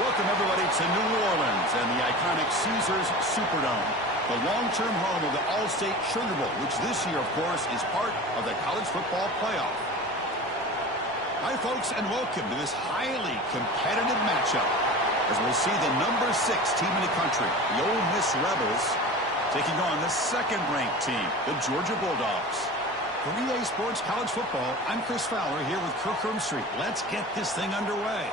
Welcome, everybody, to New Orleans and the iconic Caesars Superdome, the long-term home of the All-State Sugar Bowl, which this year, of course, is part of the college football playoff. Hi, folks, and welcome to this highly competitive matchup as we'll see the number 6 team in the country, the Ole Miss Rebels, taking on the second-ranked team, the Georgia Bulldogs. For EA Sports College Football, I'm Chris Fowler here with Kirk Street. Let's get this thing underway.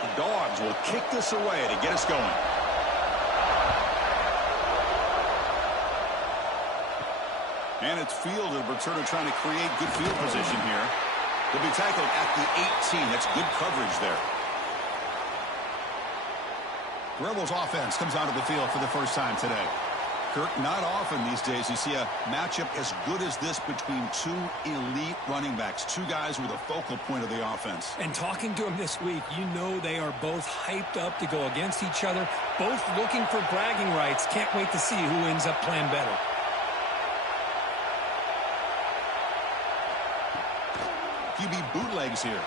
The Dogs will kick this away to get us going. And it's fielded. Returner trying to create good field position here. He'll be tackled at the 18. That's good coverage there. The Rebels offense comes onto the field for the first time today. Kirk, not often these days you see a matchup as good as this between two elite running backs, two guys who are the focal point of the offense. And talking to them this week, you know they are both hyped up to go against each other, both looking for bragging rights. Can't wait to see who ends up playing better. QB bootlegs here.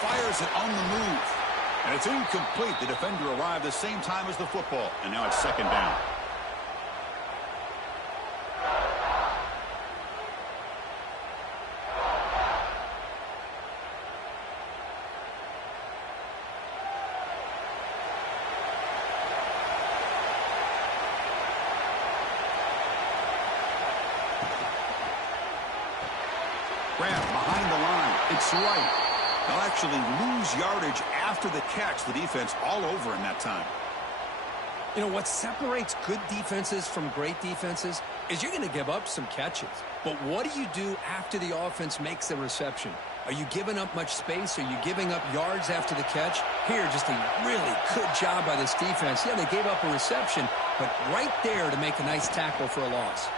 Fires it on the move. And it's incomplete. The defender arrived the same time as the football. And now it's second down. Grab behind the line. It's light. They'll actually lose yardage after the catch. The defense all over in that time. You know, what separates good defenses from great defenses is you're going to give up some catches. But what do you do after the offense makes the reception? Are you giving up much space? Are you giving up yards after the catch? Here, just a really good job by this defense. Yeah, they gave up a reception, but right there to make a nice tackle for a loss.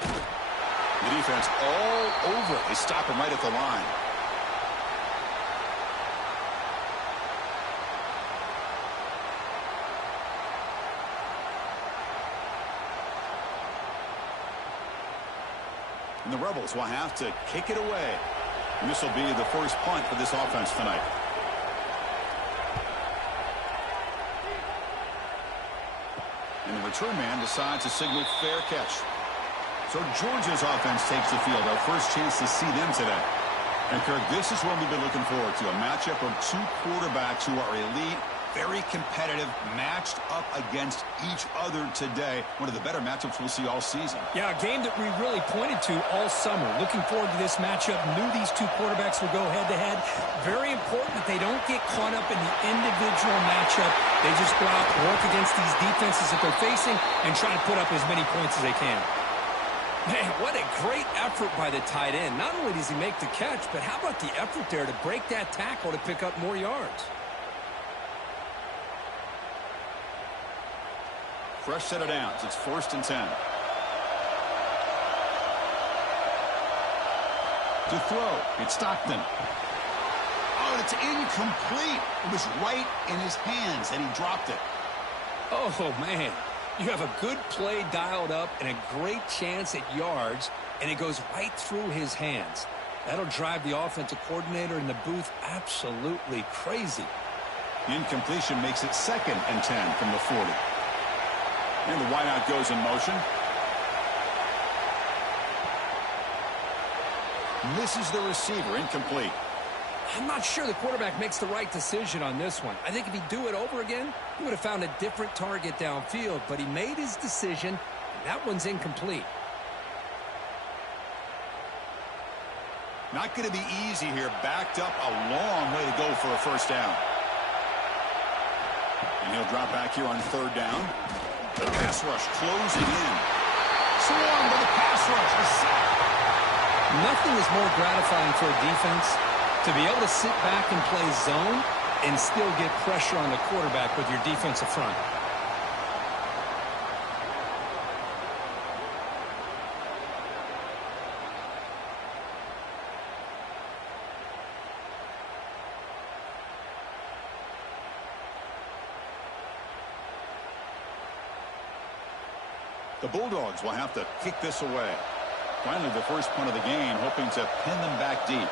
The defense all over it. They stop him right at the line. And the Rebels will have to kick it away. And this will be the first punt for this offense tonight. And the return man decides to signal fair catch. So Georgia's offense takes the field. Our first chance to see them today. And Kirk, this is what we've been looking forward to. A matchup of two quarterbacks who are elite, very competitive, matched up against each other today. One of the better matchups we'll see all season. Yeah, a game that we really pointed to all summer. Looking forward to this matchup. Knew these two quarterbacks would go head-to-head. Very important that they don't get caught up in the individual matchup. They just go out, work against these defenses that they're facing, and try to put up as many points as they can. Man, what a great effort by the tight end. Not only does he make the catch, but how about the effort there to break that tackle to pick up more yards? Fresh set of downs. It's 1st and 10. To throw, it's Stockton. Oh, it's incomplete. It was right in his hands, and he dropped it. Oh, man. You have a good play dialed up and a great chance at yards, and it goes right through his hands. That'll drive the offensive coordinator in the booth absolutely crazy. The incompletion makes it 2nd and 10 from the 40. And the wideout goes in motion. Misses the receiver, incomplete. I'm not sure the quarterback makes the right decision on this one. I think if he'd do it over again, he would have found a different target downfield, but he made his decision, and that one's incomplete. Not going to be easy here. Backed up a long way to go for a first down. And he'll drop back here on 3rd down. The pass rush closing in. Swarmed by the pass rush. A sack. Nothing is more gratifying for a defense to be able to sit back and play zone and still get pressure on the quarterback with your defensive front. The Bulldogs will have to kick this away. Finally, the first punt of the game, hoping to pin them back deep.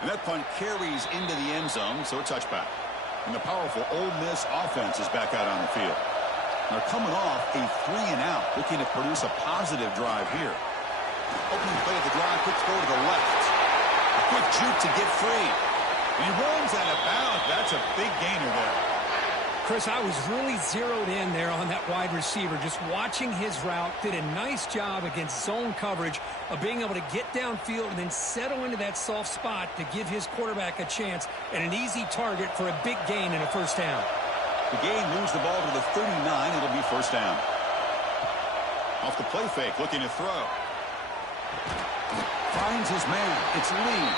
And that punt carries into the end zone, so a touchback. And the powerful Ole Miss offense is back out on the field. They're coming off a 3-and-out, looking to produce a positive drive here. Opening play of the drive, quick throw to the left. A quick juke to get free. And he runs out of bounds. That's a big gainer there. Chris, I was really zeroed in there on that wide receiver. Just watching his route, did a nice job against zone coverage of being able to get downfield and then settle into that soft spot to give his quarterback a chance and an easy target for a big gain and a first down. The game moves the ball to the 39. It'll be first down. Off the play fake, looking to throw. Finds his man. It's Lee.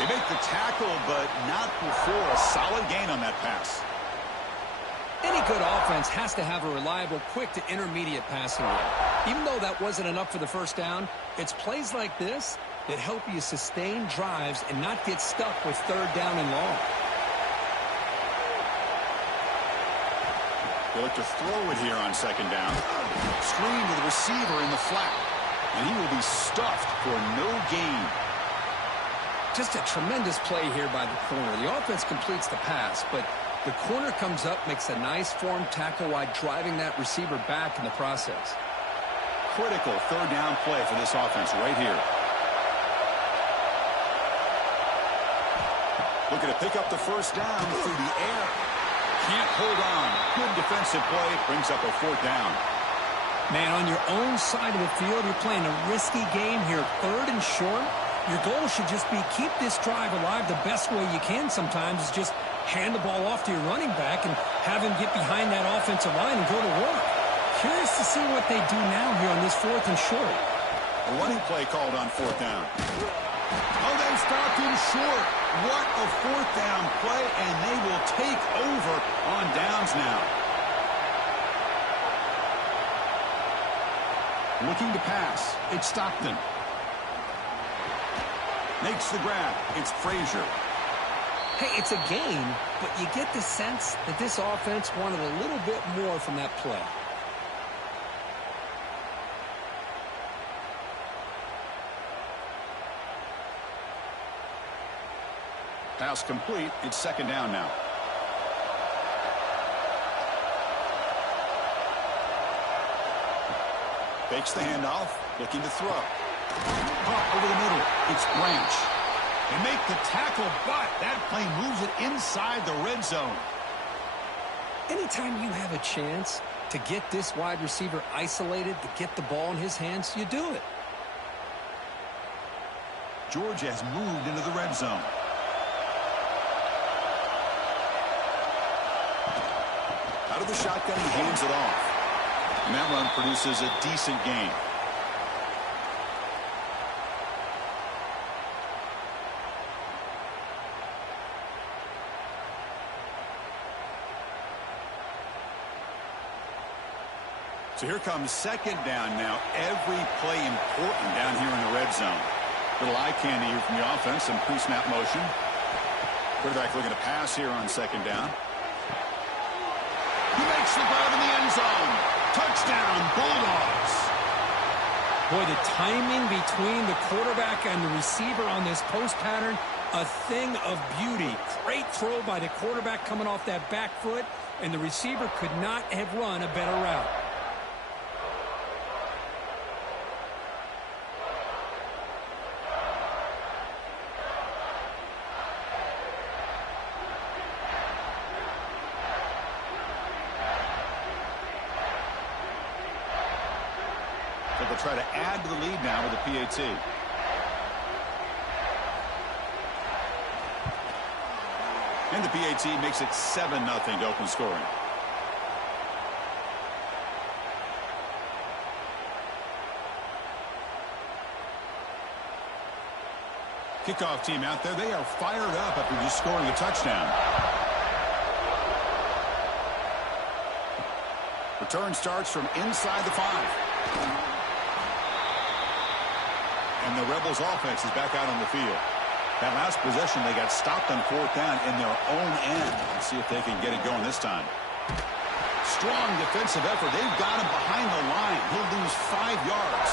They make the tackle, but not before a solid gain on that pass. Any good offense has to have a reliable, quick to intermediate passing game. Even though that wasn't enough for the first down, it's plays like this that help you sustain drives and not get stuck with third down and long. They look to throw it here on second down. Screen to the receiver in the flat. And he will be stuffed for no gain. Just a tremendous play here by the corner. The offense completes the pass, but the corner comes up, makes a nice form tackle while driving that receiver back in the process. Critical third down play for this offense right here. Looking to pick up the first down through the air. Can't hold on. Good defensive play. Brings up a fourth down. Man, on your own side of the field, you're playing a risky game here. Third and short. Your goal should just be keep this drive alive the best way you can sometimes is just hand the ball off to your running back and have him get behind that offensive line and go to work. Curious to see what they do now here on this fourth and short. A running play called on fourth down. Oh, they stopped him short. What a fourth down play, and they will take over on downs now. Looking to pass. It's Stockton. Makes the grab. It's Frazier. Hey, it's a gain, but you get the sense that this offense wanted a little bit more from that play. Pass complete. It's second down now. Fakes the handoff. Looking to throw. Pop over the middle. It's Branch. They make the tackle, but that play moves it inside the red zone. Anytime you have a chance to get this wide receiver isolated, to get the ball in his hands, you do it. Georgia has moved into the red zone. Out of the shotgun, he hands it off. And that run produces a decent gain. So here comes second down now. Every play important down here in the red zone. Little eye candy here from the offense. Some pre-snap motion. Quarterback looking to pass here on second down. He makes the grab in the end zone. Touchdown, Bulldogs. Boy, the timing between the quarterback and the receiver on this post pattern, a thing of beauty. Great throw by the quarterback coming off that back foot, and the receiver could not have run a better route. They'll try to add to the lead now with a PAT. And the PAT makes it 7-0 to open scoring. Kickoff team out there, they are fired up after just scoring a touchdown. Return starts from inside the 5. And the Rebels offense is back out on the field. That last possession, they got stopped on 4th down in their own end. Let's see if they can get it going this time. Strong defensive effort. They've got him behind the line. He'll lose 5 yards.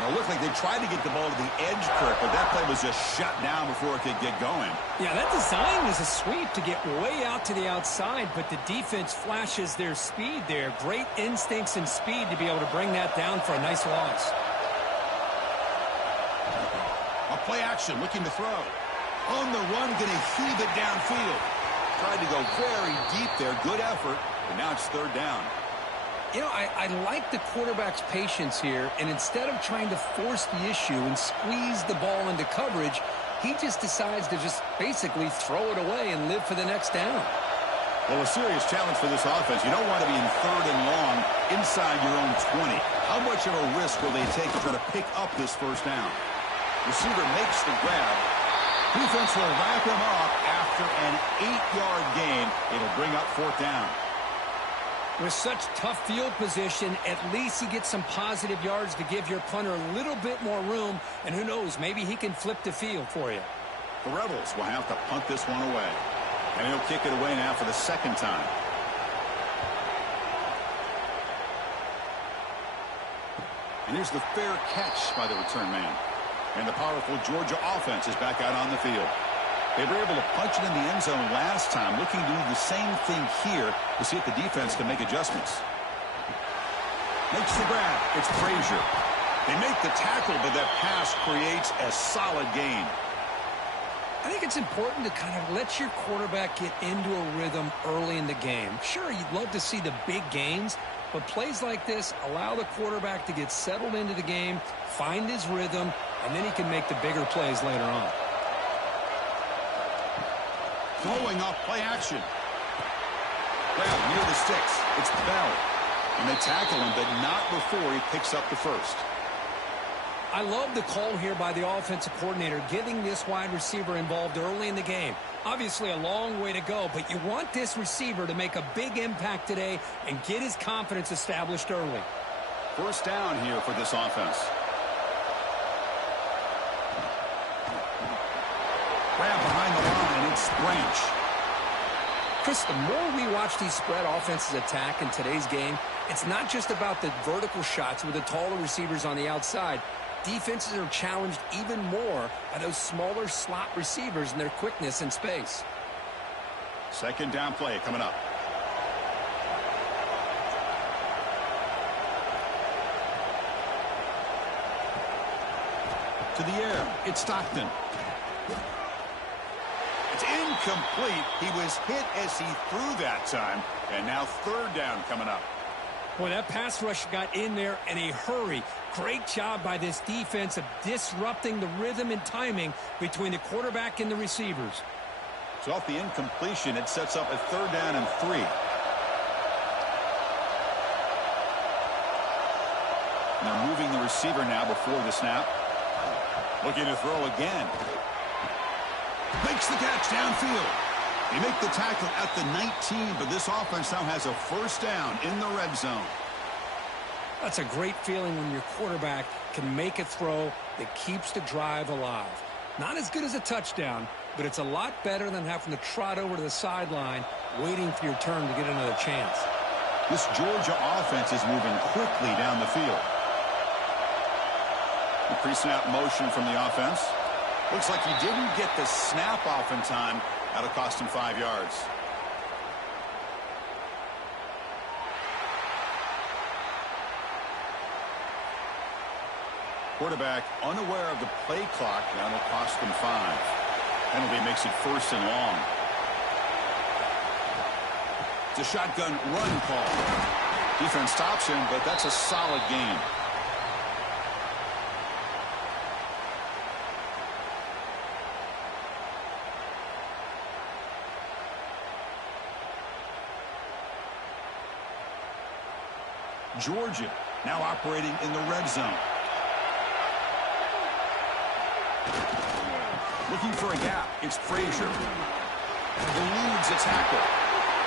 It looked like they tried to get the ball to the edge, Kirk, but that play was just shut down before it could get going. Yeah, that design was a sweep to get way out to the outside, but the defense flashes their speed there. Great instincts and speed to be able to bring that down for a nice loss. A play action, looking to throw. On the run, going to heave it downfield. Tried to go very deep there. Good effort, but now it's 3rd down. You know, I like the quarterback's patience here, and instead of trying to force the issue and squeeze the ball into coverage, he just decides to just basically throw it away and live for the next down. Well, a serious challenge for this offense. You don't want to be in 3rd and long inside your own 20. How much of a risk will they take to try to pick up this 1st down? Receiver makes the grab. Defense will wrap him up after an 8-yard gain. It'll bring up 4th down. With such tough field position, at least he gets some positive yards to give your punter a little bit more room, and who knows, maybe he can flip the field for you. The Rebels will have to punt this one away. And he'll kick it away now for the 2nd time. And here's the fair catch by the return man. And the powerful Georgia offense is back out on the field. They were able to punch it in the end zone last time, looking to do the same thing here to see if the defense can make adjustments. Makes the grab. It's Frazier. They make the tackle, but that pass creates a solid gain. I think it's important to kind of let your quarterback get into a rhythm early in the game. Sure, you'd love to see the big gains, but plays like this allow the quarterback to get settled into the game, find his rhythm, and then he can make the bigger plays later on. Throwing off play action. Grab near the sticks. It's Bell. And they tackle him, but not before he picks up the 1st. I love the call here by the offensive coordinator, getting this wide receiver involved early in the game. Obviously a long way to go, but you want this receiver to make a big impact today and get his confidence established early. 1st down here for this offense. Grab behind the line, it's Branch. Chris, the more we watch these spread offenses attack in today's game, it's not just about the vertical shots with the taller receivers on the outside. Defenses are challenged even more by those smaller slot receivers and their quickness in space. 2nd down play coming up. To the air, it's Stockton. It's incomplete. He was hit as he threw that time. And now 3rd down coming up. Boy, that pass rush got in there in a hurry. Great job by this defense of disrupting the rhythm and timing between the quarterback and the receivers. So off the incompletion, it sets up a 3rd down and 3. And they're moving the receiver now before the snap. Looking to throw again. Makes the catch downfield. They make the tackle at the 19, but this offense now has a 1st down in the red zone. That's a great feeling when your quarterback can make a throw that keeps the drive alive. Not as good as a touchdown, but it's a lot better than having to trot over to the sideline waiting for your turn to get another chance. This Georgia offense is moving quickly down the field. The pre-snap motion from the offense. Looks like he didn't get the snap off in time. That'll cost him 5 yards. Quarterback unaware of the play clock. That'll cost him 5. Penalty makes it 1st and long. It's a shotgun run call. Defense stops him, but that's a solid gain. Georgia now operating in the red zone. Looking for a gap. It's Frazier. Eludes a tackle.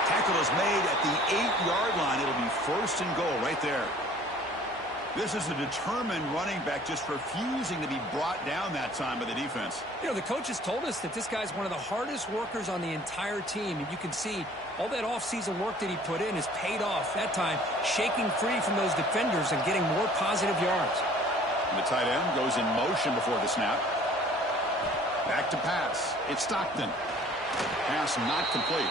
Tackle is made at the 8-yard line. It'll be first and goal right there. This is a determined running back just refusing to be brought down that time by the defense. You know, the coaches told us that this guy's one of the hardest workers on the entire team. And you can see all that offseason work that he put in has paid off. That time, shaking free from those defenders and getting more positive yards. And the tight end goes in motion before the snap. Back to pass. It's Stockton. Pass not complete.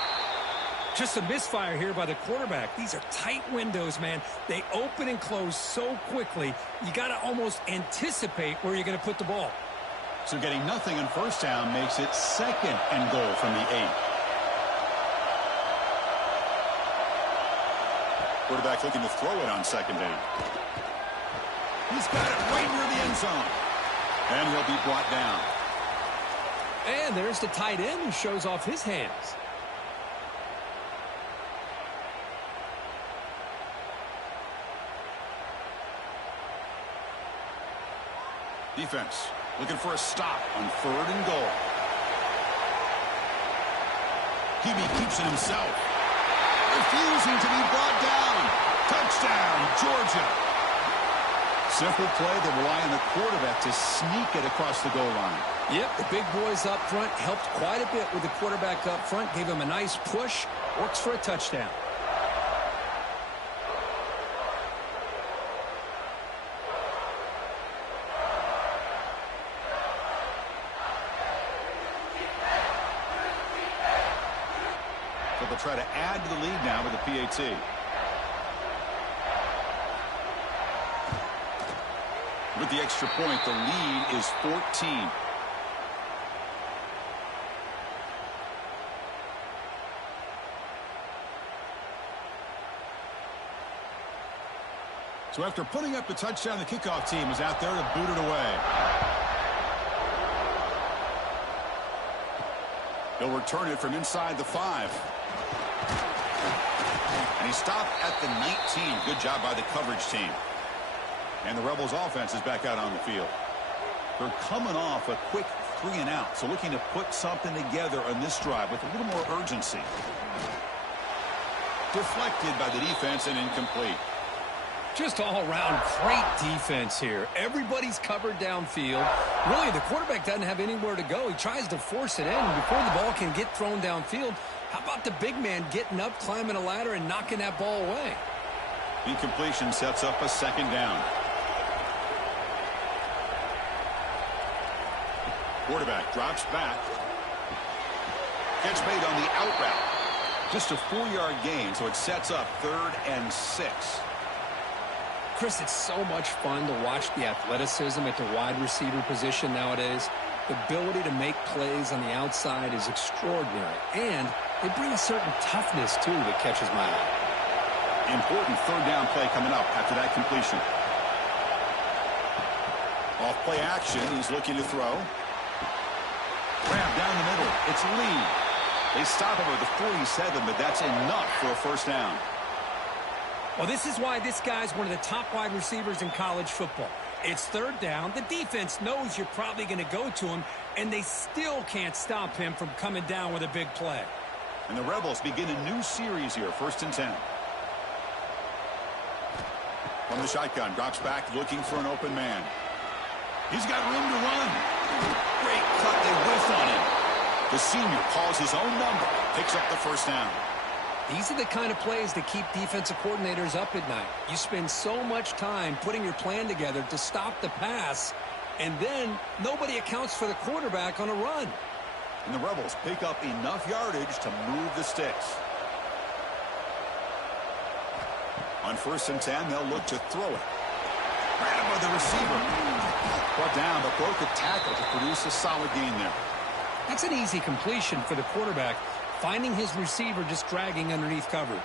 Just a misfire here by the quarterback. These are tight windows, man. They open and close so quickly, you got to almost anticipate where you're going to put the ball. So getting nothing on first down makes it second and goal from the 8. Quarterback looking to throw it on second down. He's got it right near the end zone. And he'll be brought down. And there's the tight end who shows off his hands. Defense looking for a stop on third and goal. QB keeps it himself. Refusing to be brought down. Touchdown, Georgia. Simple play that rely on the quarterback to sneak it across the goal line. Yep, the big boys up front helped quite a bit with the quarterback up front. Gave him a nice push. Works for a touchdown. So they'll try to add to the lead now with the PAT. With the extra point, the lead is 14. So after putting up the touchdown, the kickoff team is out there to boot it away. He'll return it from inside the 5. And he stopped at the 19. Good job by the coverage team. And the Rebels offense is back out on the field. They're coming off a quick 3-and-out, so looking to put something together on this drive with a little more urgency. Deflected by the defense and incomplete. Just all around great defense here. Everybody's covered downfield. Really, the quarterback doesn't have anywhere to go. He tries to force it in before the ball can get thrown downfield. How about the big man getting up, climbing a ladder, and knocking that ball away? Incompletion sets up a second down. Quarterback drops back. Catch made on the out route. Just a 4-yard gain, so it sets up 3rd and 6. Chris, it's so much fun to watch the athleticism at the wide receiver position nowadays. The ability to make plays on the outside is extraordinary. And they bring a certain toughness, too, that catches my eye. Important 3rd down play coming up after that completion. Off play action. He's looking to throw. Grab down the middle. It's Lee. They stop him at the 47, but that's enough for a first down. Well, this is why this guy's one of the top wide receivers in college football. It's 3rd down. The defense knows you're probably going to go to him, and they still can't stop him from coming down with a big play. And the Rebels begin a new series here, 1st and 10. From the shotgun, drops back looking for an open man. He's got room to run. Great cut. They whiff on him. The senior calls his own number, picks up the first down. These are the kind of plays that keep defensive coordinators up at night. You spend so much time putting your plan together to stop the pass, and then nobody accounts for the quarterback on a run. And the Rebels pick up enough yardage to move the sticks. On 1st and 10, they'll look to throw it. Grabbed by the receiver. Brought down, but broke a tackle to produce a solid gain there. That's an easy completion for the quarterback, finding his receiver just dragging underneath coverage.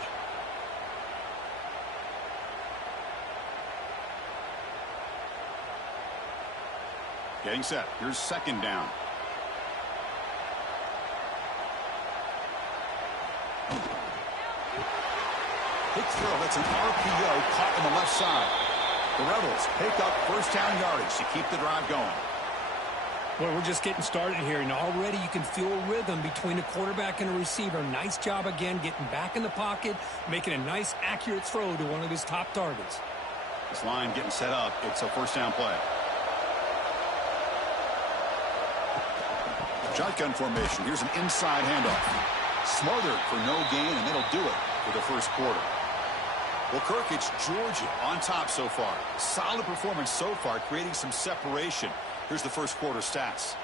Getting set. Here's 2nd down. Big throw. That's an RPO caught on the left side. The Rebels pick up first down yardage to keep the drive going. Well, we're just getting started here, and already you can feel a rhythm between a quarterback and a receiver. Nice job again getting back in the pocket, making a nice, accurate throw to one of his top targets. This line getting set up. It's a first down play. Shotgun formation. Here's an inside handoff. Smothered for no gain, and that'll do it for the first quarter. Well, Kirk, it's Georgia on top so far. Solid performance so far, creating some separation. Here's the first quarter stats.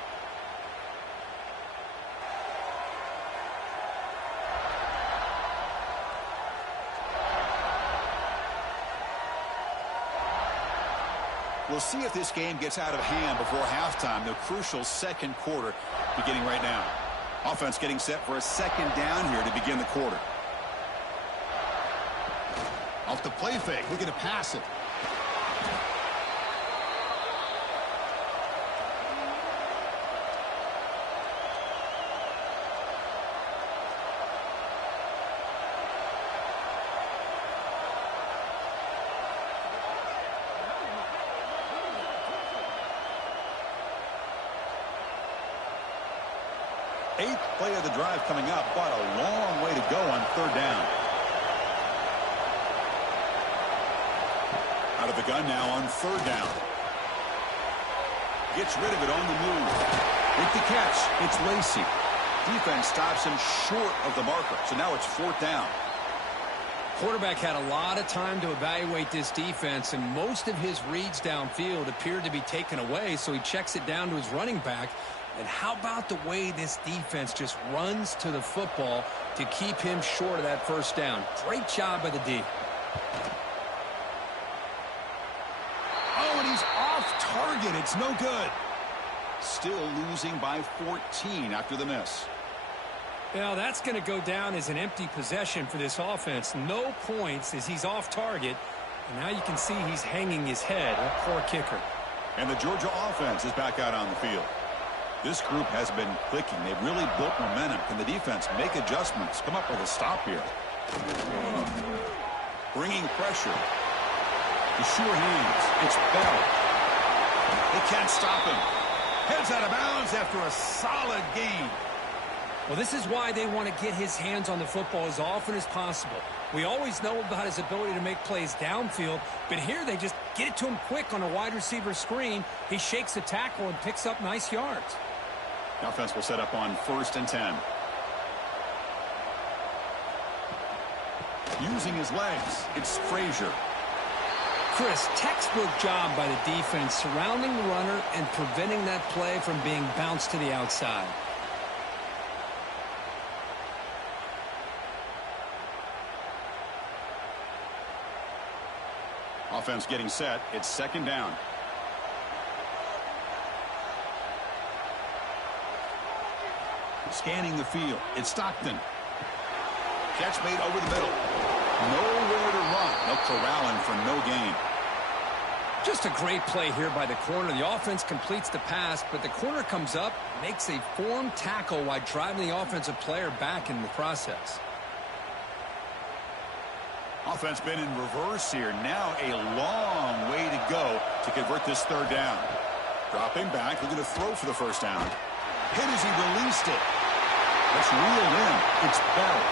We'll see if this game gets out of hand before halftime. The crucial second quarter beginning right now. Offense getting set for a second down here to begin the quarter. Off the play fake, looking to pass it. Eighth play of the drive coming up, but a long way to go on third down. Out of the gun now on third down. Gets rid of it on the move. With the catch, it's Lacy. Defense stops him short of the marker, so now it's fourth down. Quarterback had a lot of time to evaluate this defense, and most of his reads downfield appeared to be taken away, so he checks it down to his running back. And how about the way this defense just runs to the football to keep him short of that first down? Great job by the D. Oh, and he's off target. It's no good. Still losing by 14 after the miss. Well, that's going to go down as an empty possession for this offense. No points as he's off target. And now you can see he's hanging his head. A poor kicker. And the Georgia offense is back out on the field. This group has been clicking. They've really built momentum. Can the defense make adjustments? Come up with a stop here. Bringing pressure. The sure hands. It's Bell. They can't stop him. Heads out of bounds after a solid gain. Well, this is why they want to get his hands on the football as often as possible. We always know about his ability to make plays downfield, but here they just get it to him quick on a wide receiver screen. He shakes the tackle and picks up nice yards. The offense will set up on 1st and 10. Using his legs, it's Frazier. Chris, textbook job by the defense surrounding the runner and preventing that play from being bounced to the outside. Offense getting set. It's second down. Scanning the field. It's Stockton. Catch made over the middle. Nowhere to run. No corralling for no gain. Just a great play here by the corner. The offense completes the pass, but the corner comes up, makes a formed tackle while driving the offensive player back in the process. Offense been in reverse here. Now a long way to go to convert this third down. Dropping back, looking to throw for the first down. Hit as he released it. Let's reel in. It's Bell.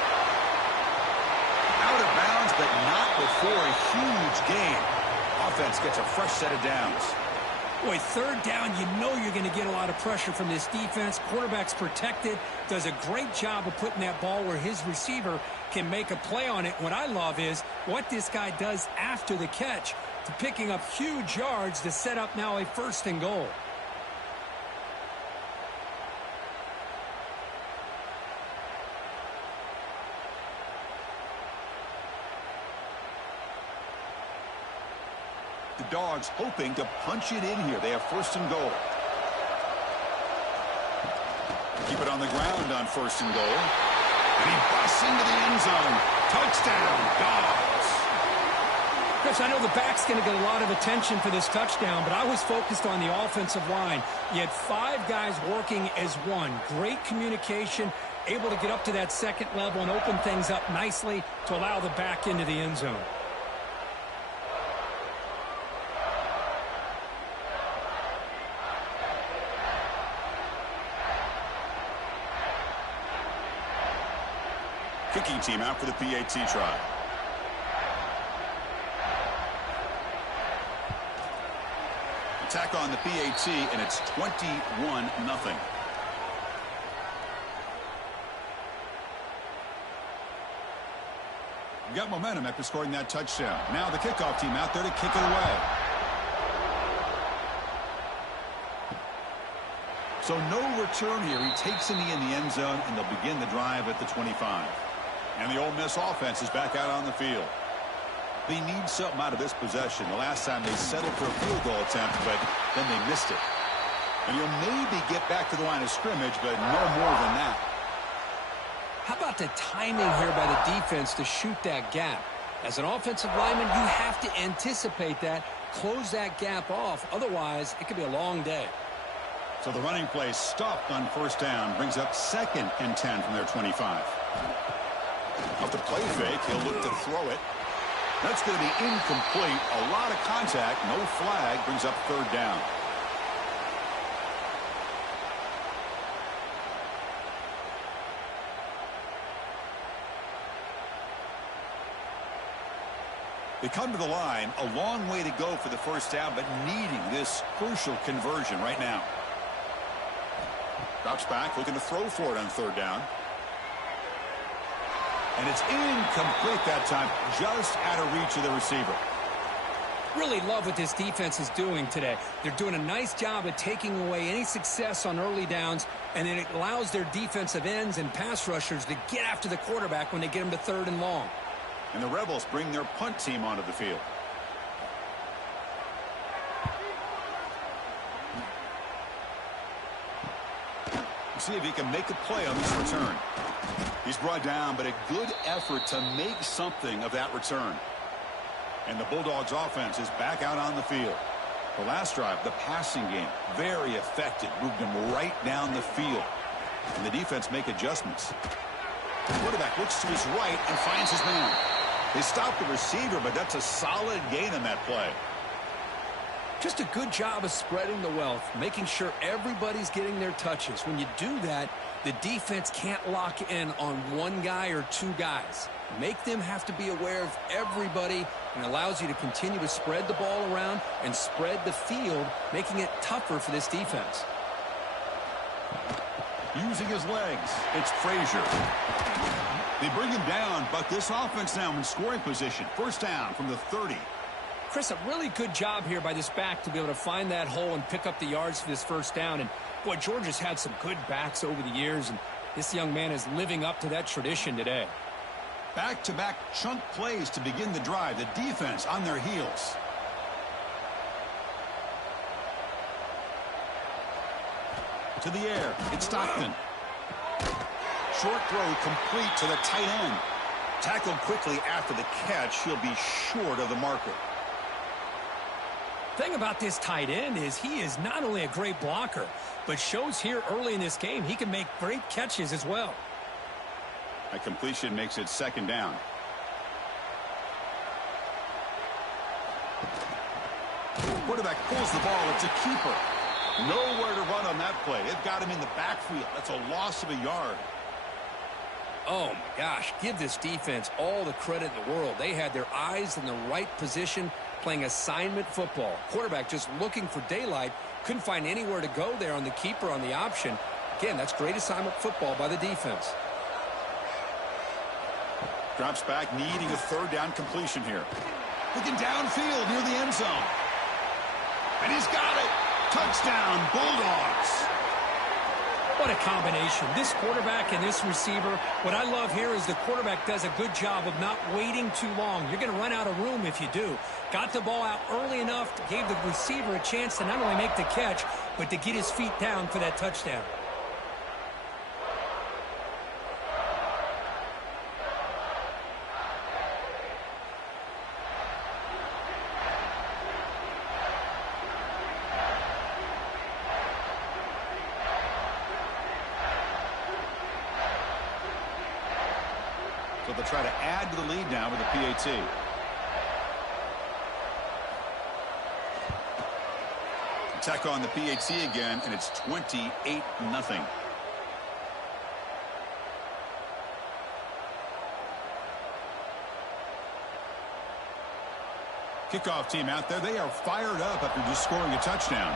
Out of bounds, but not before a huge gain. Offense gets a fresh set of downs. Boy, third down, you know you're going to get a lot of pressure from this defense. Quarterback's protected, does a great job of putting that ball where his receiver can make a play on it. What I love is what this guy does after the catch to picking up huge yards to set up now a 1st and goal. The Dogs hoping to punch it in here. They have 1st and goal. Keep it on the ground on 1st and goal. And he busts into the end zone. Touchdown, Dogs. Chris, I know the back's going to get a lot of attention for this touchdown, but I was focused on the offensive line. You had 5 guys working as one. Great communication, able to get up to that second level and open things up nicely to allow the back into the end zone. Kicking team out for the PAT try. Attack on the PAT, and it's 21-0. Got momentum after scoring that touchdown. Now the kickoff team out there to kick it away. So no return here. He takes in the end zone, and they'll begin the drive at the 25. And the Ole Miss offense is back out on the field. They need something out of this possession. The last time they settled for a field goal attempt, but then they missed it. And you'll maybe get back to the line of scrimmage, but no more than that. How about the timing here by the defense to shoot that gap? As an offensive lineman, you have to anticipate that, close that gap off. Otherwise, it could be a long day. So the running play stopped on first down, brings up 2nd and 10 from their 25. Off the play fake, he'll look to throw it. That's going to be incomplete. A lot of contact, no flag, brings up 3rd down. They come to the line, a long way to go for the first down, but needing this crucial conversion right now. Drops back, looking to throw for it on 3rd down. And it's incomplete that time, just out of reach of the receiver. Really love what this defense is doing today. They're doing a nice job of taking away any success on early downs, and then it allows their defensive ends and pass rushers to get after the quarterback when they get them to 3rd and long. And the Rebels bring their punt team onto the field. See if he can make a play on this return. He's brought down, but a good effort to make something of that return. And the Bulldogs offense is back out on the field. The last drive, the passing game, very effective. Moved them right down the field. And the defense make adjustments. The quarterback looks to his right and finds his man. They stop the receiver, but that's a solid gain on that play. Just a good job of spreading the wealth, making sure everybody's getting their touches. When you do that, the defense can't lock in on one guy or 2 guys. Make them have to be aware of everybody, and allows you to continue to spread the ball around and spread the field, making it tougher for this defense. Using his legs, it's Frazier. They bring him down, but this offense now in scoring position. First down from the 30. Chris, a really good job here by this back to be able to find that hole and pick up the yards for this first down. And, boy, Georgia's had some good backs over the years, and this young man is living up to that tradition today. Back-to-back chunk plays to begin the drive. The defense on their heels. To the air. It's Stockton. Short throw complete to the tight end. Tackled quickly after the catch. He'll be short of the marker. Thing about this tight end is he is not only a great blocker, but shows here early in this game he can make great catches as well. A completion makes it 2nd down. Quarterback pulls the ball. It's a keeper. Nowhere to run on that play. They've got him in the backfield. That's a loss of a yard. Oh, my gosh. Give this defense all the credit in the world. They had their eyes in the right position, playing assignment football. Quarterback just looking for daylight. Couldn't find anywhere to go there on the keeper on the option. Again, that's great assignment football by the defense. Drops back, needing a 3rd down completion here. Looking downfield near the end zone. And he's got it. Touchdown, Bulldogs. What a combination. This quarterback and this receiver. What I love here is the quarterback does a good job of not waiting too long. You're going to run out of room if you do. Got the ball out early enough, gave the receiver a chance to not only make the catch, but to get his feet down for that touchdown. So they'll try to add to the lead now with the PAT. Attack on the PAT again, and it's 28-0. Kickoff team out there. They are fired up after just scoring a touchdown.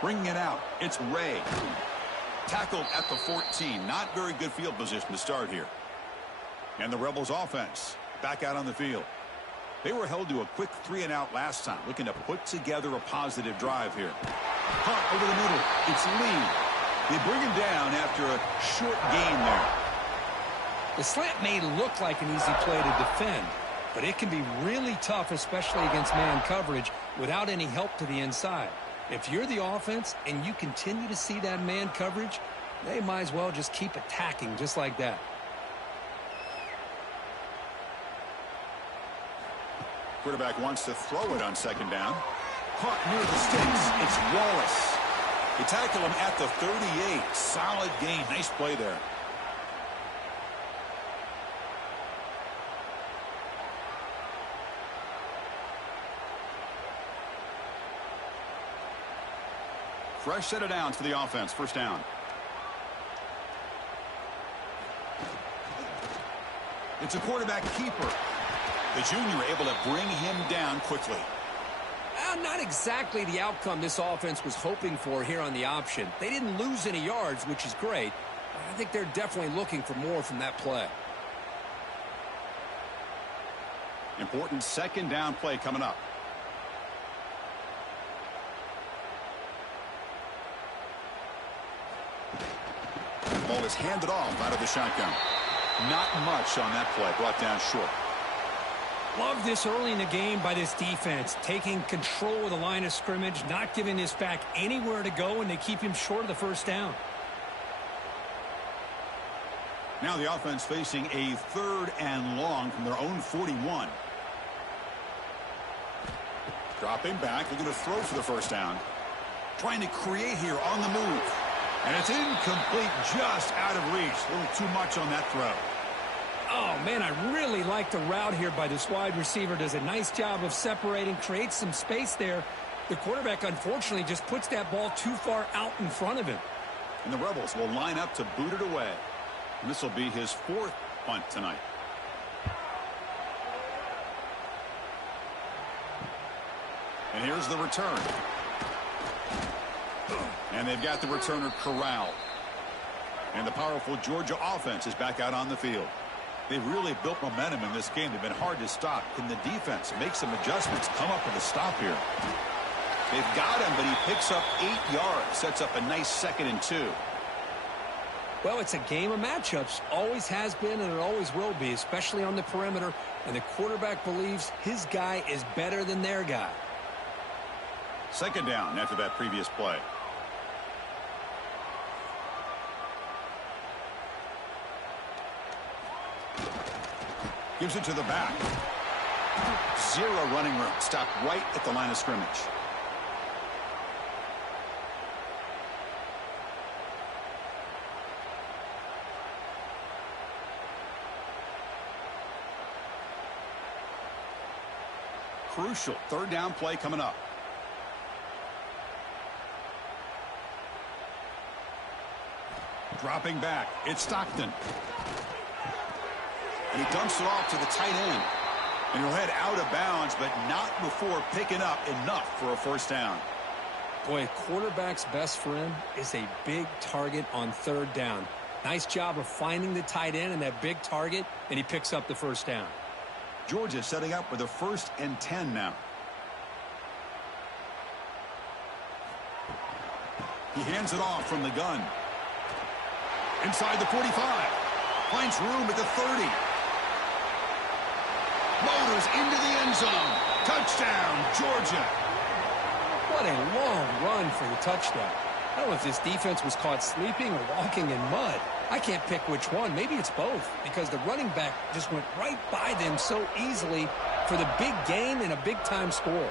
Bringing it out. It's Ray. Tackled at the 14. Not very good field position to start here. And the Rebels offense back out on the field. They were held to a quick 3-and-out last time, looking to put together a positive drive here. Hunt over the middle. It's Lee. They bring him down after a short gain there. The slant may look like an easy play to defend, but it can be really tough, especially against man coverage, without any help to the inside. If you're the offense and you continue to see that man coverage, they might as well just keep attacking just like that. Quarterback wants to throw it on second down. Caught near the sticks. It's Wallace. They tackle him at the 38. Solid gain. Nice play there. Fresh set of downs for the offense. First down. It's a quarterback keeper. The junior able to bring him down quickly. Not exactly the outcome this offense was hoping for here on the option. They didn't lose any yards, which is great. But I think they're definitely looking for more from that play. Important second down play coming up. Ball is handed off out of the shotgun. Not much on that play. Brought down short. Love this early in the game by this defense, taking control of the line of scrimmage, not giving this back anywhere to go, and they keep him short of the first down. Now the offense facing a 3rd and long from their own 41. Dropping back, looking to throw for the first down. Trying to create here on the move. And it's incomplete, just out of reach. A little too much on that throw. Oh, man, I really like the route here by this wide receiver. Does a nice job of separating, creates some space there. The quarterback, unfortunately, just puts that ball too far out in front of him. And the Rebels will line up to boot it away. And this will be his 4th punt tonight. And here's the return. And they've got the returner corralled. And the powerful Georgia offense is back out on the field. They've really built momentum in this game. They've been hard to stop. Can the defense make some adjustments, come up with a stop here? They've got him, but he picks up 8 yards. Sets up a nice 2nd and 2. Well, it's a game of matchups. Always has been, and it always will be, especially on the perimeter. And the quarterback believes his guy is better than their guy. 2nd down after that previous play. Gives it to the back. 0 running room. Stopped right at the line of scrimmage. Crucial 3rd down play coming up. Dropping back. It's Stockton. And he dumps it off to the tight end. And he'll head out of bounds, but not before picking up enough for a first down. Boy, a quarterback's best friend is a big target on 3rd down. Nice job of finding the tight end and that big target, and he picks up the first down. Georgia setting up with a 1st and 10 now. He hands it off from the gun. Inside the 45. Finds room at the 30. Motors into the end zone. Touchdown, Georgia. What a long run for the touchdown. I don't know if this defense was caught sleeping or walking in mud. I can't pick which one. Maybe it's both, because the running back just went right by them so easily for the big gain and a big-time score.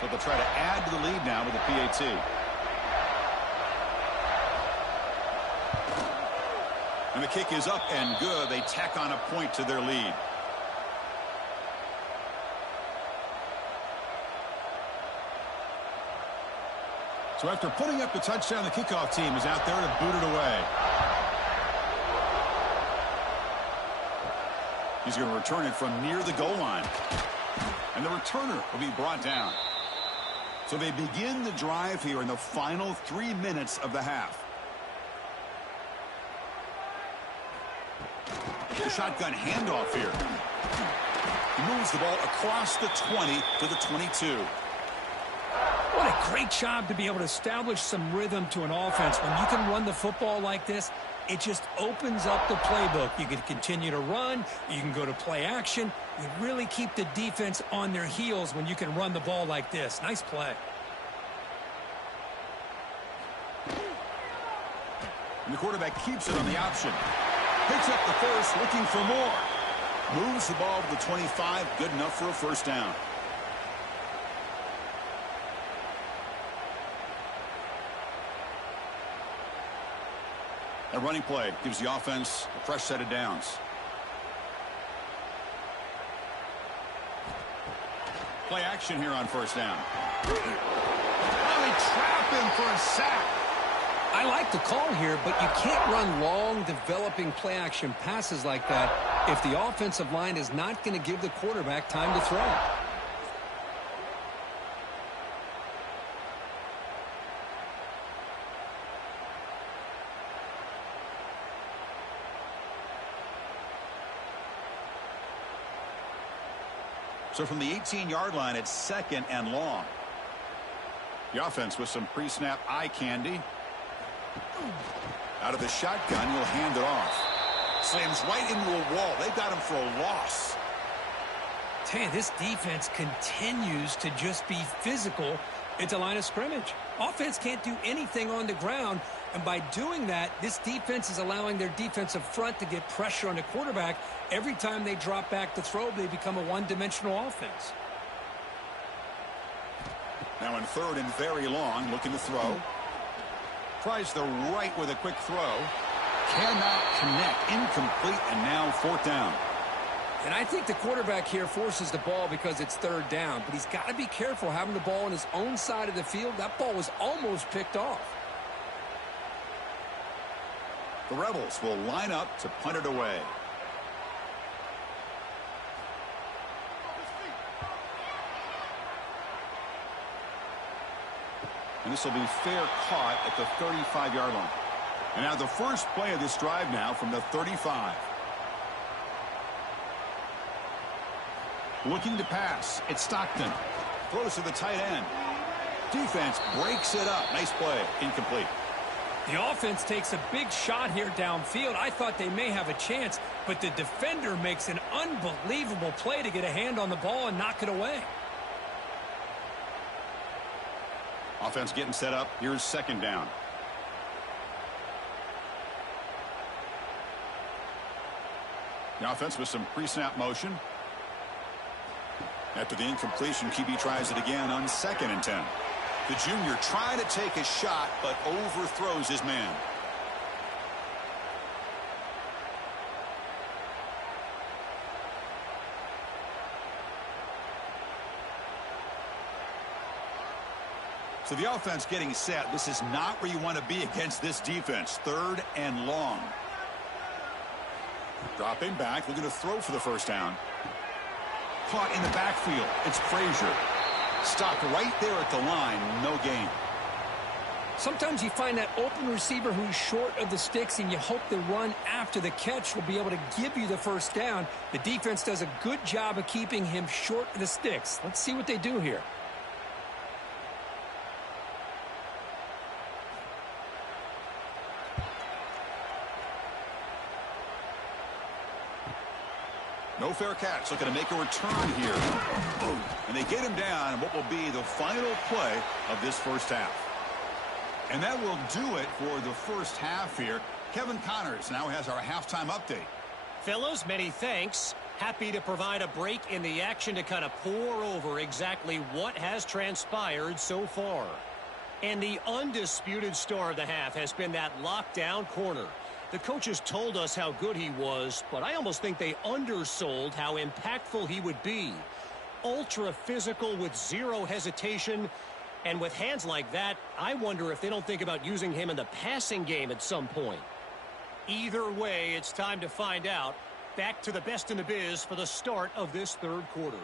So they'll try to add to the lead now with a PAT. And the kick is up and good. They tack on a point to their lead. So after putting up the touchdown, the kickoff team is out there to boot it away. He's going to return it from near the goal line. And the returner will be brought down. So they begin the drive here in the final 3 minutes of the half. The shotgun handoff here. He moves the ball across the 20 to the 22. What a great job to be able to establish some rhythm to an offense. When you can run the football like this, it just opens up the playbook. You can continue to run. You can go to play action. You really keep the defense on their heels when you can run the ball like this. Nice play. And the quarterback keeps it on the option. Picks up the first, looking for more. Moves the ball to the 25. Good enough for a first down. A running play gives the offense a fresh set of downs. Play action here on first down. Oh, they trap him for a sack. I like the call here, but you can't run long, developing play-action passes like that if the offensive line is not going to give the quarterback time to throw. So from the 18-yard line, it's second and long. The offense with some pre-snap eye candy. Out of the shotgun, he'll hand it off. Slams right into a wall. They got him for a loss. Hey, this defense continues to just be physical at the line of scrimmage. Offense can't do anything on the ground, and by doing that, this defense is allowing their defensive front to get pressure on the quarterback. Every time they drop back to throw, they become a one-dimensional offense. Now in third and very long, looking to throw. Tries the right with a quick throw. Cannot connect. Incomplete, and now fourth down. And I think the quarterback here forces the ball because it's third down, but he's got to be careful having the ball on his own side of the field. That ball was almost picked off. The Rebels will line up to punt it away. And this will be fair caught at the 35-yard line. And now the first play of this drive now from the 35. Looking to pass. It's Stockton. Throws to the tight end. Defense breaks it up. Nice play. Incomplete. The offense takes a big shot here downfield. I thought they may have a chance, but the defender makes an unbelievable play to get a hand on the ball and knock it away. Offense getting set up. Here's second down. The offense with some pre-snap motion. After the incompletion, QB tries it again on second and 10. The junior trying to take a shot, but overthrows his man. So the offense getting set. This is not where you want to be against this defense. Third and long. Dropping back, looking to throw for the first down. Caught in the backfield. It's Frazier. Stopped right there at the line. No gain. Sometimes you find that open receiver who's short of the sticks, and you hope the run after the catch will be able to give you the first down. The defense does a good job of keeping him short of the sticks. Let's see what they do here. No fair catch. Looking to make a return here. And they get him down in what will be the final play of this first half. And that will do it for the first half here. Kevin Connors now has our halftime update. Fellas, many thanks. Happy to provide a break in the action to kind of pour over exactly what has transpired so far. And the undisputed star of the half has been that lockdown corner. The coaches told us how good he was, but I almost think they undersold how impactful he would be. Ultra physical with zero hesitation. And with hands like that, I wonder if they don't think about using him in the passing game at some point. Either way, it's time to find out. Back to the best in the biz for the start of this third quarter.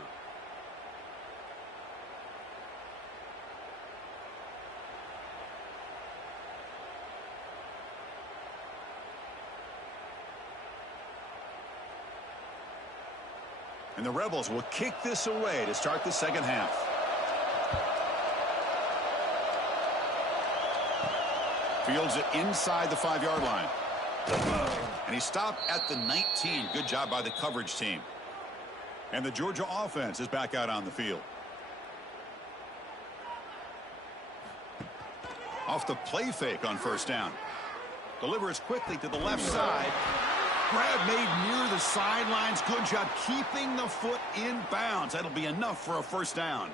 And the Rebels will kick this away to start the second half. Fields it inside the 5-yard line. And he stopped at the 19. Good job by the coverage team. And the Georgia offense is back out on the field. Off the play fake on first down. Delivers quickly to the left side. Grab made near the sidelines. Good job keeping the foot in bounds. That'll be enough for a first down.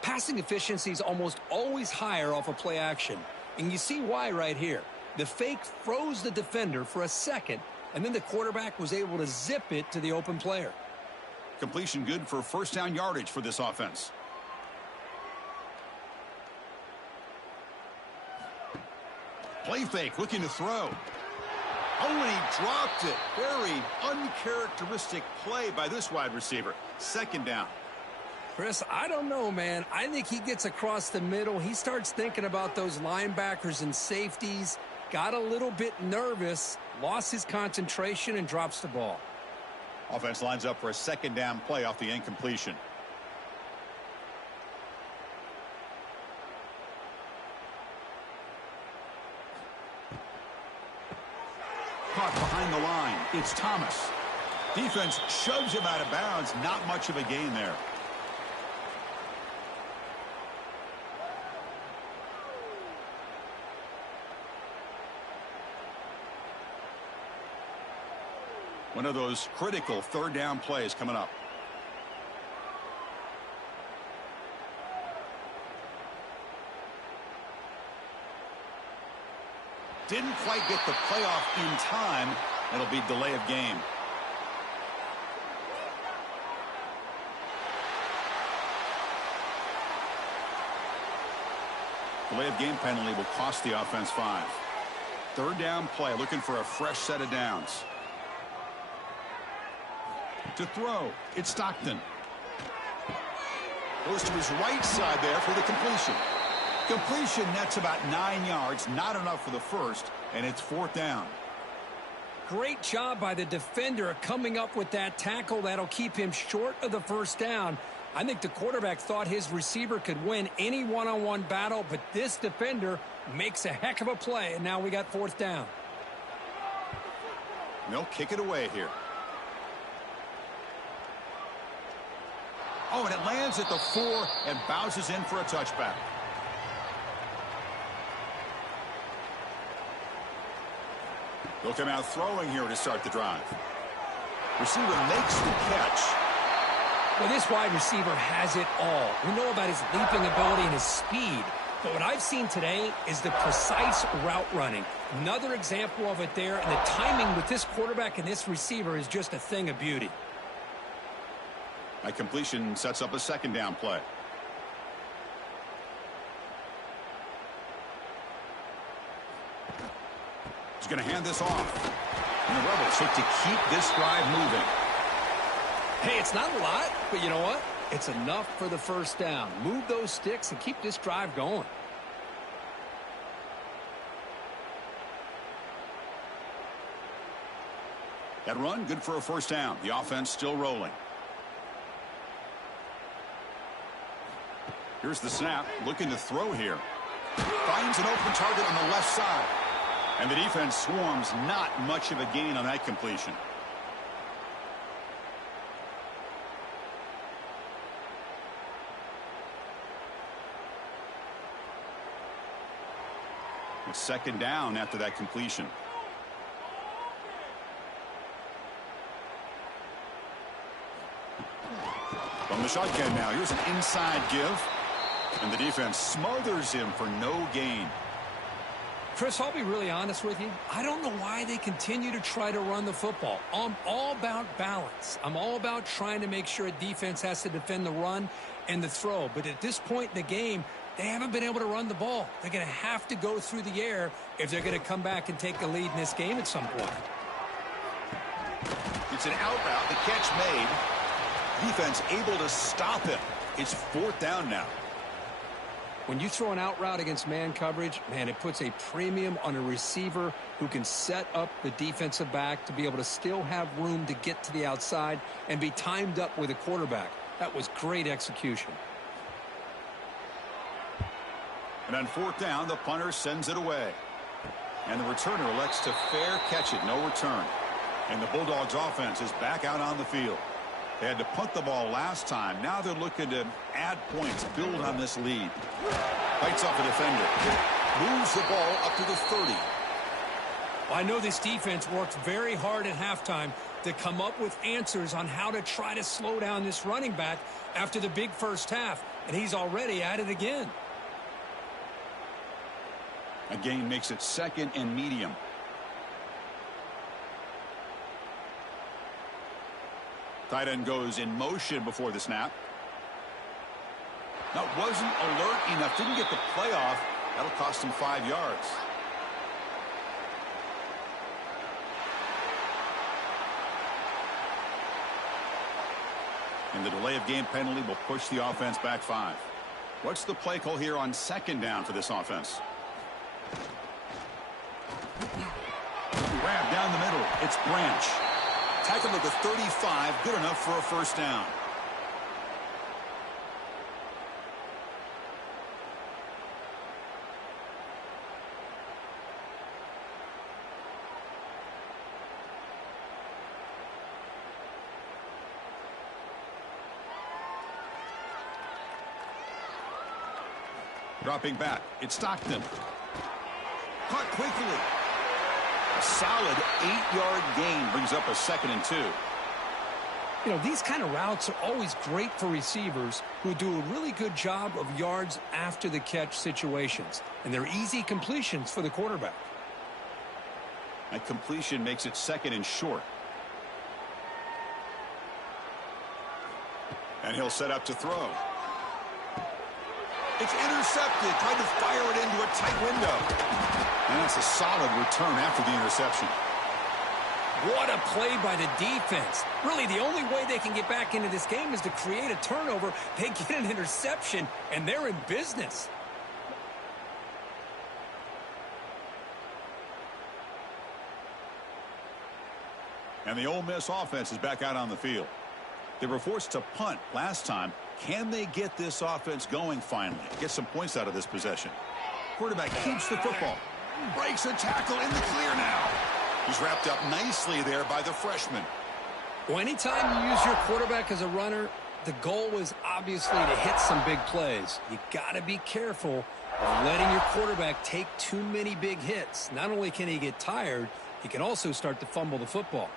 Passing efficiency is almost always higher off of play action. And you see why right here. The fake froze the defender for a second, and then the quarterback was able to zip it to the open player. Completion good for first down yardage for this offense. Play fake, looking to throw. Oh, and he dropped it. Very uncharacteristic play by this wide receiver. Second down. Chris, I don't know, man. I think he gets across the middle. He starts thinking about those linebackers and safeties. Got a little bit nervous, lost his concentration, and drops the ball. Offense lines up for a second down play off the incompletion. Caught behind the line. It's Thomas. Defense shoves him out of bounds. Not much of a gain there. One of those critical third down plays coming up. Didn't quite get the playoff in time. It'll be delay of game. Delay of game penalty will cost the offense 5. Third down play, looking for a fresh set of downs. To throw, it's Stockton. Goes to his right side there for the completion. Completion nets about 9 yards, not enough for the first, and it's fourth down. Great job by the defender coming up with that tackle. That'll keep him short of the first down. I think the quarterback thought his receiver could win any one-on-one battle, but this defender makes a heck of a play, and now we got fourth down. They'll kick it away here. Oh, and it lands at the 4 and bounces in for a touchback. They'll come out throwing here to start the drive. Receiver makes the catch. Well, this wide receiver has it all. We know about his leaping ability and his speed. But what I've seen today is the precise route running. Another example of it there. And the timing with this quarterback and this receiver is just a thing of beauty. That completion sets up a second down play. He's going to hand this off. And the Rebels look to keep this drive moving. Hey, it's not a lot, but you know what? It's enough for the first down. Move those sticks and keep this drive going. That run, good for a first down. The offense still rolling. Here's the snap, looking to throw here. Finds an open target on the left side. And the defense swarms, not much of a gain on that completion. It's second down after that completion. From the shotgun now, here's an inside give. And the defense smothers him for no gain. Chris, I'll be really honest with you. I don't know why they continue to try to run the football. I'm all about balance. I'm all about trying to make sure a defense has to defend the run and the throw. But at this point in the game, they haven't been able to run the ball. They're going to have to go through the air if they're going to come back and take a lead in this game at some point. It's an out route. The catch made. Defense able to stop him. It's 4th down now. When you throw an out route against man coverage, man, it puts a premium on a receiver who can set up the defensive back to be able to still have room to get to the outside and be timed up with a quarterback. That was great execution. And on 4th down, the punter sends it away. And the returner elects to fair catch it. No return. And the Bulldogs offense is back out on the field. They had to punt the ball last time. Now they're looking to add points, build on this lead. Fights off a defender. Moves the ball up to the 30. Well, I know this defense worked very hard at halftime to come up with answers on how to try to slow down this running back after the big first half. And he's already at it again. A gain makes it 2nd and medium. Tight end goes in motion before the snap. That wasn't alert enough. Didn't get the play off. That'll cost him 5 yards. And the delay of game penalty will push the offense back 5. What's the play call here on 2nd down for this offense? Grab down the middle. It's Branch. Tackle at the 35. Good enough for a 1st down. Dropping back. It's Stockton. Caught quickly. A solid 8-yard gain brings up a 2nd and 2. You know, these kind of routes are always great for receivers who do a really good job of yards after the catch situations. And they're easy completions for the quarterback. That completion makes it 2nd and short. And he'll set up to throw. It's intercepted. Tried to fire it into a tight window. And that's a solid return after the interception. What a play by the defense. Really, the only way they can get back into this game is to create a turnover. They get an interception, and they're in business. And the Ole Miss offense is back out on the field. They were forced to punt last time. Can they get this offense going finally? Get some points out of this possession. Quarterback keeps the football. Breaks a tackle in the clear now. He's wrapped up nicely there by the freshman. Well, anytime you use your quarterback as a runner, the goal is obviously to hit some big plays. You got to be careful of letting your quarterback take too many big hits. Not only can he get tired, he can also start to fumble the football.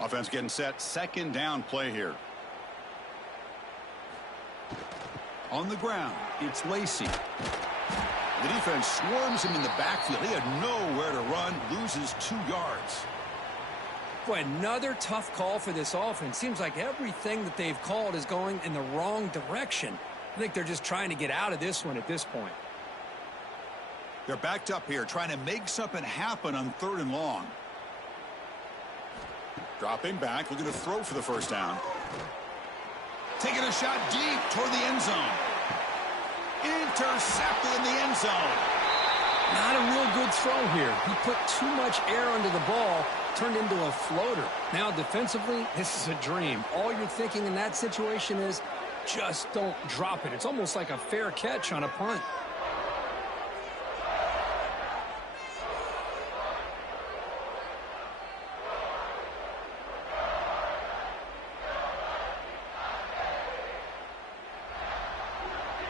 Offense getting set. 2nd down play here. On the ground, it's Lacey. The defense swarms him in the backfield. He had nowhere to run, loses 2 yards. Boy, another tough call for this offense. Seems like everything that they've called is going in the wrong direction. I think they're just trying to get out of this one at this point. They're backed up here, trying to make something happen on 3rd and long. Dropping back, looking to throw for the 1st down. Taking a shot deep toward the end zone. Intercepted in the end zone. Not a real good throw here. He put too much air under the ball, turned into a floater. Now defensively, this is a dream. All you're thinking in that situation is just don't drop it. It's almost like a fair catch on a punt.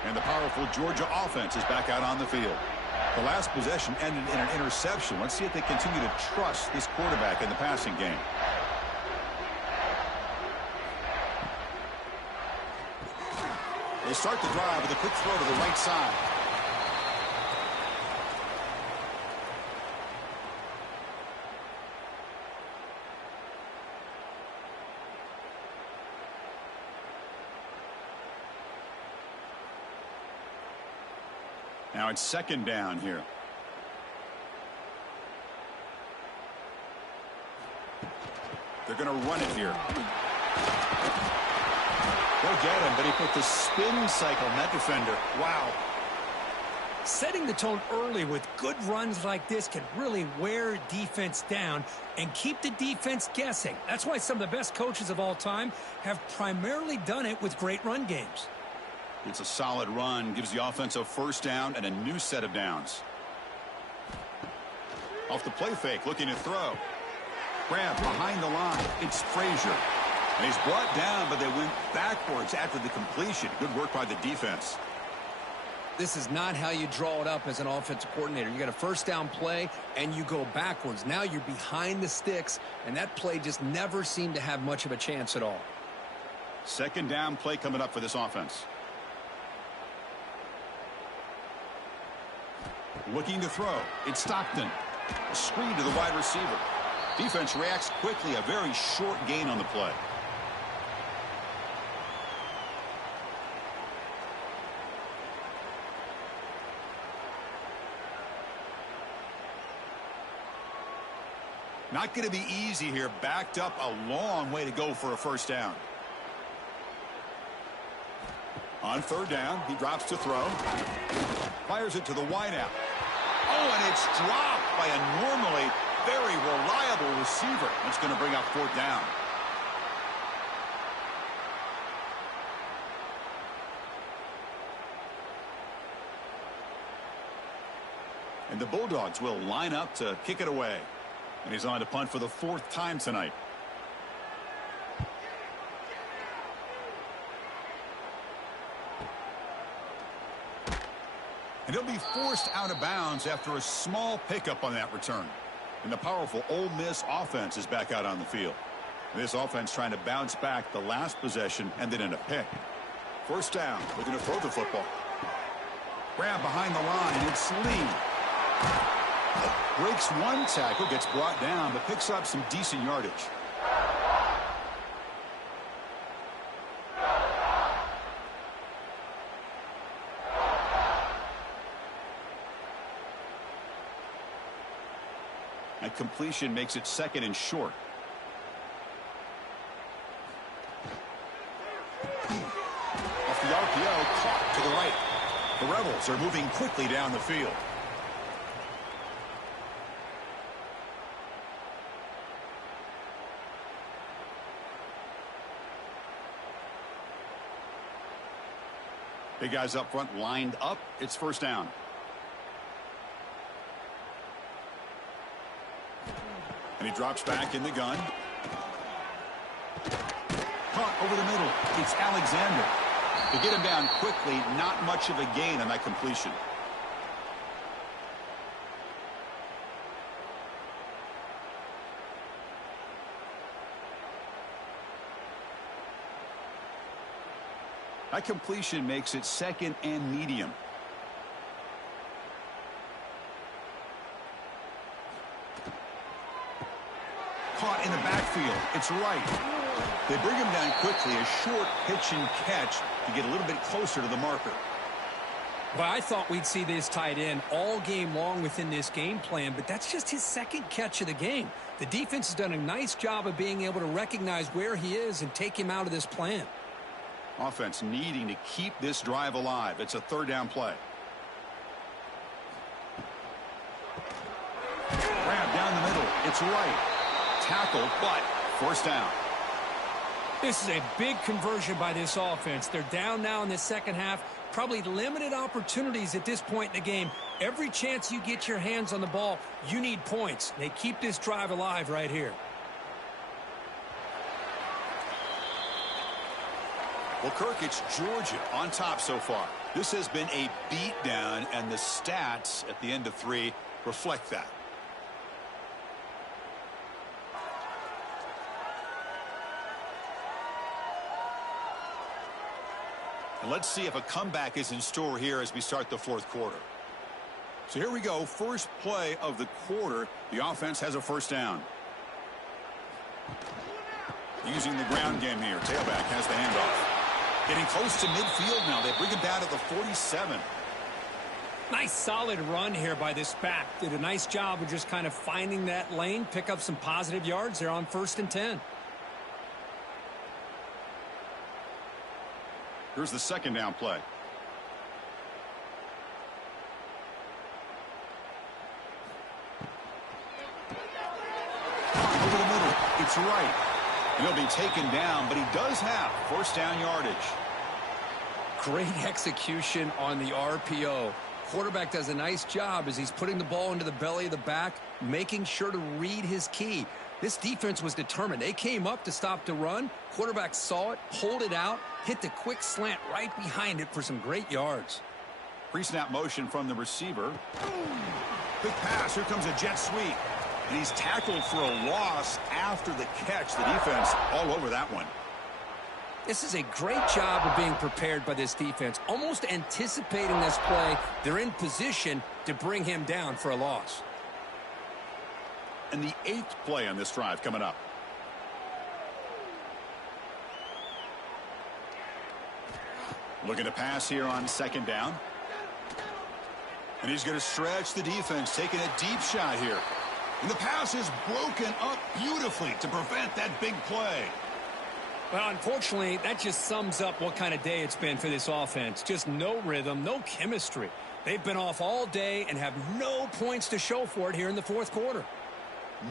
And the powerful Georgia offense is back out on the field. The last possession ended in an interception. Let's see if they continue to trust this quarterback in the passing game. They start the drive with a quick throw to the right side. Now it's second down here. They're going to run it here. They'll get him, but he put the spin cycle on that defender. Wow. Setting the tone early with good runs like this can really wear defense down and keep the defense guessing. That's why some of the best coaches of all time have primarily done it with great run games. It's a solid run, gives the offense a first down and a new set of downs. Off the play fake, looking to throw. Grab behind the line. It's Frazier. And he's brought down, but they went backwards after the completion. Good work by the defense. This is not how you draw it up as an offensive coordinator. You got a first down play, and you go backwards. Now you're behind the sticks, and that play just never seemed to have much of a chance at all. Second down play coming up for this offense. Looking to throw. It's Stockton. A screen to the wide receiver. Defense reacts quickly. A very short gain on the play. Not going to be easy here. Backed up a long way to go for a first down. On third down, he drops to throw. Fires it to the wideout. Oh, and it's dropped by a normally very reliable receiver. That's going to bring up fourth down. And the Bulldogs will line up to kick it away. And he's on to punt for the fourth time tonight. And he'll be forced out of bounds after a small pickup on that return. And the powerful Ole Miss offense is back out on the field. This offense trying to bounce back the last possession and then in a pick. First down, looking to throw the football. Grab behind the line, and it's Lee. Breaks one tackle, gets brought down, but picks up some decent yardage. That completion makes it second and short. Off the RPO, caught to the right. The Rebels are moving quickly down the field. Big guys up front lined up. It's first down. And he drops back in the gun. Caught over the middle. It's Alexander. To get him down quickly, not much of a gain on that completion. That completion makes it second and medium. Caught in the backfield. It's right. They bring him down quickly. A short pitch and catch to get a little bit closer to the marker. Well, I thought we'd see this tight end all game long within this game plan, but that's just his second catch of the game. The defense has done a nice job of being able to recognize where he is and take him out of this plan. Offense needing to keep this drive alive. It's a third down play. Grab down the middle. It's right. Tackle, but first down. This is a big conversion by this offense. They're down now in the second half. Probably limited opportunities at this point in the game. Every chance you get your hands on the ball, you need points. They keep this drive alive right here. Well, Kirk, it's Georgia on top so far. This has been a beatdown, and the stats at the end of 3 reflect that. And let's see if a comeback is in store here as we start the fourth quarter. So here we go. First play of the quarter. The offense has a first down. Using the ground game here. Tailback has the handoff. Getting close to midfield now. They bring him down to the 47. Nice solid run here by this back. Did a nice job of just kind of finding that lane, pick up some positive yards there on 1st and 10. Here's the 2nd down play. Over the middle. It's right. He'll be taken down, but he does have 1st down yardage. Great execution on the RPO. Quarterback does a nice job as he's putting the ball into the belly of the back, making sure to read his key. This defense was determined. They came up to stop the run. Quarterback saw it, pulled it out, hit the quick slant right behind it for some great yards. Pre-snap motion from the receiver. Quick pass. Here comes a jet sweep. And he's tackled for a loss after the catch. The defense all over that one. This is a great job of being prepared by this defense, almost anticipating this play. They're in position to bring him down for a loss. And the 8th play on this drive coming up. Looking to pass here on 2nd down. And he's going to stretch the defense, taking a deep shot here. And the pass is broken up beautifully to prevent that big play. Well, unfortunately, that just sums up what kind of day it's been for this offense. Just no rhythm, no chemistry. They've been off all day and have no points to show for it here in the 4th quarter.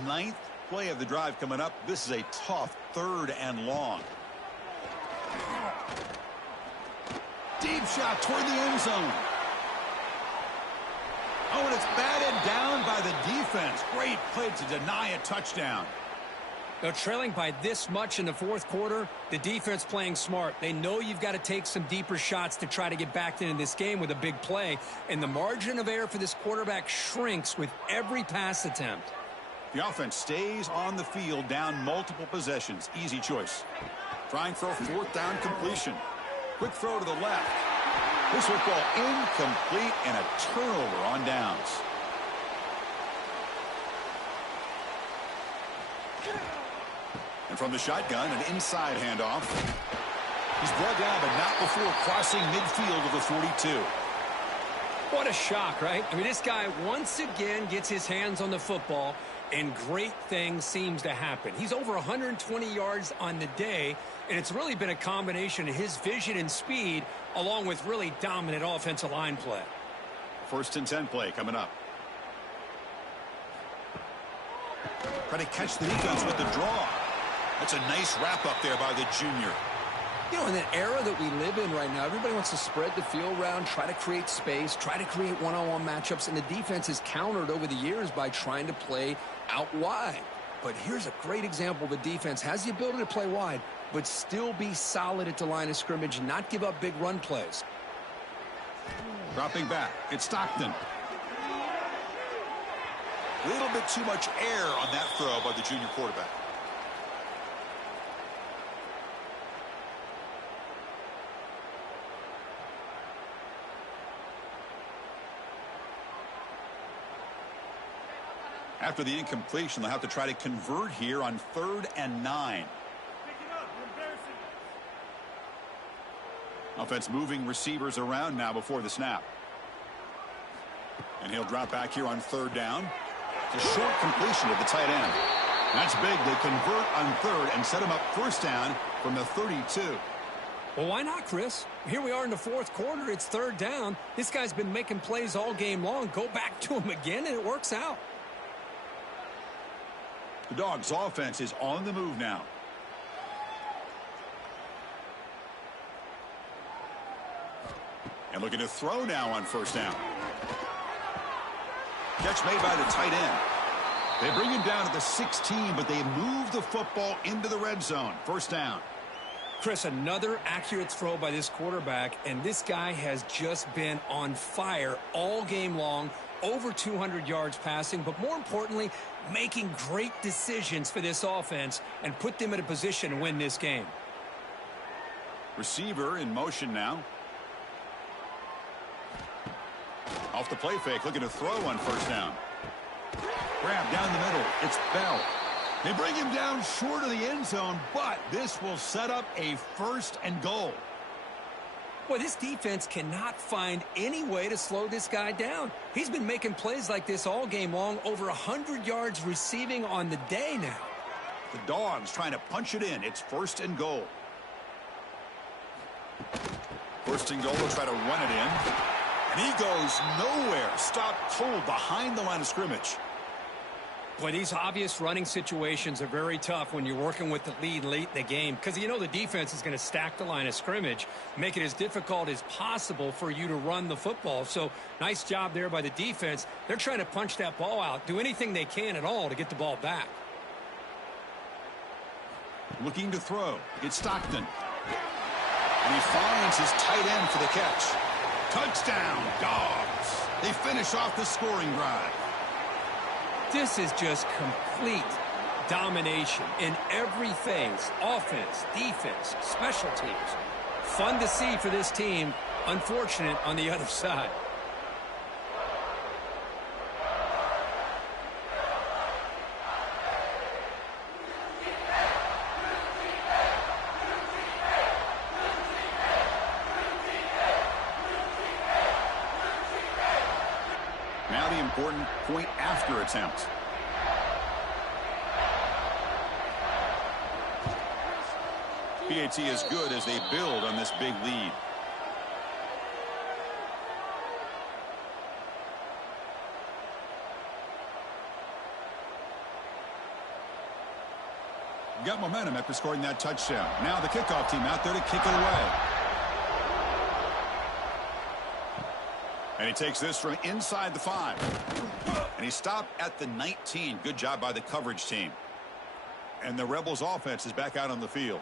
9th play of the drive coming up. This is a tough 3rd and long. Deep shot toward the end zone. Oh, and it's batted down by the defense. Great play to deny a touchdown. They're trailing by this much in the 4th quarter. The defense playing smart. They know you've got to take some deeper shots to try to get back into this game with a big play. And the margin of error for this quarterback shrinks with every pass attempt. The offense stays on the field down multiple possessions. Easy choice. Trying for a 4th down completion. Quick throw to the left. This football incomplete and a turnover on downs. And from the shotgun, an inside handoff. He's brought down, but not before crossing midfield of the 42. What a shock, right? I mean, this guy once again gets his hands on the football, and great things seems to happen. He's over 120 yards on the day, and it's really been a combination of his vision and speed, along with really dominant offensive line play. 1st and 10 play coming up. Try to catch the defense with the draw. That's a nice wrap up there by the junior. You know, in the era that we live in right now, everybody wants to spread the field around, try to create space, try to create one-on-one matchups, and the defense is countered over the years by trying to play out wide. But here's a great example. The defense has the ability to play wide, but still be solid at the line of scrimmage, not give up big run plays. Dropping back, it's Stockton. A little bit too much air on that throw by the junior quarterback. After the incompletion, they'll have to try to convert here on 3rd and 9. Offense moving receivers around now before the snap. And he'll drop back here on 3rd down. It's a short completion of the tight end. That's big. They convert on 3rd and set him up 1st down from the 32. Well, why not, Chris? Here we are in the 4th quarter. It's 3rd down. This guy's been making plays all game long. Go back to him again, and it works out. The Dogs' offense is on the move now. And looking to throw now on 1st down. Catch made by the tight end. They bring him down at the 16, but they move the football into the red zone. 1st down. Chris, another accurate throw by this quarterback, and this guy has just been on fire all game long. Over 200 yards passing, but more importantly, making great decisions for this offense and put them in a position to win this game. Receiver in motion now. Off the play fake, looking to throw on 1st down. Grab down the middle. It's Bell. They bring him down short of the end zone, but this will set up a 1st and goal. Well, this defense cannot find any way to slow this guy down. He's been making plays like this all game long, over 100 yards receiving on the day now. The Dogs trying to punch it in. It's 1st and goal. 1st and goal, they'll try to run it in. And he goes nowhere. Stopped cold behind the line of scrimmage. Boy, these obvious running situations are very tough when you're working with the lead late in the game, because you know the defense is going to stack the line of scrimmage, make it as difficult as possible for you to run the football. So nice job there by the defense. They're trying to punch that ball out, do anything they can at all to get the ball back. Looking to throw. It's Stockton. And he finds his tight end for the catch. Touchdown, Dogs. They finish off the scoring drive. This is just complete domination in every phase. Offense, defense, special teams. Fun to see for this team. Unfortunate on the other side. Now the important point after attempt. PAT is good as they build on this big lead. Got momentum after scoring that touchdown. Now the kickoff team out there to kick it away. And he takes this from inside the 5. And he stopped at the 19. Good job by the coverage team. And the Rebels offense is back out on the field.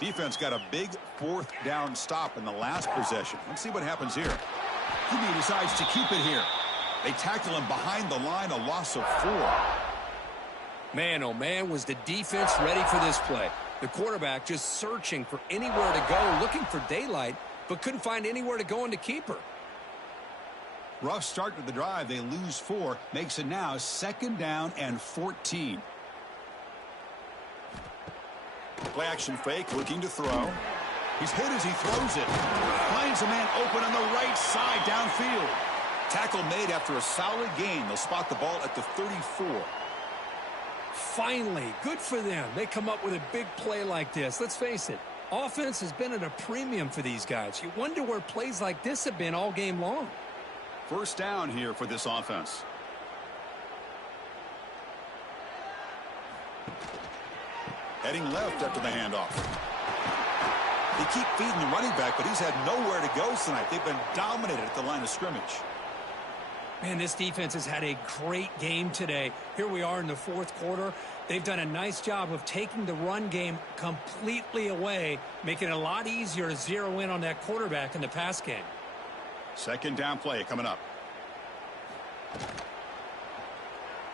Defense got a big 4th down stop in the last possession. Let's see what happens here. QB decides to keep it here. They tackle him behind the line, a loss of 4. Man, oh man, was the defense ready for this play. The quarterback just searching for anywhere to go, looking for daylight, but couldn't find anywhere to go in the keeper. Rough start to the drive. They lose 4. Makes it now 2nd down and 14. Play action fake, looking to throw. He's hit as he throws it. Finds a man open on the right side downfield. Tackle made after a solid gain. They'll spot the ball at the 34. Finally, good for them. They come up with a big play like this. Let's face it, offense has been at a premium for these guys. You wonder where plays like this have been all game long. 1st down here for this offense. Heading left after the handoff. They keep feeding the running back, but he's had nowhere to go tonight. They've been dominated at the line of scrimmage. Man, this defense has had a great game today. Here we are in the 4th quarter. They've done a nice job of taking the run game completely away, making it a lot easier to zero in on that quarterback in the pass game. 2nd down play coming up.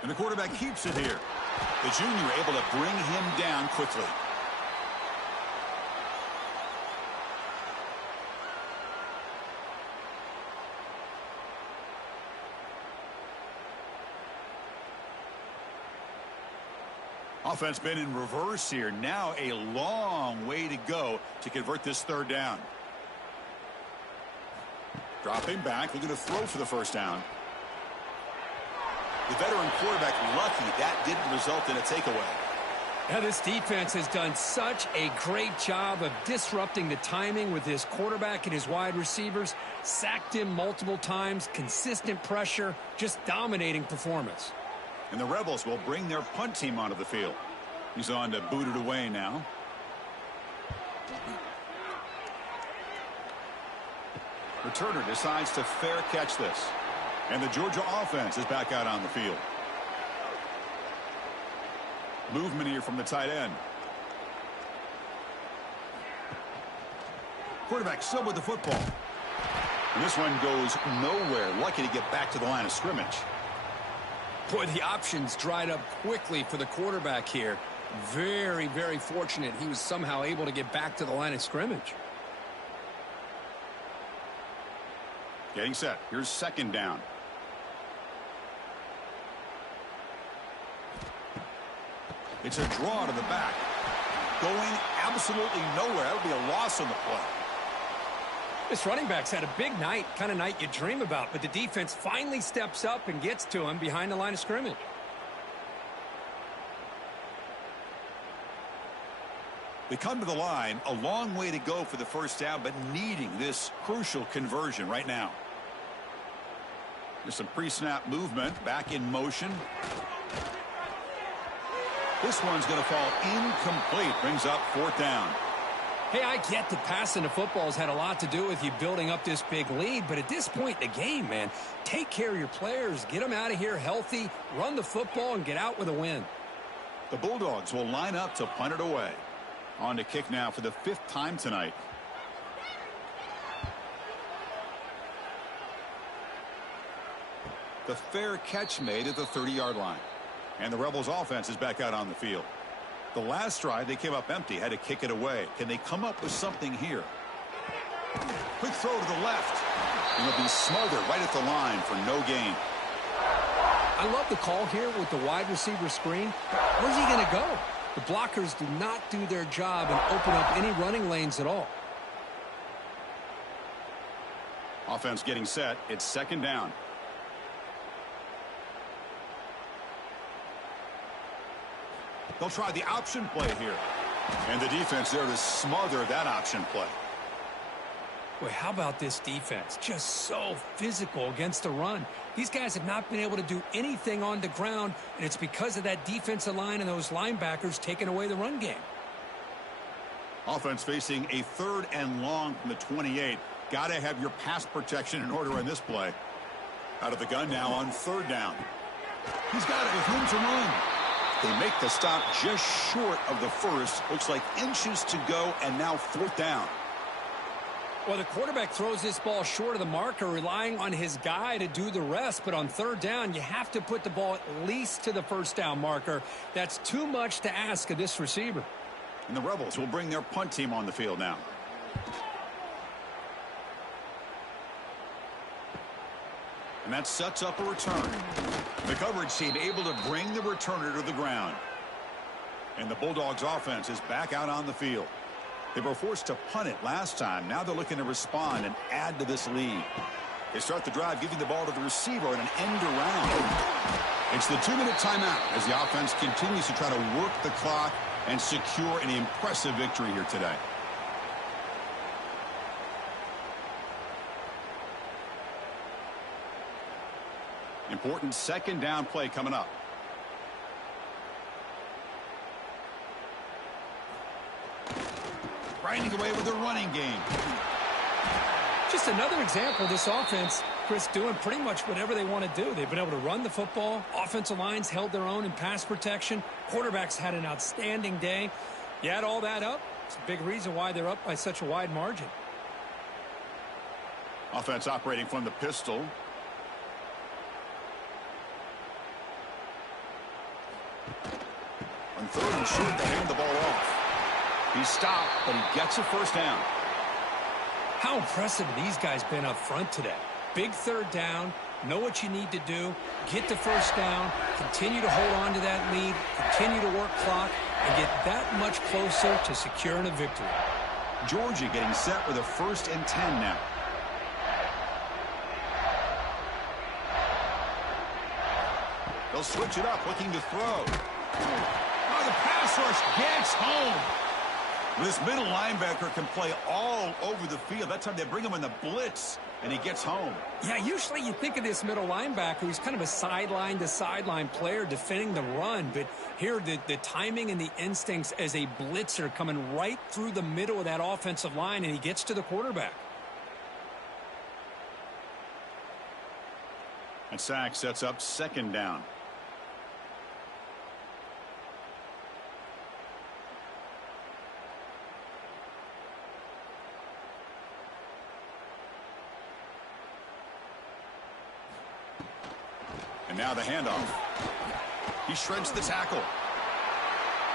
And the quarterback keeps it here. The junior able to bring him down quickly. Offense been in reverse here. Now a long way to go to convert this 3rd down. Dropping back, looking to throw for the 1st down. The veteran quarterback lucky that didn't result in a takeaway. Now this defense has done such a great job of disrupting the timing with his quarterback and his wide receivers. Sacked him multiple times, consistent pressure, just dominating performance. And the Rebels will bring their punt team onto the field. He's on to boot it away now. Returner decides to fair catch this. And the Georgia offense is back out on the field. Movement here from the tight end. Quarterback still with the football. And this one goes nowhere. Lucky to get back to the line of scrimmage. Boy, the options dried up quickly for the quarterback here. Very, very fortunate he was somehow able to get back to the line of scrimmage. Getting set. Here's 2nd down. It's a draw to the back. Going absolutely nowhere. That would be a loss on the play. This running back's had a big night, kind of night you dream about, but the defense finally steps up and gets to him behind the line of scrimmage. They come to the line, a long way to go for the first down, but needing this crucial conversion right now. There's some pre-snap movement, back in motion. This one's going to fall incomplete, brings up 4th down. Hey, I get that passing the football has had a lot to do with you building up this big lead, but at this point in the game, man, take care of your players, get them out of here healthy, run the football, and get out with a win. The Bulldogs will line up to punt it away. On to kick now for the 5th time tonight. The fair catch made at the 30-yard line. And the Rebels offense is back out on the field. The last drive, they came up empty, had to kick it away. Can they come up with something here? Quick throw to the left. And it'll be smothered right at the line for no gain. I love the call here with the wide receiver screen. Where's he going to go? The blockers do not do their job and open up any running lanes at all. Offense getting set. It's 2nd down. They'll try the option play here. And the defense there to smother that option play. Boy, how about this defense? Just so physical against the run. These guys have not been able to do anything on the ground, and it's because of that defensive line and those linebackers taking away the run game. Offense facing a 3rd and long from the 28. Got to have your pass protection in order in this play. Out of the gun now on 3rd down. He's got it with room to run. They make the stop just short of the first. Looks like inches to go, and now 4th down. Well, the quarterback throws this ball short of the marker, relying on his guy to do the rest. But on 3rd down, you have to put the ball at least to the 1st down marker. That's too much to ask of this receiver. And the Rebels will bring their punt team on the field now. And that sets up a return. The coverage team able to bring the returner to the ground. And the Bulldogs offense is back out on the field. They were forced to punt it last time. Now they're looking to respond and add to this lead. They start the drive giving the ball to the receiver in an end around. It's the 2-minute timeout as the offense continues to try to work the clock and secure an impressive victory here today. Important 2nd down play coming up. Grinding away with the running game. Just another example of this offense, Chris, doing pretty much whatever they want to do. They've been able to run the football. Offensive lines held their own in pass protection. Quarterbacks had an outstanding day. You add all that up, it's a big reason why they're up by such a wide margin. Offense operating from the pistol. On 3rd and short, they hand the ball off. He's stopped, but he gets a 1st down. How impressive have these guys been up front today? Big 3rd down, know what you need to do, get the 1st down, continue to hold on to that lead, continue to work clock, and get that much closer to securing a victory. Georgia getting set with a 1st and 10 now. They'll switch it up, looking to throw. Oh, the pass rush gets home. This middle linebacker can play all over the field. That time they bring him in the blitz, and he gets home. Yeah, usually you think of this middle linebacker who's kind of a sideline-to-sideline player defending the run, but here the timing and the instincts as a blitzer coming right through the middle of that offensive line, and he gets to the quarterback. And sack sets up 2nd down. And now the handoff. He shreds the tackle.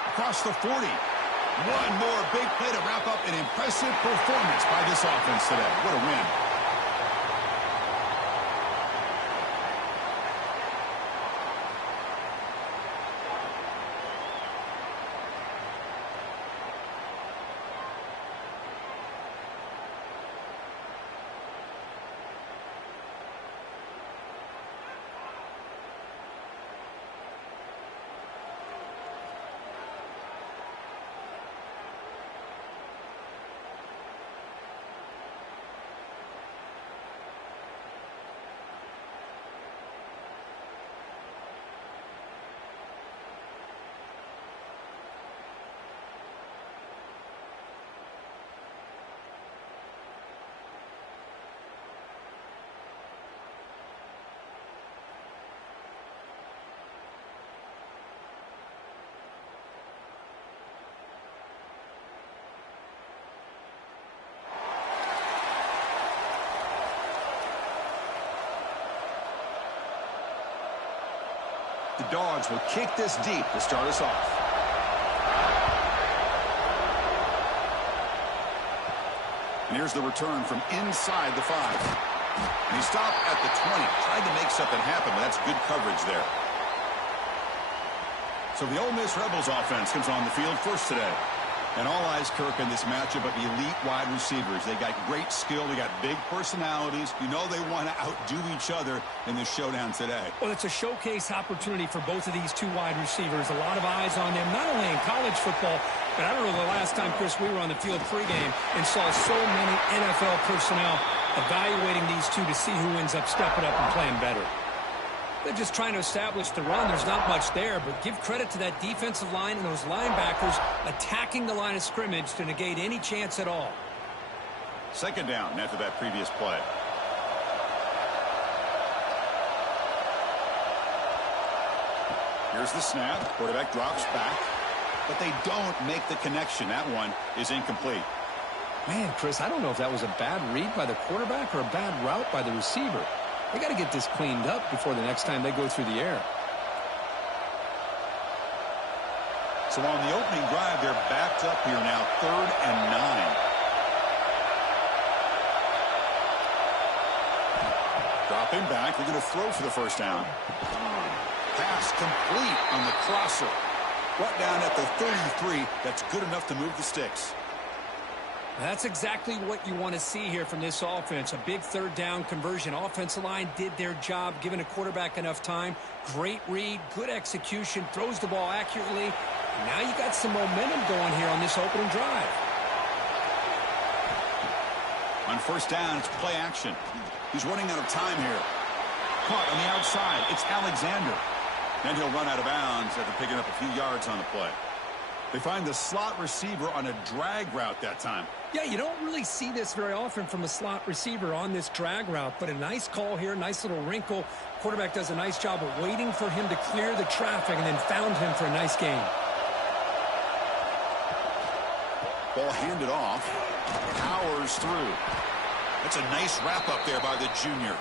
Across the 40. One more big play to wrap up an impressive performance by this offense today. What a win. The Dogs will kick this deep to start us off. And here's the return from inside the 5. And he stopped at the 20. Tried to make something happen, but that's good coverage there. So the Ole Miss Rebels offense comes on the field first today. And all eyes, Kirk, in this matchup of elite wide receivers. They got great skill. They got big personalities. You know they want to outdo each other in this showdown today. Well, it's a showcase opportunity for both of these two wide receivers. A lot of eyes on them, not only in college football, but I don't know the last time, Chris, we were on the field pregame and saw so many NFL personnel evaluating these two to see who ends up stepping up and playing better. They're just trying to establish the run. There's not much there, but give credit to that defensive line and those linebackers attacking the line of scrimmage to negate any chance at all. Second down after that previous play. Here's the snap. Quarterback drops back, but they don't make the connection. That one is incomplete. Man, Chris, I don't know if that was a bad read by the quarterback or a bad route by the receiver. They got to get this cleaned up before the next time they go through the air. So on the opening drive, they're backed up here now, 3rd and 9. Dropping back, they're going to throw for the first down. Pass complete on the crosser. Brought down at the 33. That's good enough to move the sticks. That's exactly what you want to see here from this offense. A big 3rd down conversion. Offensive line did their job, giving a quarterback enough time. Great read, good execution, throws the ball accurately. And now you got some momentum going here on this opening drive. On first down, it's play action. He's running out of time here. Caught on the outside. It's Alexander. And he'll run out of bounds after picking up a few yards on the play. They find the slot receiver on a drag route that time. Yeah, you don't really see this very often from a slot receiver on this drag route, but a nice call here, nice little wrinkle. Quarterback does a nice job of waiting for him to clear the traffic and then found him for a nice gain. Ball handed off. Powers through. That's a nice wrap up there by the junior.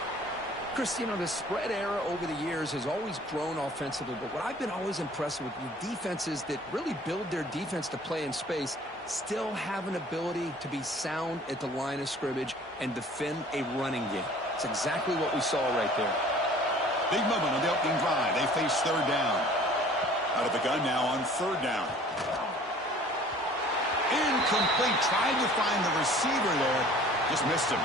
Chris, you know, the spread era over the years has always grown offensively, but what I've been always impressed with defenses that really build their defense to play in space still have an ability to be sound at the line of scrimmage and defend a running game. It's exactly what we saw right there. Big moment on the opening drive. They face 3rd down. Out of the gun now on 3rd down. Incomplete. Trying to find the receiver there. Just missed him.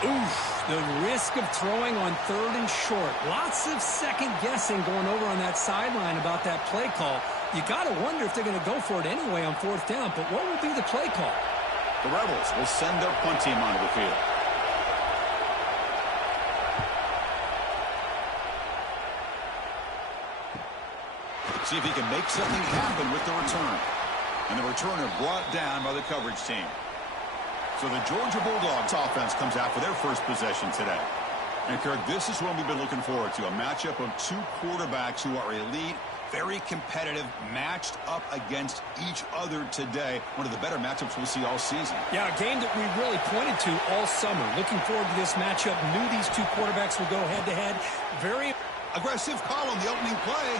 Oof, the risk of throwing on 3rd and short. Lots of second guessing going over on that sideline about that play call. You got to wonder if they're going to go for it anyway on 4th down, but what will be the play call? The Rebels will send their punt team onto the field. See if he can make something happen with the return. And the returner brought down by the coverage team. So the Georgia Bulldogs offense comes out for their first possession today. And, Kirk, this is what we've been looking forward to, a matchup of two quarterbacks who are elite, very competitive, matched up against each other today. One of the better matchups we'll see all season. Yeah, a game that we really pointed to all summer. Looking forward to this matchup. Knew these two quarterbacks would go head-to-head. Very aggressive call on the opening play.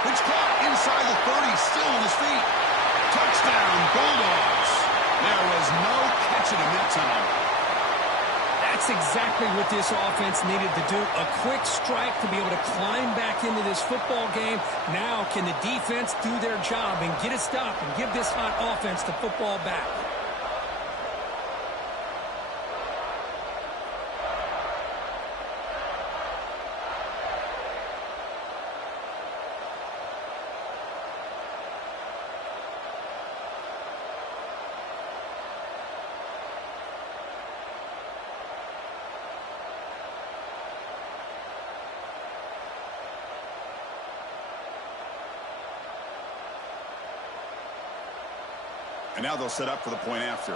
Pitch caught inside the 30, still on his feet. Touchdown, Bulldogs. There was no catching him that time. That's exactly what this offense needed to do. A quick strike to be able to climb back into this football game. Now can the defense do their job and get a stop and give this hot offense the football back? And now they'll set up for the point after.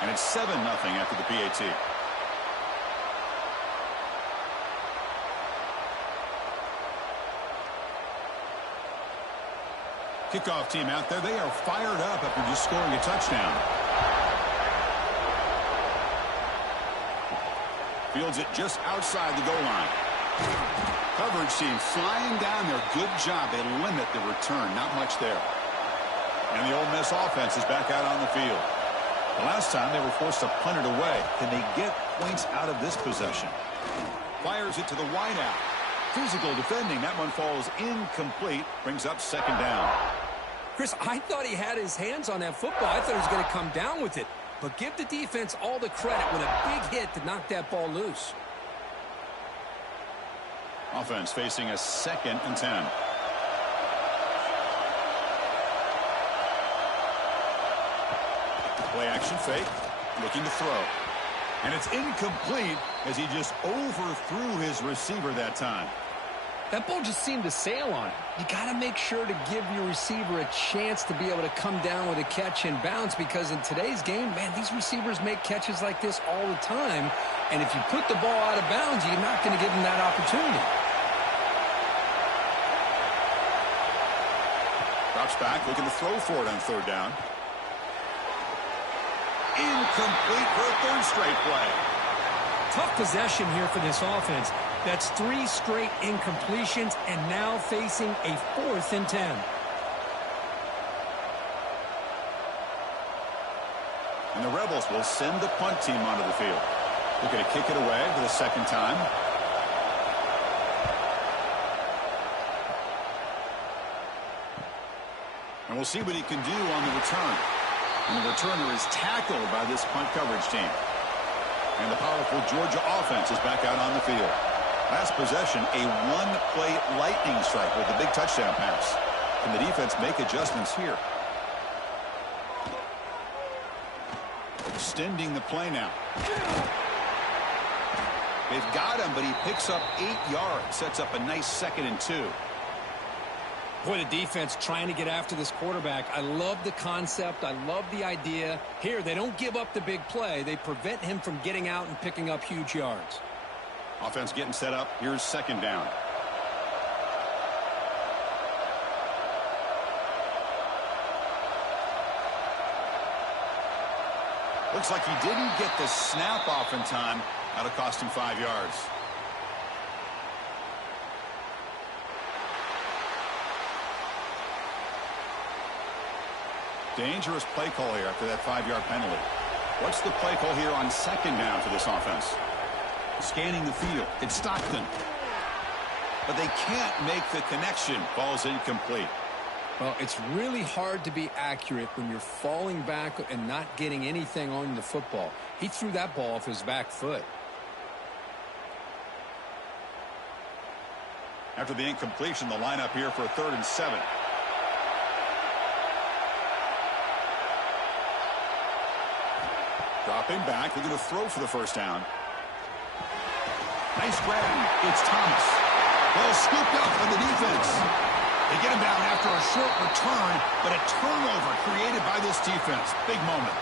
And it's 7-0 after the PAT. Kickoff team out there. They are fired up after just scoring a touchdown. Fields it just outside the goal line. Coverage team flying down there. Good job. They limit the return. Not much there. And the Ole Miss offense is back out on the field. The last time they were forced to punt it away. Can they get points out of this possession? Fires it to the wideout. Physical defending. That one falls incomplete. Brings up second down. Chris, I thought he had his hands on that football. I thought he was going to come down with it. But give the defense all the credit with a big hit to knock that ball loose. Offense facing a 2nd and 10. Play action fake. Looking to throw. And it's incomplete as he just overthrew his receiver that time. That ball just seemed to sail on him. You got to make sure to give your receiver a chance to be able to come down with a catch and bounce, because in today's game, man, these receivers make catches like this all the time. And if you put the ball out of bounds, you're not going to give them that opportunity. Drops back, looking to throw for it on 3rd down. Incomplete for a 3rd straight play. Tough possession here for this offense. That's 3 straight incompletions and now facing a 4th and 10. And the Rebels will send the punt team onto the field. Looking to kick it away for the 2nd time. And we'll see what he can do on the return. And the returner is tackled by this punt coverage team. And the powerful Georgia offense is back out on the field. Last possession, a 1-play lightning strike with a big touchdown pass. Can the defense make adjustments here? Extending the play now. They've got him, but he picks up 8 yards. Sets up a nice 2nd and 2. Boy, the defense trying to get after this quarterback. I love the concept. I love the idea. Here, they don't give up the big play. They prevent him from getting out and picking up huge yards. Offense getting set up. Here's 2nd down. Looks like he didn't get the snap off in time. That'll cost him 5 yards. Dangerous play call here after that 5-yard penalty. What's the play call here on 2nd down for this offense? Scanning the field. It's Stockton. But they can't make the connection. Ball's incomplete. Well, it's really hard to be accurate when you're falling back and not getting anything on the football. He threw that ball off his back foot. After the incompletion, the lineup here for a 3rd and 7. Dropping back, looking to throw for the 1st down. Nice grab. It's Thomas. Ball scooped up from the defense. They get him down after a short return, but a turnover created by this defense. Big moment.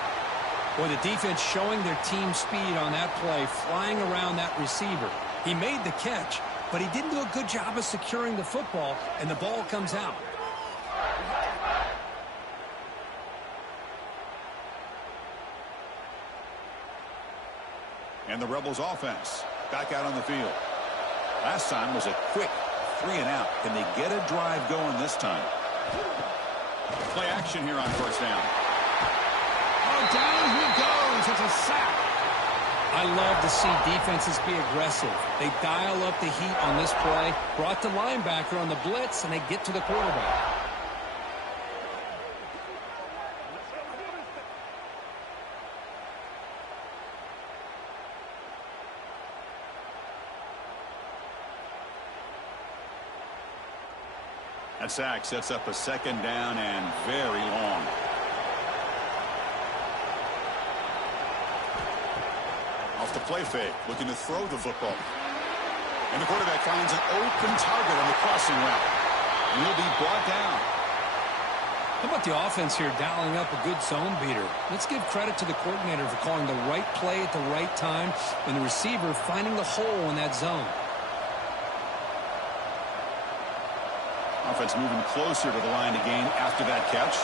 Boy, the defense showing their team speed on that play, flying around that receiver. He made the catch, but he didn't do a good job of securing the football, and the ball comes out. And the Rebels offense back out on the field. Last time was a quick 3 and out. Can they get a drive going this time? Play action here on 1st down. Oh, down he goes. It's a sack. I love to see defenses be aggressive. They dial up the heat on this play, brought the linebacker on the blitz, and they get to the quarterback. That sack sets up a 2nd down and very long. Off the play fake, looking to throw the football. And the quarterback finds an open target on the crossing route. And he'll be brought down. How about the offense here dialing up a good zone beater? Let's give credit to the coordinator for calling the right play at the right time and the receiver finding the hole in that zone. Offense moving closer to the line to gain after that catch.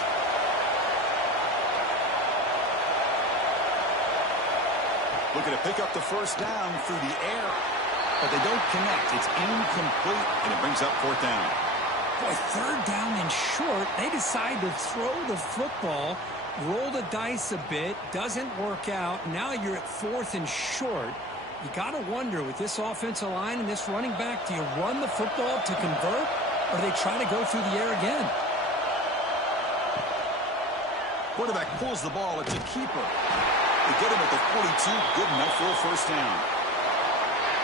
Looking to pick up the first down through the air. But they don't connect. It's incomplete, and it brings up fourth down. Boy, third down and short. They decide to throw the football, roll the dice a bit, doesn't work out. Now you're at fourth and short. You got to wonder, with this offensive line and this running back, do you run the football to convert, or do they try to go through the air again? Quarterback pulls the ball. It's a keeper. They get him at the 42. Good enough for a first down.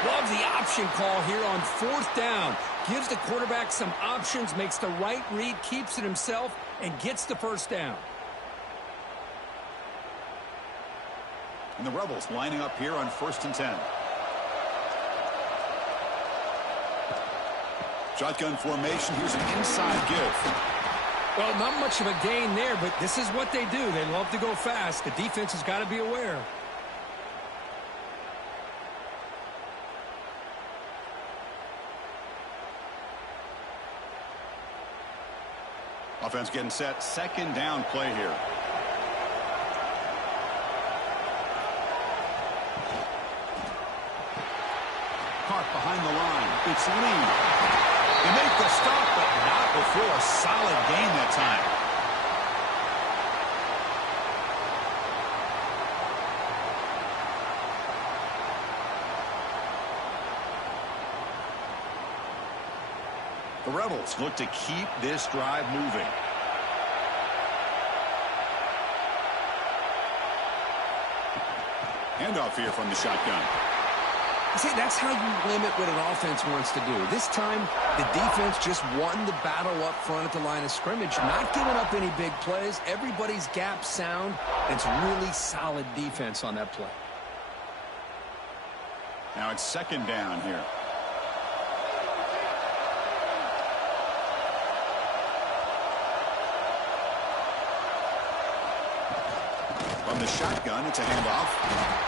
Love the option call here on fourth down. Gives the quarterback some options, makes the right read, keeps it himself, and gets the first down. And the Rebels lining up here on 1st and 10. Shotgun formation. Here's an inside give. Well, not much of a gain there, but this is what they do. They love to go fast. The defense has got to be aware. Offense getting set. Second down play here. Caught behind the line. It's Lee. They make the stop, but not before a solid gain that time. The Rebels look to keep this drive moving. Handoff here from the shotgun. See, that's how you limit what an offense wants to do. This time, the defense just won the battle up front at the line of scrimmage, not giving up any big plays. Everybody's gap sound. It's really solid defense on that play. Now it's second down here. From the shotgun, it's a handoff.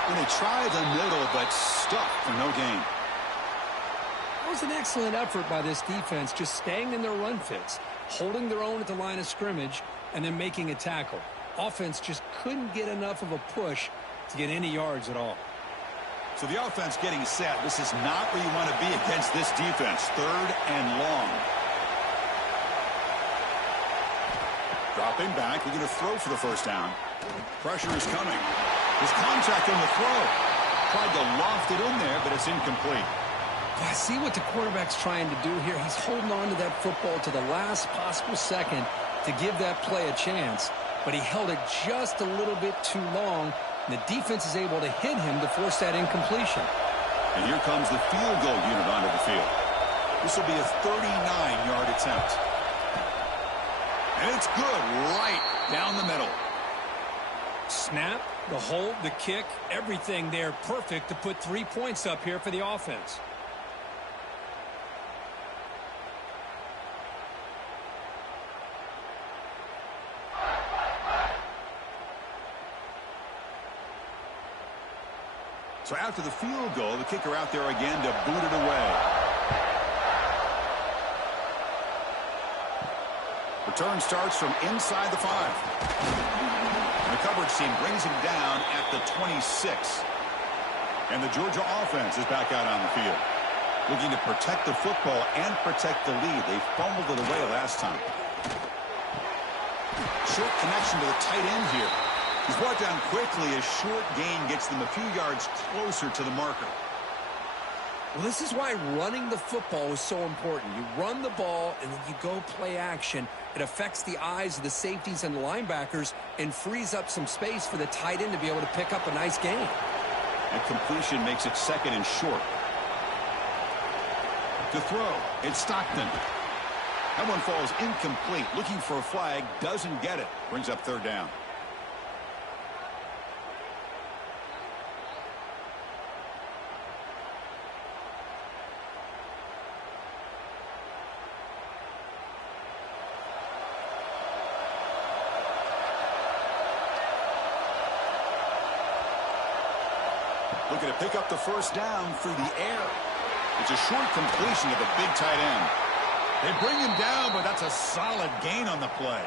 And they try the middle, but stuck for no gain. That was an excellent effort by this defense, just staying in their run fits, holding their own at the line of scrimmage, and then making a tackle. Offense just couldn't get enough of a push to get any yards at all. So the offense getting set. This is not where you want to be against this defense. Third and long. Dropping back. We're going to throw for the first down. Pressure is coming. There's contact on the throw. Tried to loft it in there, but it's incomplete. I see what the quarterback's trying to do here. He's holding on to that football to the last possible second to give that play a chance. But he held it just a little bit too long. And the defense is able to hit him to force that incompletion. And here comes the field goal unit onto the field. This will be a 39-yard attempt. And it's good right down the middle. Snap, the hold, the kick, everything there perfect to put 3 points up here for the offense. So after the field goal, the kicker out there again to boot it away. Return starts from inside the 5. The coverage team brings him down at the 26. And the Georgia offense is back out on the field, looking to protect the football and protect the lead. They fumbled it away last time. Short connection to the tight end here. He's brought down quickly. A short gain gets them a few yards closer to the marker. Well, this is why running the football is so important. You run the ball, and then you go play action. It affects the eyes of the safeties and the linebackers and frees up some space for the tight end to be able to pick up a nice gain. And completion makes it second and short. To throw, it's Stockton. That one falls incomplete. Looking for a flag, doesn't get it. Brings up third down. Looking to pick up the first down through the air. It's a short completion to the big tight end. They bring him down, but that's a solid gain on the play.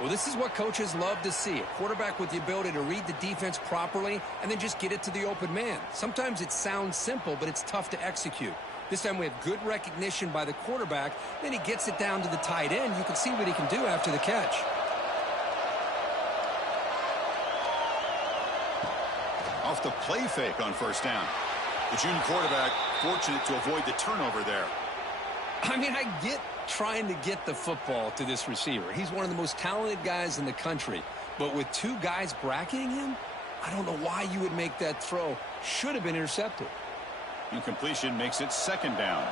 Well, this is what coaches love to see. A quarterback with the ability to read the defense properly and then just get it to the open man. Sometimes it sounds simple, but it's tough to execute. This time we have good recognition by the quarterback. Then he gets it down to the tight end. You can see what he can do after the catch. Off the play fake on first down. The junior quarterback fortunate to avoid the turnover there. I mean, I get trying to get the football to this receiver. He's one of the most talented guys in the country. But with two guys bracketing him, I don't know why you would make that throw. Should have been intercepted. Incompletion makes it second down.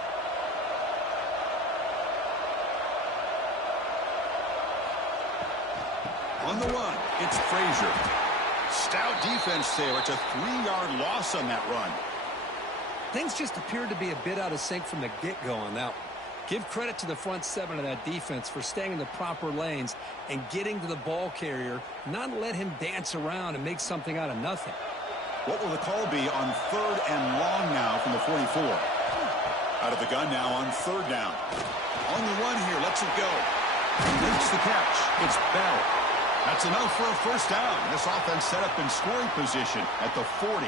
On the run, it's Frazier. Stout defense there. It's a 3-yard loss on that run. Things just appeared to be a bit out of sync from the get-go on that one. Give credit to the front seven of that defense for staying in the proper lanes and getting to the ball carrier, not let him dance around and make something out of nothing. What will the call be on third and long now from the 44? Out of the gun now on third down. On the run here, lets it go. Makes the catch. It's Bell. That's enough for a first down. This offense set up in scoring position at the 40.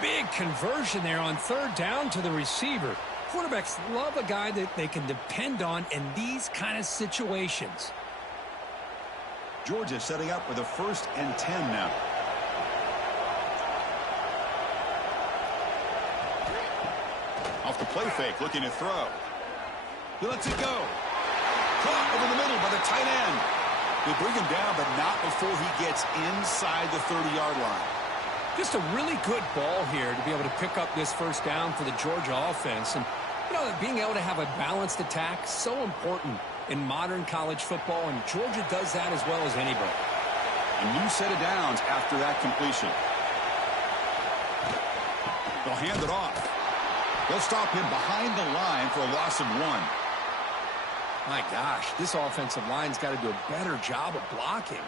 Big conversion there on third down to the receiver. Quarterbacks love a guy that they can depend on in these kind of situations. Georgia setting up with a 1st and 10 now. Off the play fake, looking to throw. He lets it go. Caught over the middle by the tight end. They bring him down, but not before he gets inside the 30-yard line. Just a really good ball here to be able to pick up this first down for the Georgia offense. And, you know, being able to have a balanced attack, so important in modern college football, and Georgia does that as well as anybody. A new set of downs after that completion. They'll hand it off. They'll stop him behind the line for a loss of 1. My gosh, this offensive line's got to do a better job of blocking.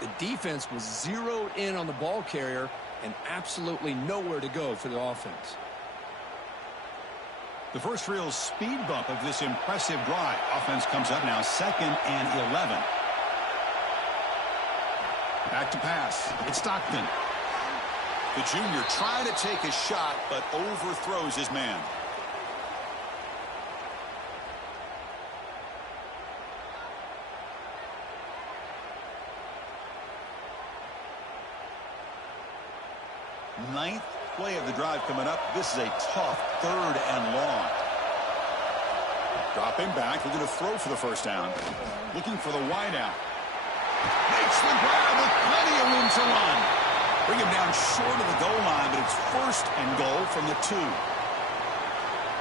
The defense was zeroed in on the ball carrier and absolutely nowhere to go for the offense. The first real speed bump of this impressive drive. Offense comes up now 2nd and 11. Back to pass. It's Stockton. The junior trying to take a shot, but overthrows his man. Ninth play of the drive coming up. This is a tough 3rd and long. Dropping back, looking to throw for the first down. Looking for the wideout. Makes the grab with plenty of room to run. Bring him down short of the goal line, but it's 1st and goal from the 2.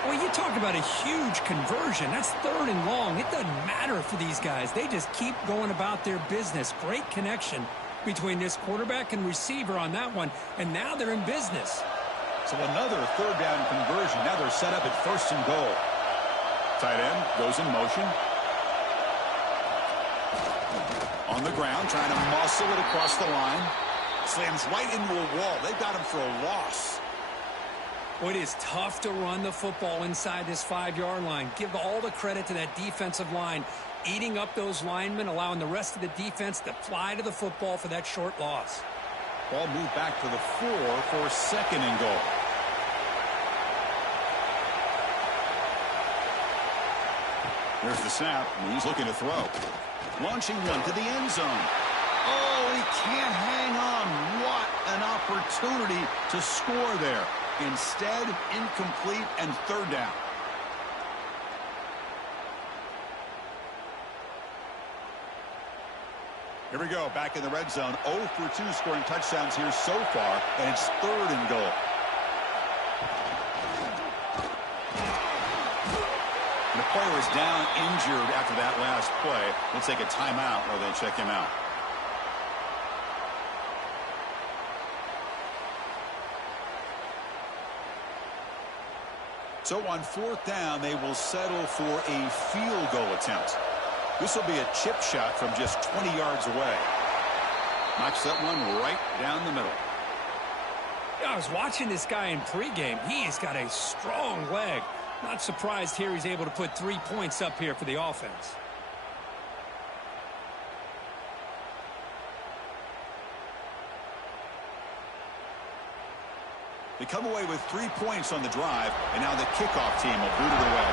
Well, you talk about a huge conversion. That's 3rd and long. It doesn't matter for these guys. They just keep going about their business. Great connection between this quarterback and receiver on that one, and now they're in business. So another 3rd down conversion. Now they're set up at 1st and goal. Tight end goes in motion. On the ground, trying to muscle it across the line. Slams right into a wall. They've got him for a loss. Well, it is tough to run the football inside this 5-yard line. Give all the credit to that defensive line, eating up those linemen, allowing the rest of the defense to fly to the football for that short loss. Ball moved back to the 4 for 2nd and goal. There's the snap, and he's looking to throw. Launching one to the end zone. Oh, he can't hang on. What an opportunity to score there. Instead, incomplete and 3rd down. Here we go, back in the red zone. 0 for 2 scoring touchdowns here so far, and it's 3rd and goal. And the player is down injured after that last play. We'll take a timeout while they check him out. So on 4th down, they will settle for a field goal attempt. This will be a chip shot from just 20 yards away. Knocks that one right down the middle. Yeah, I was watching this guy in pregame. He has got a strong leg. Not surprised here he's able to put 3 points up here for the offense. They come away with 3 points on the drive, and now the kickoff team will boot it away.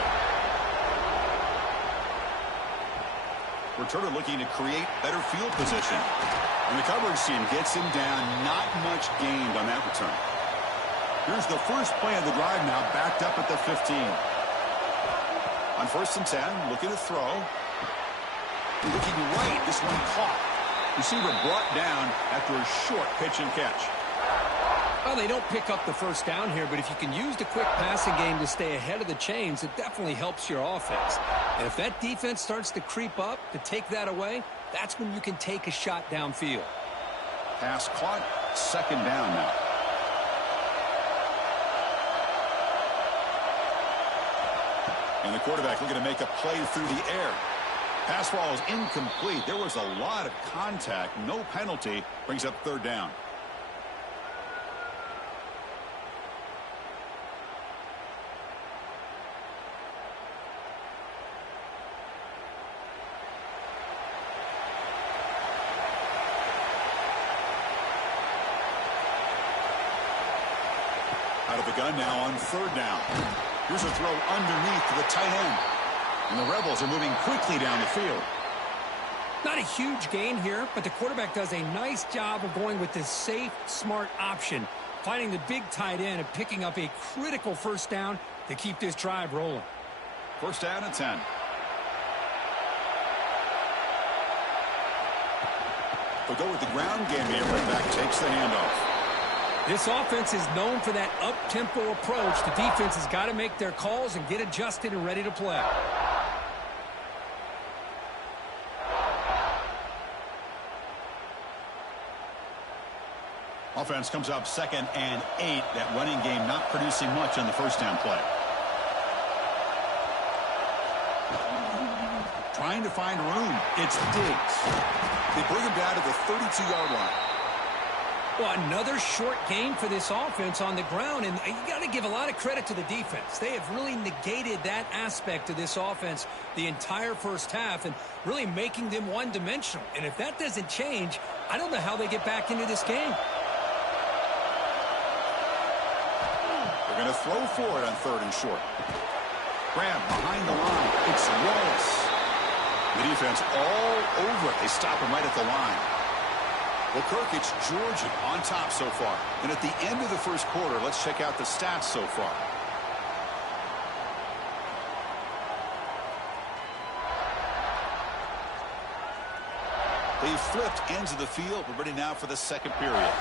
Returner looking to create better field position. And the coverage team gets him down. Not much gained on that return. Here's the first play of the drive now, backed up at the 15. On 1st and 10, looking to throw. Looking right, this one caught. Receiver brought down after a short pitch and catch. Well, they don't pick up the first down here, but if you can use the quick passing game to stay ahead of the chains, it definitely helps your offense. And if that defense starts to creep up to take that away, that's when you can take a shot downfield. Pass caught, 2nd down now. And the quarterback looking to make a play through the air. Pass ball is incomplete. There was a lot of contact. No penalty. Brings up 3rd down. Out of the gun now on 3rd down. Here's a throw underneath to the tight end. And the Rebels are moving quickly down the field. Not a huge gain here, but the quarterback does a nice job of going with this safe, smart option, finding the big tight end and picking up a critical 1st down to keep this drive rolling. 1st down and 10. They'll go with the ground game here. Running back takes the handoff. This offense is known for that up-tempo approach. The defense has got to make their calls and get adjusted and ready to play. Offense comes up 2nd and 8. That running game not producing much on the 1st down play. Trying to find room. It's Diggs. They bring him down to the 32-yard line. Well, another short gain for this offense on the ground, and you got to give a lot of credit to the defense. They have really negated that aspect of this offense the entire 1st half and really making them one-dimensional. And if that doesn't change, I don't know how they get back into this game. They're going to throw for it on 3rd and short. Grab behind the line. It's Wallace. The defense all over it. They stop him right at the line. Well, Kirk, it's Georgia on top so far. And at the end of the 1st quarter, let's check out the stats so far. They've flipped ends of the field. We're ready now for the 2nd period.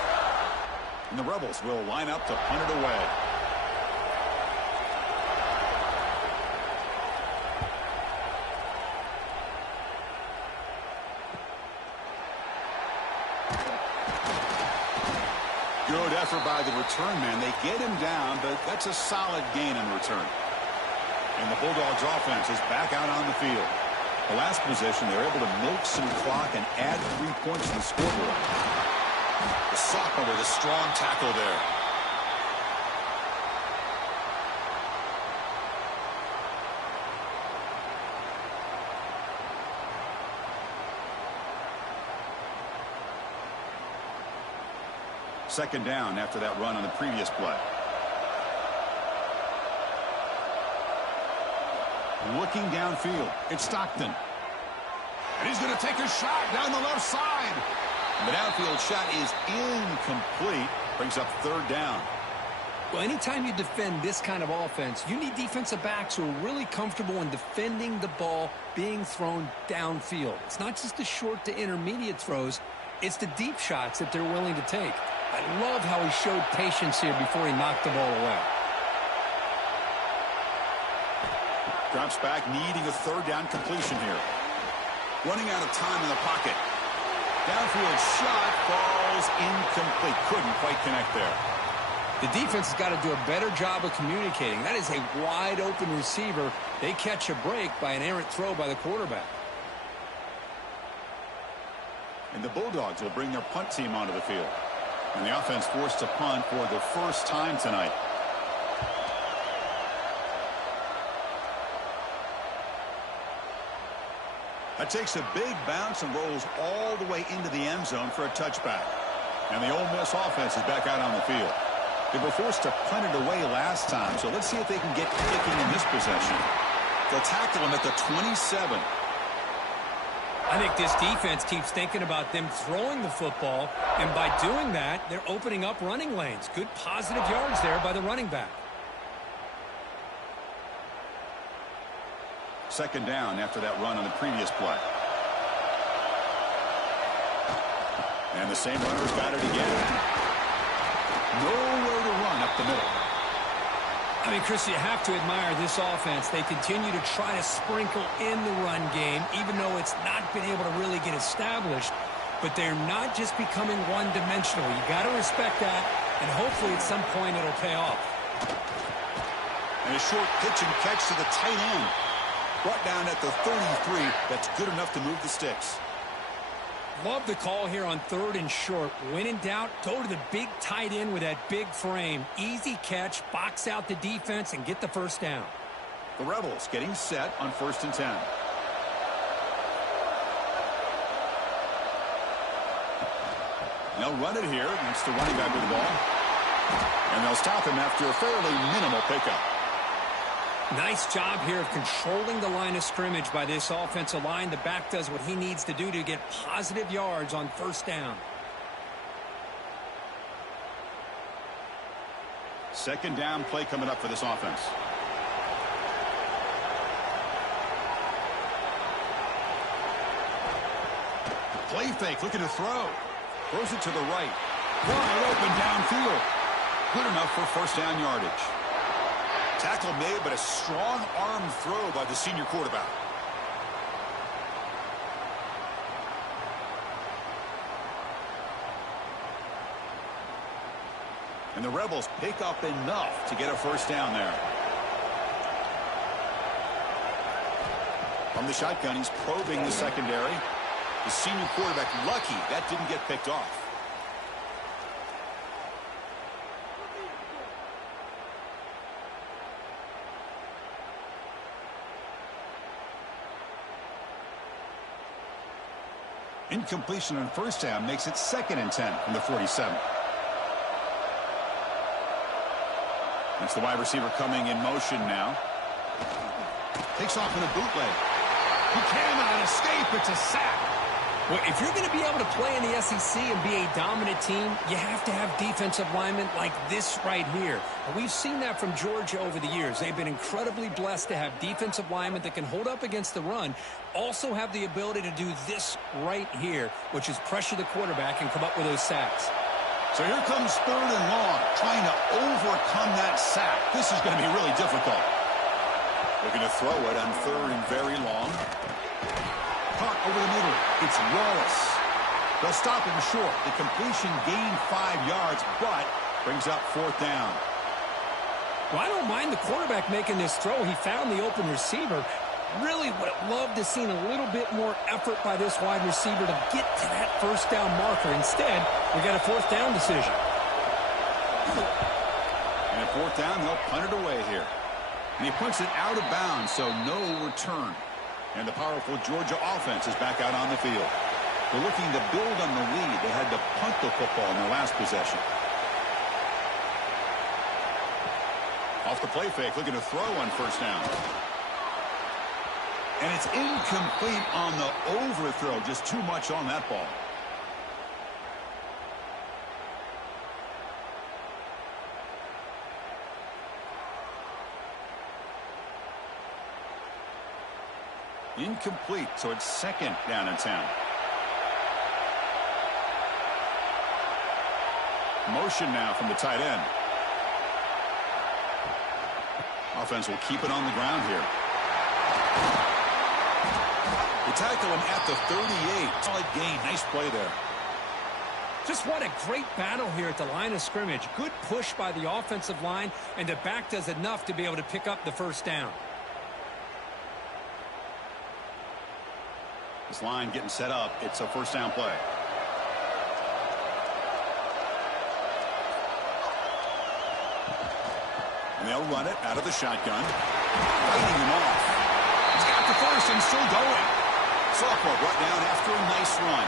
And the Rebels will line up to punt it away. Good effort by the return man. They get him down, but that's a solid gain in return. And the Bulldogs offense is back out on the field. The last possession, they're able to milk some clock and add 3 points to the scoreboard. The sophomore with a strong tackle there. Second down after that run on the previous play. Looking downfield. It's Stockton. And he's going to take a shot down the left side. The downfield shot is incomplete. Brings up 3rd down. Well, anytime you defend this kind of offense, you need defensive backs who are really comfortable in defending the ball being thrown downfield. It's not just the short to intermediate throws. It's the deep shots that they're willing to take. I love how he showed patience here before he knocked the ball away. Drops back, needing a 3rd down completion here. Running out of time in the pocket. Downfield shot falls incomplete. Couldn't quite connect there. The defense has got to do a better job of communicating. That is a wide open receiver. They catch a break by an errant throw by the quarterback. And the Bulldogs will bring their punt team onto the field. And the offense forced to punt for the 1st time tonight. That takes a big bounce and rolls all the way into the end zone for a touchback. And the Ole Miss offense is back out on the field. They were forced to punt it away last time, so let's see if they can get kicking in this possession. They'll tackle him at the 27. I think this defense keeps thinking about them throwing the football, and by doing that, they're opening up running lanes. Good positive yards there by the running back. Second down after that run on the previous play. And the same runner's got it again. Nowhere to run up the middle. I mean, Chris, you have to admire this offense. They continue to try to sprinkle in the run game, even though it's not been able to really get established. But they're not just becoming one-dimensional. You got to respect that, and hopefully at some point it'll pay off. And a short pitch and catch to the tight end. Brought down at the 33. That's good enough to move the sticks. Love the call here on 3rd and short. When in doubt, go to the big tight end with that big frame. Easy catch, box out the defense, and get the first down. The Rebels getting set on 1st and 10. They'll run it here. That's the running back with the ball. And they'll stop him after a fairly minimal pickup. Nice job here of controlling the line of scrimmage by this offensive line. The back does what he needs to do to get positive yards on 1st down. Second down play coming up for this offense. Play fake, looking to throw. Throws it to the right. Wide open downfield. Good enough for 1st down yardage. Tackle made, but a strong arm throw by the senior quarterback. And the Rebels pick up enough to get a 1st down there. From the shotgun, he's probing the secondary. The senior quarterback lucky that didn't get picked off. Incompletion on 1st down makes it 2nd and 10 from the 47. That's the wide receiver coming in motion now. Takes off in a bootleg. He cannot escape. It's a sack. Well, if you're going to be able to play in the SEC and be a dominant team, you have to have defensive linemen like this right here. And we've seen that from Georgia over the years. They've been incredibly blessed to have defensive linemen that can hold up against the run, also have the ability to do this right here, which is pressure the quarterback and come up with those sacks. So here comes 3rd and long, trying to overcome that sack. This is going to be really difficult. Looking to throw it on 3rd and very long. Caught over the middle. It's Wallace. They'll stop him short. The completion gained 5 yards, but brings up 4th down. Well, I don't mind the quarterback making this throw. He found the open receiver. Really would have loved to seen a little bit more effort by this wide receiver to get to that 1st down marker. Instead, we got a 4th down decision. And at 4th down, they'll punt it away here. And he punts it out of bounds, so no return. And the powerful Georgia offense is back out on the field. They're looking to build on the lead. They had to punt the football in their last possession. Off the play fake, looking to throw on 1st down. And it's incomplete on the overthrow. Just too much on that ball. Incomplete, so it's 2nd down and 10. Motion now from the tight end. Offense will keep it on the ground here. They tackle him at the 38. Solid gain. Nice play there. Just what a great battle here at the line of scrimmage. Good push by the offensive line, and the back does enough to be able to pick up the 1st down. This line getting set up. It's a 1st down play. And they'll run it out of the shotgun. Fighting him off. He's got the 1st and still going. Sophomore brought down after a nice run.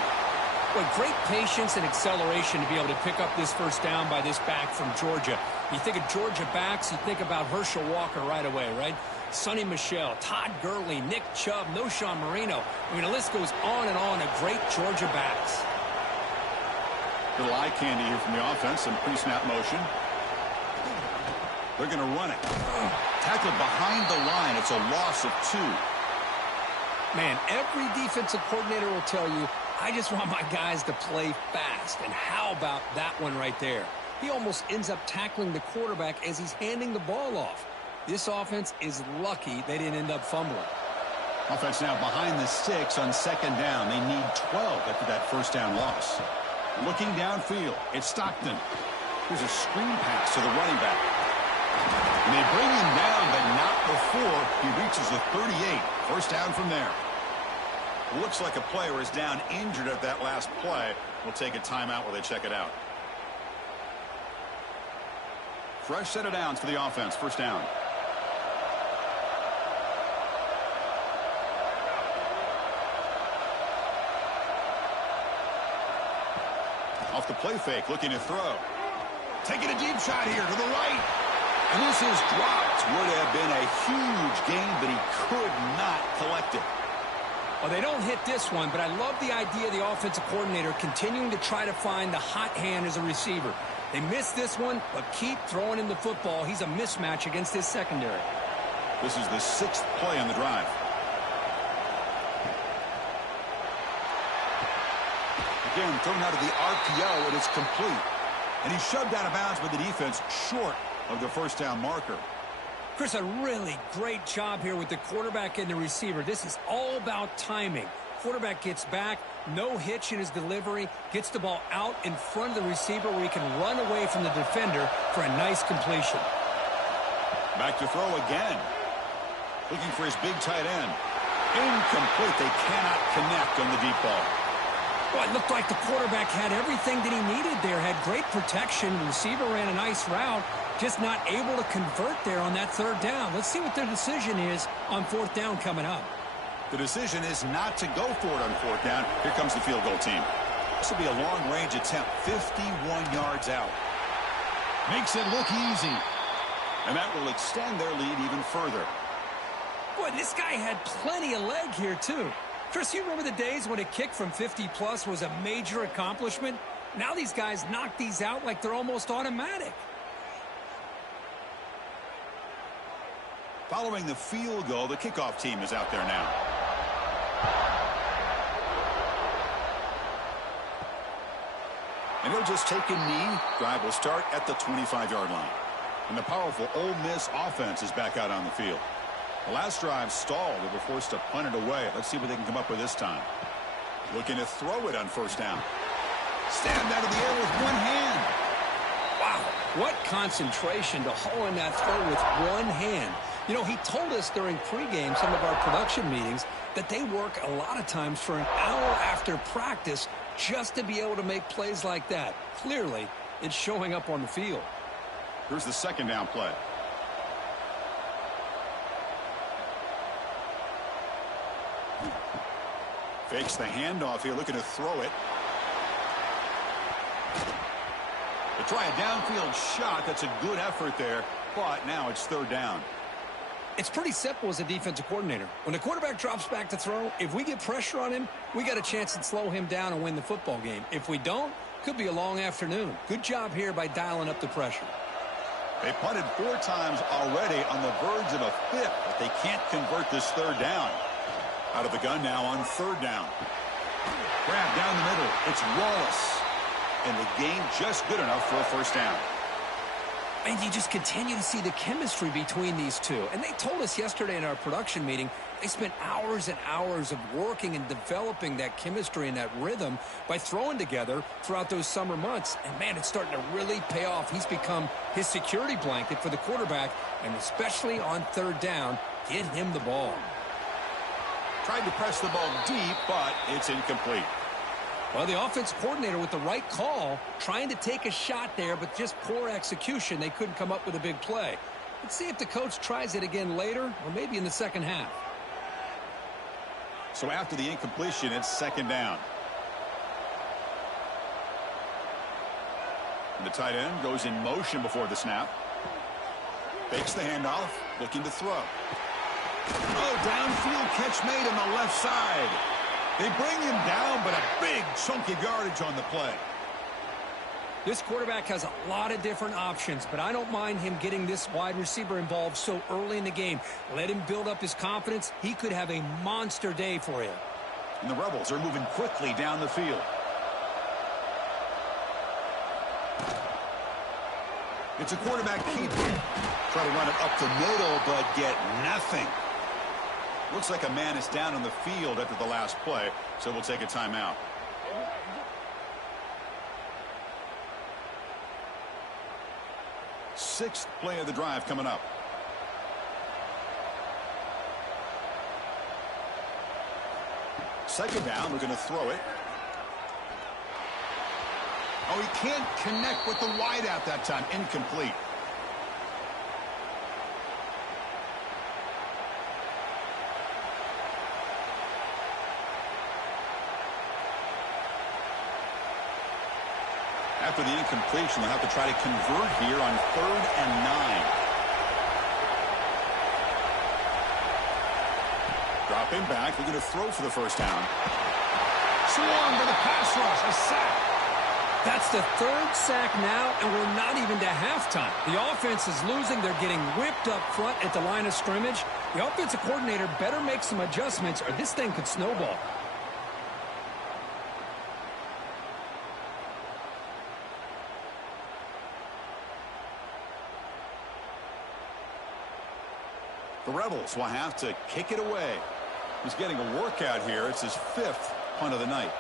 Boy, great patience and acceleration to be able to pick up this first down by this back from Georgia. You think of Georgia backs, you think about Herschel Walker right away, right? Sonny Michel, Todd Gurley, Nick Chubb, Noshawn Marino. I mean, the list goes on and on of great Georgia backs. Little eye candy here from the offense. Some pre-snap motion. They're going to run it. Tackled behind the line. It's a loss of 2. Man, every defensive coordinator will tell you, I just want my guys to play fast. And how about that one right there? He almost ends up tackling the quarterback as he's handing the ball off. This offense is lucky they didn't end up fumbling. Offense now behind the 6 on second down. They need 12 after that first down loss. Looking downfield, it's Stockton. Here's a screen pass to the running back. And they bring him down, but not before he reaches the 38. First down from there. Looks like a player is down injured at that last play. We'll take a timeout while they check it out. Fresh set of downs for the offense. First down. Off the play fake, looking to throw. Taking a deep shot here to the right. And this is dropped. Would have been a huge gain, but he could not collect it. Well, they don't hit this one, but I love the idea of the offensive coordinator continuing to try to find the hot hand as a receiver. They missed this one, but keep throwing him the football. He's a mismatch against his secondary. This is the 6th play on the drive. Again, thrown out of the RPO, and it's complete. And he's shoved out of bounds by the defense short of the first down marker. Chris, a really great job here with the quarterback and the receiver. This is all about timing. Quarterback gets back, no hitch in his delivery, gets the ball out in front of the receiver where he can run away from the defender for a nice completion. Back to throw again. Looking for his big tight end. Incomplete. They cannot connect on the deep ball. Well, it looked like the quarterback had everything that he needed there. Had great protection. The receiver ran a nice route. Just not able to convert there on that third down. Let's see what their decision is on fourth down coming up. The decision is not to go for it on fourth down. Here comes the field goal team. This will be a long-range attempt, 51 yards out. Makes it look easy. And that will extend their lead even further. Boy, this guy had plenty of leg here, too. Chris, you remember the days when a kick from 50-plus was a major accomplishment? Now these guys knock these out like they're almost automatic. Following the field goal, the kickoff team is out there now. And he'll just take a knee. Drive will start at the 25-yard line. And the powerful Ole Miss offense is back out on the field. The last drive stalled. They were forced to punt it away. Let's see what they can come up with this time. Looking to throw it on first down. Stand out of the air with one hand. Wow, what concentration to haul in that throw with one hand. You know, he told us during pregame, some of our production meetings, that they work a lot of times for an hour after practice just to be able to make plays like that. Clearly, it's showing up on the field. Here's the second down play. Fakes the handoff here, looking to throw it. They try a downfield shot. That's a good effort there, but now it's third down. It's pretty simple as a defensive coordinator. When the quarterback drops back to throw, if we get pressure on him, we got a chance to slow him down and win the football game. If we don't, could be a long afternoon. Good job here by dialing up the pressure. They punted 4 times already, on the verge of a 5th, but they can't convert this third down. Out of the gun now on third down. Grab down the middle. It's Wallace. And the game just good enough for a first down. And you just continue to see the chemistry between these two. And they told us yesterday in our production meeting, they spent hours and hours of working and developing that chemistry and that rhythm by throwing together throughout those summer months. And, man, it's starting to really pay off. He's become his security blanket for the quarterback, and especially on third down, get him the ball. Tried to press the ball deep, but it's incomplete. Well, the offense coordinator with the right call, trying to take a shot there, but just poor execution. They couldn't come up with a big play. Let's see if the coach tries it again later, or maybe in the second half. So after the incompletion, it's second down. And the tight end goes in motion before the snap. Fakes the handoff, looking to throw. Oh, downfield catch made on the left side. They bring him down, but a big chunk of yardage on the play. This quarterback has a lot of different options, but I don't mind him getting this wide receiver involved so early in the game. Let him build up his confidence. He could have a monster day for you. And the Rebels are moving quickly down the field. It's a quarterback keeper. Try to run it up the middle, but get nothing. Looks like a man is down on the field after the last play, so we'll take a timeout. Sixth play of the drive coming up. Second down, we're going to throw it. Oh, he can't connect with the wideout that time. Incomplete. After the incompletion, they'll have to try to convert here on 3rd and 9. Dropping back, they're going to throw for the first down. Swung to the pass rush, a sack. That's the 3rd sack now, and we're not even to halftime. The offense is losing. They're getting whipped up front at the line of scrimmage. The offensive coordinator better make some adjustments, or this thing could snowball. The Rebels will have to kick it away. He's getting a workout here. It's his 5th punt of the night.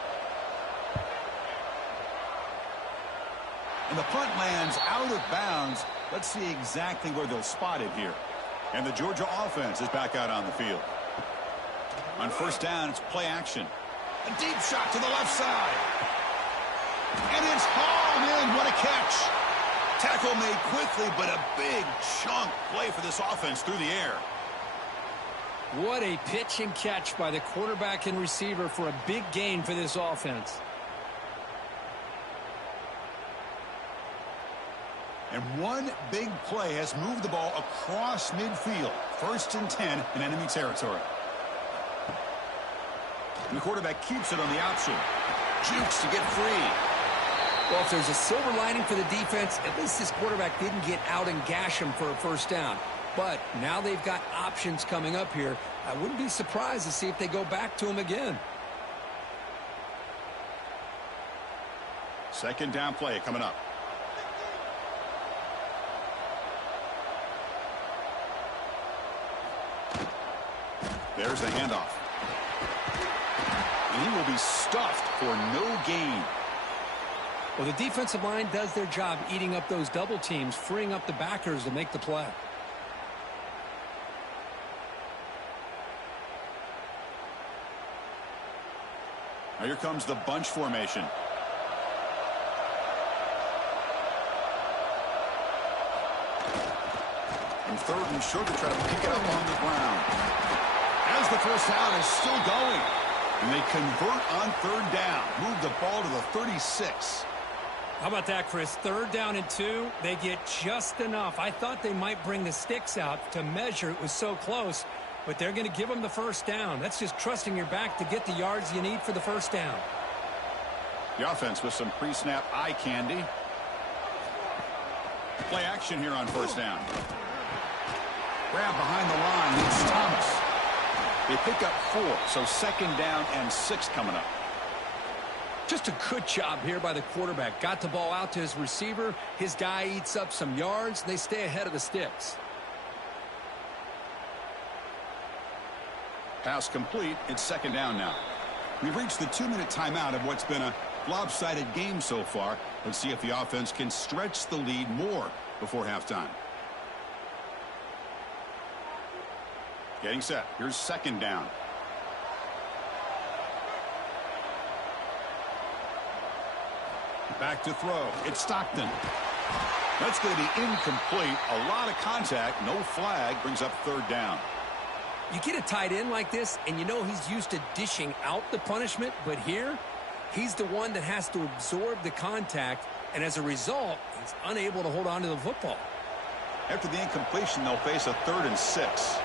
And the punt lands out of bounds. Let's see exactly where they'll spot it here. And the Georgia offense is back out on the field. On first down, it's play action. A deep shot to the left side. And it's hauled in. What a catch. Tackle made quickly, but a big chunk play for this offense through the air. What a pitch and catch by the quarterback and receiver for a big gain for this offense. And one big play has moved the ball across midfield. 1st and 10 in enemy territory. And the quarterback keeps it on the option. Jukes to get free. Well, if there's a silver lining for the defense, at least this quarterback didn't get out and gash him for a first down. But now they've got options coming up here. I wouldn't be surprised to see if they go back to him again. Second down play coming up. There's the handoff. And he will be stuffed for no gain. Well, the defensive line does their job eating up those double teams, freeing up the backers to make the play. Now here comes the bunch formation. And 3rd and short to try to pick it up on the ground. As the first down is still going. And they convert on 3rd down. Move the ball to the 36. How about that, Chris? 3rd down and 2. They get just enough. I thought they might bring the sticks out to measure. It was so close. But they're going to give them the first down. That's just trusting your back to get the yards you need for the first down. The offense with some pre-snap eye candy. Play action here on first down. Grab behind the line. It's Thomas. They pick up 4, so 2nd down and 6 coming up. Just a good job here by the quarterback. Got the ball out to his receiver. His guy eats up some yards. They stay ahead of the sticks. Pass complete. It's 2nd down now. We've reached the 2-minute timeout of what's been a lopsided game so far. Let's see if the offense can stretch the lead more before halftime. Getting set. Here's 2nd down. Back to throw. It's Stockton. That's going to be incomplete. A lot of contact. No flag. Brings up 3rd down. You get a tight end like this, and you know he's used to dishing out the punishment, but here, he's the one that has to absorb the contact and as a result, he's unable to hold on to the football. After the incompletion, they'll face a 3rd and 6.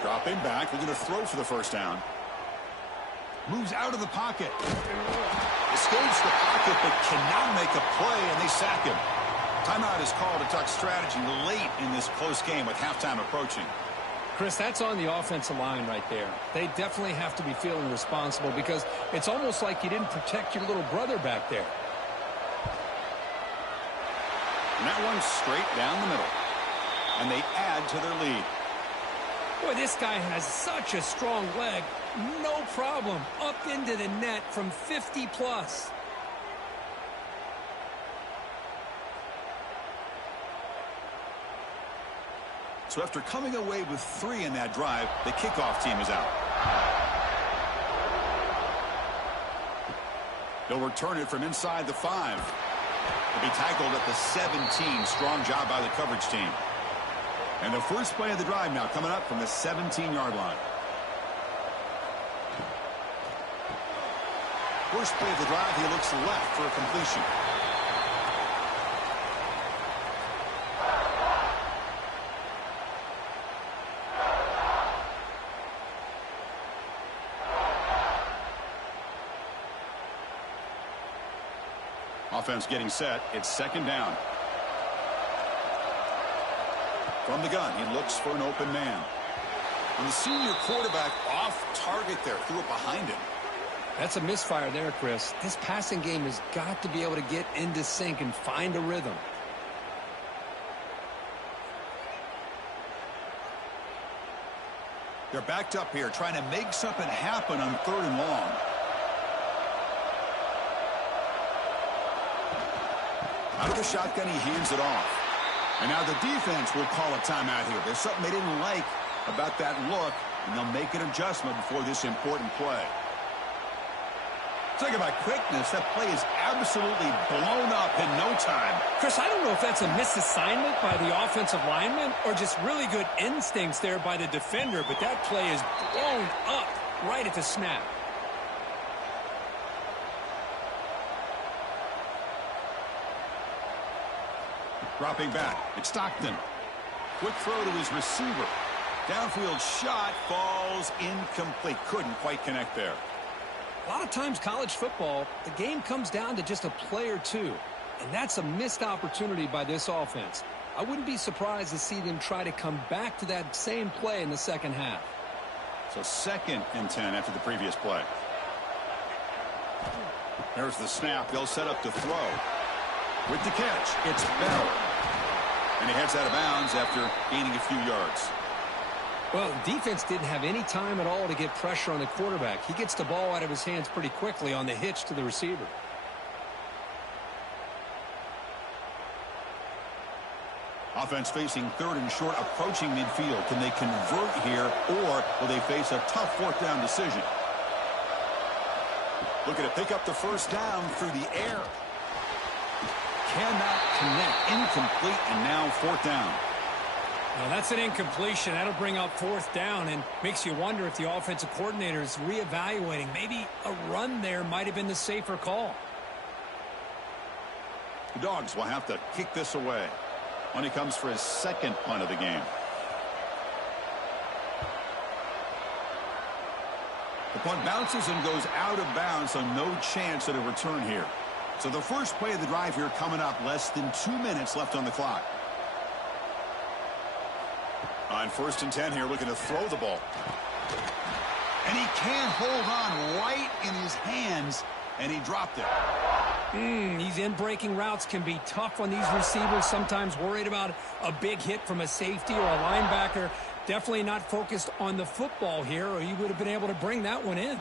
Dropping back, looking to throw for the first down. Moves out of the pocket. Escapes the pocket, but cannot make a play, and they sack him. Timeout is called to talk strategy late in this close game with halftime approaching. Chris, that's on the offensive line right there. They definitely have to be feeling responsible because it's almost like you didn't protect your little brother back there. And that one's straight down the middle. And they add to their lead. Boy, this guy has such a strong leg. No problem. Up into the net from 50 plus. So after coming away with 3 in that drive, the kickoff team is out. They'll return it from inside the 5. They'll be tackled at the 17. Strong job by the coverage team. And the first play of the drive now coming up from the 17-yard line. First play of the drive, he looks left for a completion. Offense getting set. It's 2nd down. From the gun, he looks for an open man. And the senior quarterback off target there, threw it behind him. That's a misfire there, Chris. This passing game has got to be able to get into sync and find a rhythm. They're backed up here, trying to make something happen on 3rd and long. Out of the shotgun, he hands it off. And now the defense will call a timeout here. There's something they didn't like about that look, and they'll make an adjustment before this important play. Talk about quickness. That play is absolutely blown up in no time. Chris, I don't know if that's a misassignment by the offensive lineman or just really good instincts there by the defender, but that play is blown up right at the snap. Dropping back, it's Stockton. Quick throw to his receiver. Downfield shot falls incomplete. Couldn't quite connect there. A lot of times college football, the game comes down to just a play or two. And that's a missed opportunity by this offense. I wouldn't be surprised to see them try to come back to that same play in the second half. So 2nd and 10 after the previous play. There's the snap. They'll set up to throw. With the catch, it's Bell. And he heads out of bounds after gaining a few yards. Well, the defense didn't have any time at all to get pressure on the quarterback. He gets the ball out of his hands pretty quickly on the hitch to the receiver. Offense facing 3rd and short, approaching midfield. Can they convert here, or will they face a tough 4th down decision? Looking to pick up the first down through the air. Cannot connect. Incomplete, and now 4th down. Now that's an incompletion. That'll bring up 4th down and makes you wonder if the offensive coordinator is reevaluating. Maybe a run there might have been the safer call. The Dogs will have to kick this away when he comes for his 2nd punt of the game. The punt bounces and goes out of bounds, so no chance at a return here. So the first play of the drive here coming up, less than 2 minutes left on the clock. On 1st and 10 here, looking to throw the ball. And he can't hold on right in his hands, and he dropped it. These in-breaking routes can be tough on these receivers, sometimes worried about a big hit from a safety or a linebacker. Definitely not focused on the football here, or he would have been able to bring that one in.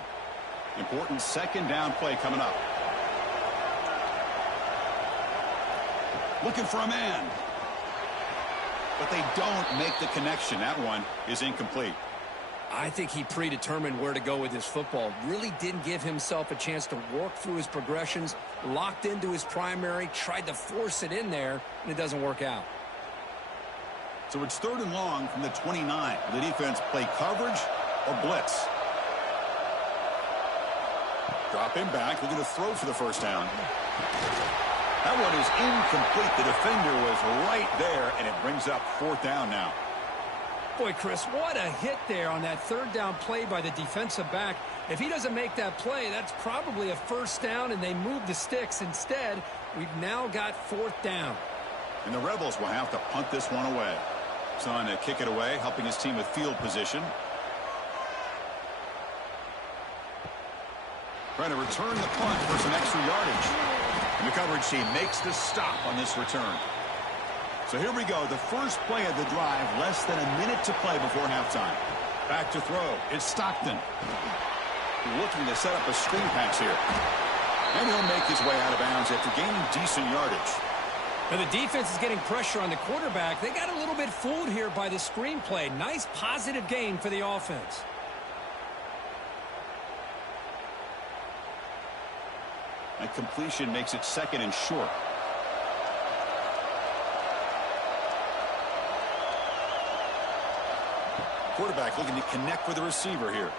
Important 2nd down play coming up. Looking for a man. But they don't make the connection. That one is incomplete. I think he predetermined where to go with his football. Really didn't give himself a chance to work through his progressions. Locked into his primary, tried to force it in there, and it doesn't work out. So it's 3rd and long from the 29. The defense play coverage or blitz. Drop him back. Looking to throw for the first down. That one is incomplete. The defender was right there, and it brings up fourth down now. Boy, Chris, what a hit there on that third down play by the defensive back. If he doesn't make that play, that's probably a first down, and they move the sticks. Instead, we've now got fourth down. And the Rebels will have to punt this one away. Son to kick it away, helping his team with field position. Trying to return the punt for some extra yardage. And the coverage team makes the stop on this return. So here we go, the first play of the drive, less than a minute to play before halftime. Back to throw. It's Stockton. Looking to set up a screen pass here. And he'll make his way out of bounds after gaining decent yardage. Now the defense is getting pressure on the quarterback. They got a little bit fooled here by the screenplay. Nice positive gain for the offense. That completion makes it second and short. Quarterback looking to connect with the receiver here.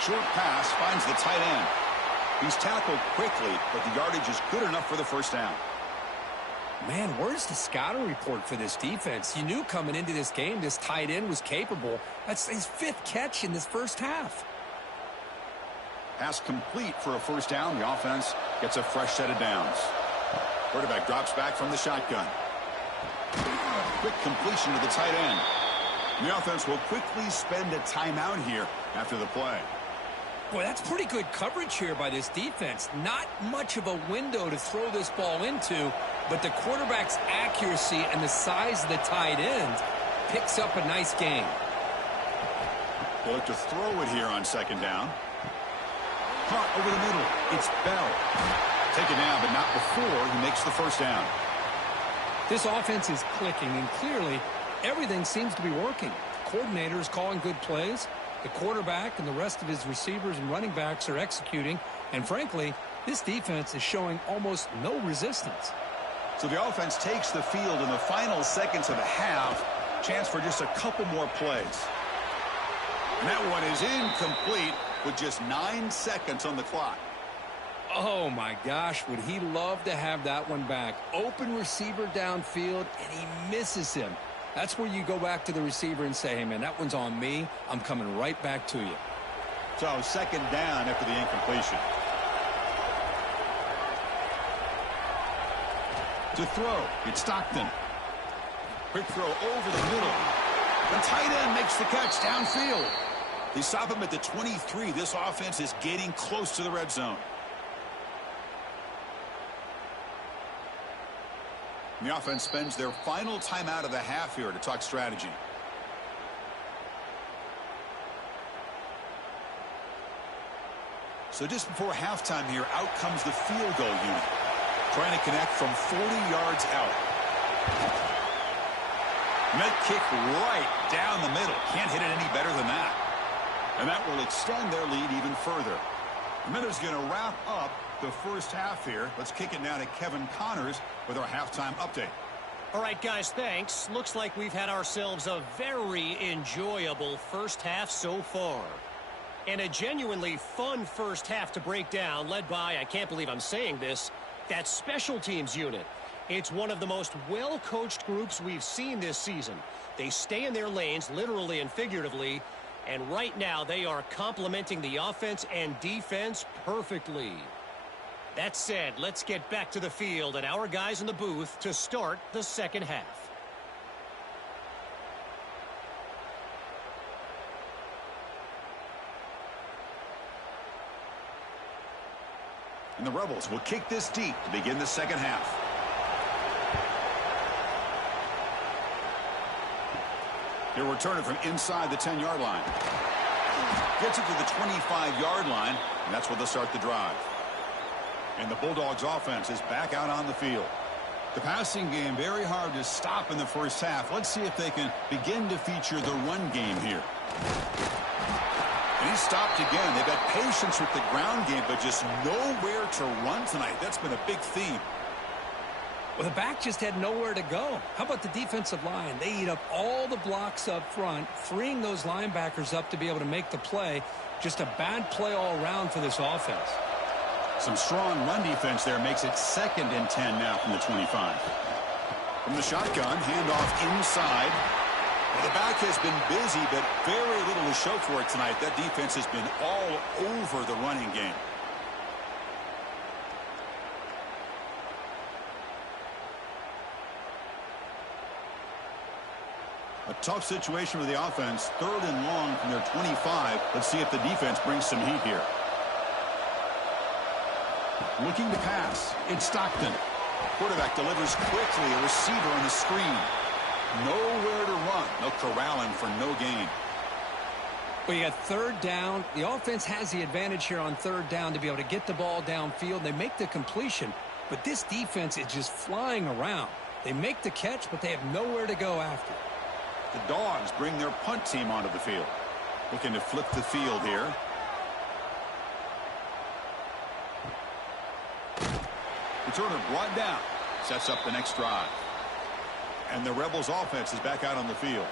Short pass finds the tight end. He's tackled quickly, but the yardage is good enough for the first down. Man, where's the scouting report for this defense? You knew coming into this game this tight end was capable. That's his fifth catch in this first half. Pass complete for a first down. The offense gets a fresh set of downs. Quarterback drops back from the shotgun. Quick completion to the tight end. The offense will quickly spend a timeout here after the play. Boy, that's pretty good coverage here by this defense. Not much of a window to throw this ball into, but the quarterback's accuracy and the size of the tight end picks up a nice gain. They look to throw it here on second down. Caught over the middle. It's Bell. Taken down, but not before he makes the first down. This offense is clicking, and clearly everything seems to be working. The coordinator is calling good plays. The quarterback and the rest of his receivers and running backs are executing. And frankly, this defense is showing almost no resistance. So the offense takes the field in the final seconds of the half. Chance for just a couple more plays. And that one is incomplete with just 9 seconds on the clock. Oh, my gosh, would he love to have that one back. Open receiver downfield, and he misses him. That's where you go back to the receiver and say, hey, man, that one's on me. I'm coming right back to you. So second down after the incompletion. To throw, it's Stockton. Quick throw over the middle. The tight end makes the catch downfield. They stop him at the 23. This offense is getting close to the red zone. And the offense spends their final timeout of the half here to talk strategy. So just before halftime here, out comes the field goal unit. Trying to connect from 40 yards out. And that kick right down the middle. Can't hit it any better than that. And that will extend their lead even further. And then is going to wrap up the first half here. Let's kick it now to Kevin Connors with our halftime update. All right, guys, thanks. Looks like we've had ourselves a very enjoyable first half so far. And a genuinely fun first half to break down, led by, I can't believe I'm saying this, that special teams unit. It's one of the most well-coached groups we've seen this season. They stay in their lanes, literally and figuratively, and right now they are complementing the offense and defense perfectly. That said, let's get back to the field and our guys in the booth to start the second half. And the Rebels will kick this deep to begin the second half. He'll return it from inside the 10-yard line. Gets it to the 25-yard line, and that's where they'll start the drive. And the Bulldogs offense is back out on the field. The passing game very hard to stop in the first half. Let's see if they can begin to feature the run game here. And he stopped again. They've got patience with the ground game, but just nowhere to run tonight. That's been a big theme. Well, the back just had nowhere to go. How about the defensive line? They eat up all the blocks up front, freeing those linebackers up to be able to make the play. Just a bad play all around for this offense. Some strong run defense there makes it 2nd and 10 now from the 25. From the shotgun, handoff inside. Well, the back has been busy, but very little to show for it tonight. That defense has been all over the running game. A tough situation for the offense. 3rd and long from their 25. Let's see if the defense brings some heat here. Looking to pass. It's Stockton. Quarterback delivers quickly. A receiver on the screen. Nowhere to run. They'll corral him for no gain. Well, you got 3rd down. The offense has the advantage here on 3rd down to be able to get the ball downfield. They make the completion, but this defense is just flying around. They make the catch, but they have nowhere to go after. The Dogs bring their punt team onto the field. Looking to flip the field here. Returner brought down. Sets up the next drive. And the Rebels offense is back out on the field.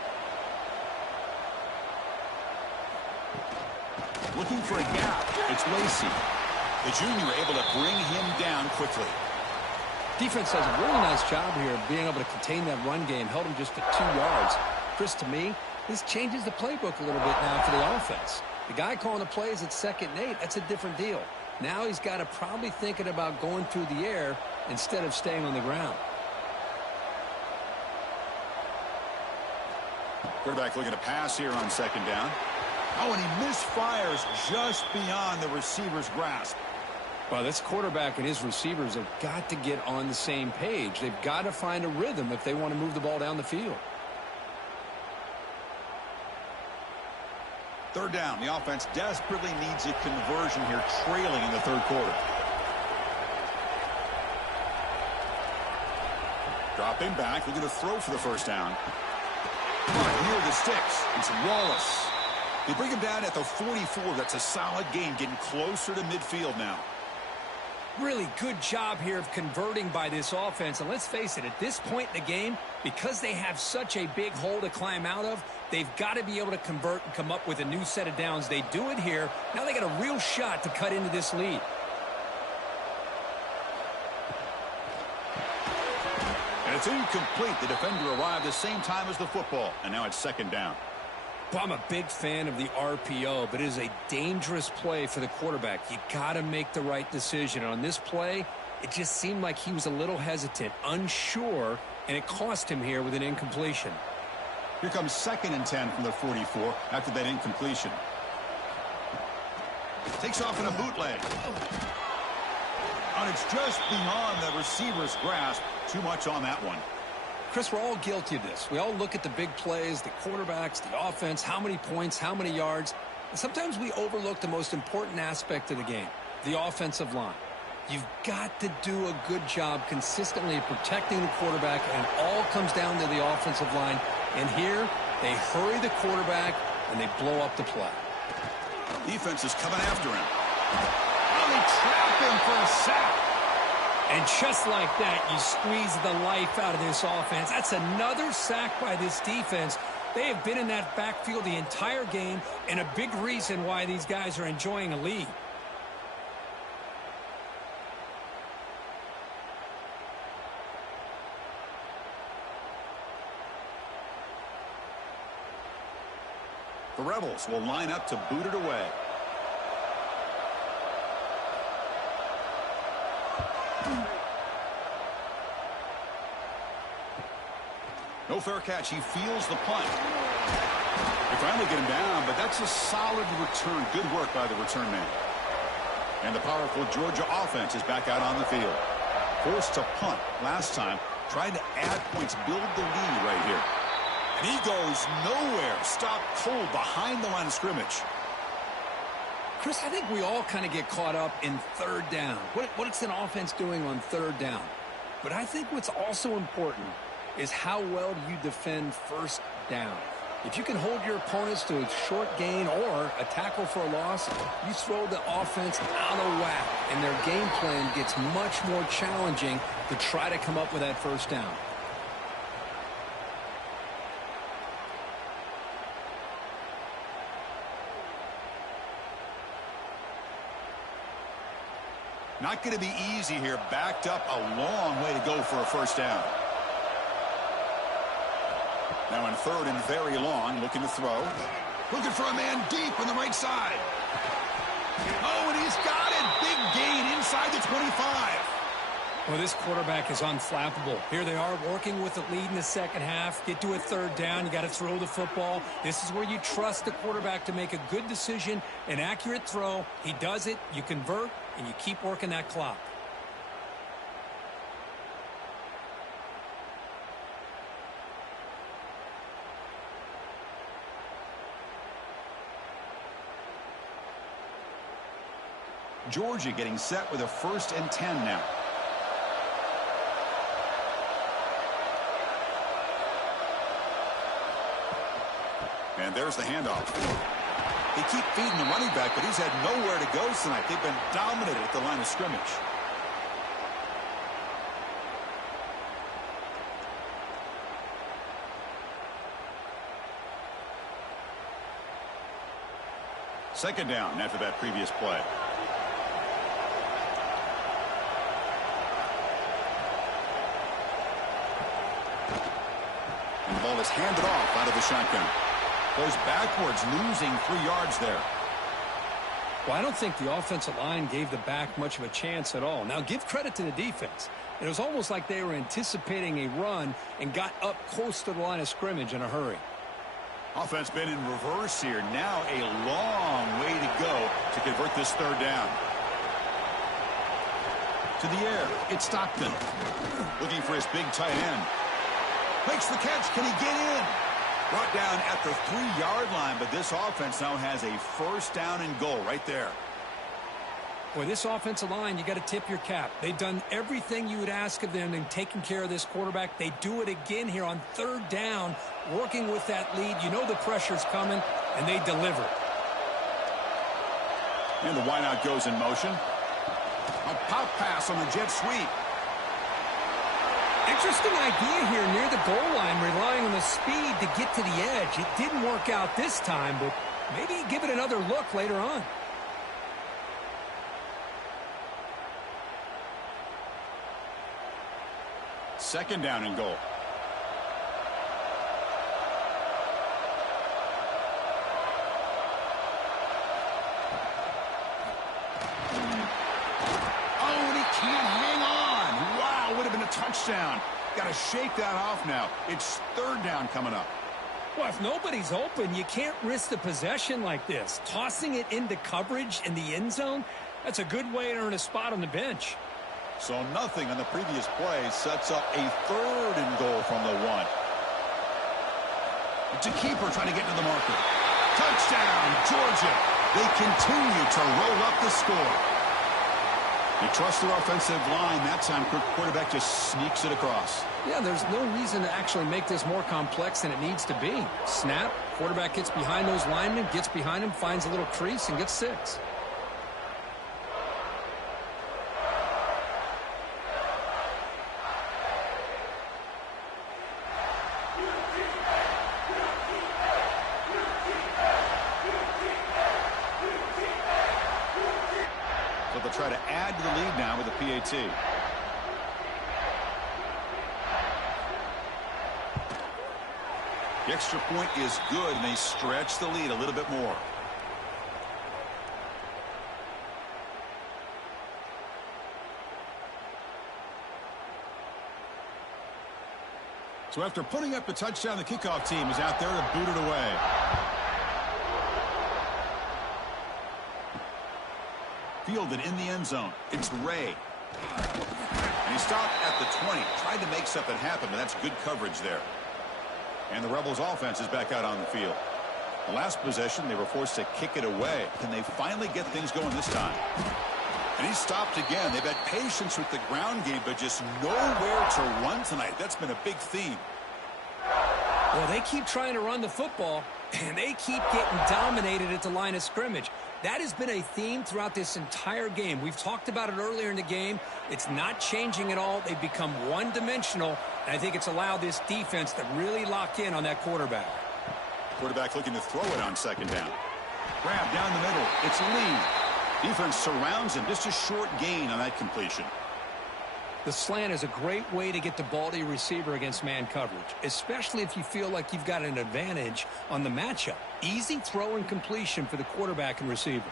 Looking for a gap. It's Lacey. The junior able to bring him down quickly. Defense does a really nice job here of being able to contain that run game. Held him just to 2 yards. Chris, to me, this changes the playbook a little bit now for the offense. The guy calling the plays at 2nd and 8, that's a different deal. Now he's got to probably thinking about going through the air instead of staying on the ground. Quarterback looking to pass here on 2nd down. Oh, and he misfires just beyond the receiver's grasp. Well, this quarterback and his receivers have got to get on the same page. They've got to find a rhythm if they want to move the ball down the field. 3rd down. The offense desperately needs a conversion here, trailing in the 3rd quarter. Dropping back, looking to throw for the 1st down. Near the sticks. It's Wallace. They bring him down at the 44. That's a solid gain, getting closer to midfield now. Really good job here of converting by this offense. And let's face it, at this point in the game, because they have such a big hole to climb out of, they've got to be able to convert and come up with a new set of downs. They do it here. Now they got a real shot to cut into this lead. And it's incomplete. The defender arrived the same time as the football. And now it's 2nd down. Well, I'm a big fan of the RPO, but it is a dangerous play for the quarterback. You got to make the right decision. On this play, it just seemed like he was a little hesitant, unsure, and it cost him here with an incompletion. Here comes 2nd and 10 from the 44 after that incompletion. Takes off in a bootleg. And it's just beyond the receiver's grasp. Too much on that one. Chris, we're all guilty of this. We all look at the big plays, the quarterbacks, the offense, how many points, how many yards. And sometimes we overlook the most important aspect of the game, the offensive line. You've got to do a good job consistently protecting the quarterback, and it all comes down to the offensive line. And here, they hurry the quarterback, and they blow up the play. Defense is coming after him. Oh, they trap him for a sack. And just like that, you squeeze the life out of this offense. That's another sack by this defense. They have been in that backfield the entire game, and a big reason why these guys are enjoying a lead. The Rebels will line up to boot it away. No fair catch. He feels the punt. They finally get him down, but that's a solid return. Good work by the return man. And the powerful Georgia offense is back out on the field. Forced to punt last time. Tried to add points, build the lead right here. And he goes nowhere. Stopped cold behind the line of scrimmage. Chris, I think we all kind of get caught up in 3rd down. What's an offense doing on 3rd down? But I think what's also important is how well do you defend 1st down. If you can hold your opponents to a short gain or a tackle for a loss, you throw the offense out of whack, and their game plan gets much more challenging to try to come up with that first down. Not going to be easy here. Backed up a long way to go for a first down. Now in third and very long, looking to throw. Looking for a man deep on the right side. Oh, and he's got it. Big gain inside the 25. Well, this quarterback is unflappable. Here they are working with the lead in the second half. Get to a third down. You got to throw the football. This is where you trust the quarterback to make a good decision, an accurate throw. He does it. You convert, and you keep working that clock. Georgia getting set with a 1st and 10 now. And there's the handoff. They keep feeding the running back, but he's had nowhere to go tonight. They've been dominated at the line of scrimmage. Second down after that previous play. And the ball is handed off out of the shotgun. Goes backwards, losing 3 yards there. Well, I don't think the offensive line gave the back much of a chance at all. Now, give credit to the defense. It was almost like they were anticipating a run and got up close to the line of scrimmage in a hurry. Offense been in reverse here. Now a long way to go to convert this third down. To the air, it's Stockton. Looking for his big tight end. Makes the catch. Can he get in? Brought down at the 3-yard line, but this offense now has a 1st down and goal right there. Boy, this offensive line, you got to tip your cap. They've done everything you would ask of them in taking care of this quarterback. They do it again here on third down, working with that lead. You know the pressure's coming, and they deliver. And the wideout goes in motion. A pop pass on the jet sweep. Interesting idea here near the goal line, relying on the speed to get to the edge. It didn't work out this time, but maybe give it another look later on. Second down and goal. Oh, and he can't hang on. Wow, would have been a touchdown. Got to shake that off now. It's third down coming up. Well, if nobody's open, you can't risk the possession like this. Tossing it into coverage in the end zone, that's a good way to earn a spot on the bench. So nothing on the previous play sets up a third and goal from the 1. It's a keeper trying to get to the marker. Touchdown, Georgia. They continue to roll up the score. They trust their offensive line. That time, quarterback just sneaks it across. Yeah, there's no reason to actually make this more complex than it needs to be. Snap, quarterback gets behind those linemen, gets behind him, finds a little crease, and gets 6. Try to add to the lead now with a PAT. The extra point is good, and they stretch the lead a little bit more. So after putting up the touchdown, the kickoff team is out there to boot it away. Fielded in the end zone. It's Ray. And he stopped at the 20. Tried to make something happen, but that's good coverage there. And the Rebels offense is back out on the field. The last possession, they were forced to kick it away. Can they finally get things going this time? And he stopped again. They've had patience with the ground game, but just nowhere to run tonight. That's been a big theme. Well, they keep trying to run the football, and they keep getting dominated at the line of scrimmage. That has been a theme throughout this entire game. We've talked about it earlier in the game. It's not changing at all. They've become one-dimensional, and I think it's allowed this defense to really lock in on that quarterback. Quarterback looking to throw it on second down. Grab down the middle. It's Lee. Defense surrounds him. Just a short gain on that completion. The slant is a great way to get the ball to your receiver against man coverage, especially if you feel like you've got an advantage on the matchup. Easy throw and completion for the quarterback and receiver.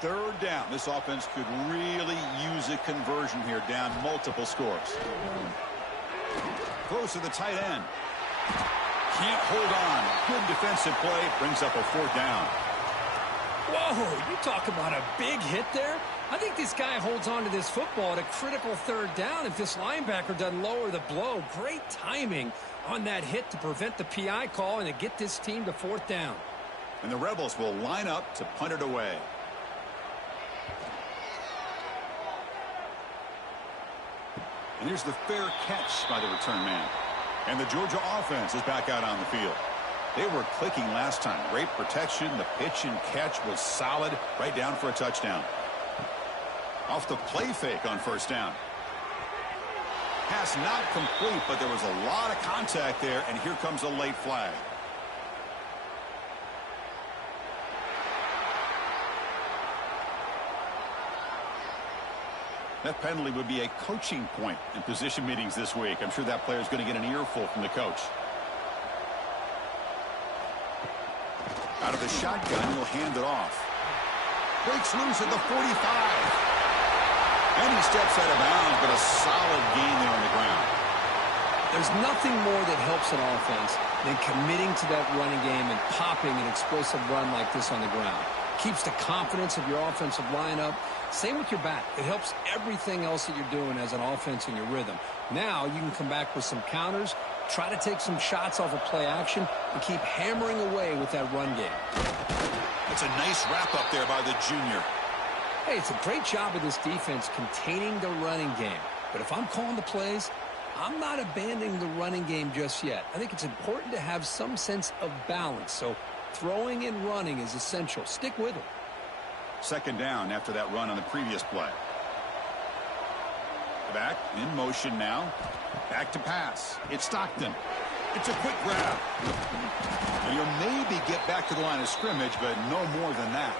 Third down. This offense could really use a conversion here, down multiple scores. Throws to the tight end. Can't hold on. Good defensive play. Brings up a fourth down. Whoa, you talk about a big hit there. I think this guy holds on to this football at a critical third down if this linebacker doesn't lower the blow. Great timing on that hit to prevent the PI call and to get this team to fourth down. And the Rebels will line up to punt it away. And here's the fair catch by the return man. And the Georgia offense is back out on the field. They were clicking last time. Great protection. The pitch and catch was solid. Right down for a touchdown. Off the play fake on first down. Pass not complete, but there was a lot of contact there, and here comes a late flag. That penalty would be a coaching point in position meetings this week. I'm sure that player is going to get an earful from the coach. Out of the shotgun, he'll hand it off. Breaks loose at the 45. And he steps out of bounds, but a solid gain there on the ground. There's nothing more that helps an offense than committing to that running game and popping an explosive run like this on the ground. Keeps the confidence of your offensive lineup. Same with your back. It helps everything else that you're doing as an offense in your rhythm. Now you can come back with some counters, try to take some shots off of play action, and keep hammering away with that run game. It's a nice wrap up there by the junior. Hey, it's a great job of this defense containing the running game. But if I'm calling the plays, I'm not abandoning the running game just yet. I think it's important to have some sense of balance. So throwing and running is essential. Stick with it. Second down after that run on the previous play. Back in motion now. Back to pass. It's Stockton. It's a quick grab. And he'll maybe get back to the line of scrimmage, but no more than that.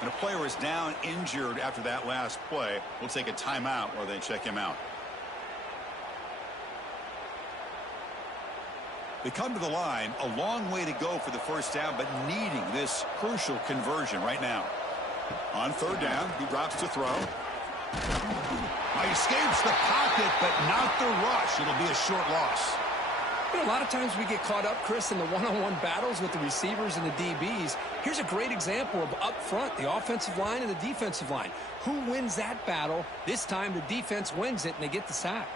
And a player is down injured after that last play. We'll take a timeout while they check him out. They come to the line, a long way to go for the first down, but needing this crucial conversion right now. On third down, he drops to throw. He escapes the pocket, but not the rush. It'll be a short loss. You know, a lot of times we get caught up, Chris, in the one-on-one battles with the receivers and the DBs. Here's a great example of up front, the offensive line and the defensive line. Who wins that battle? This time the defense wins it, and they get the sack.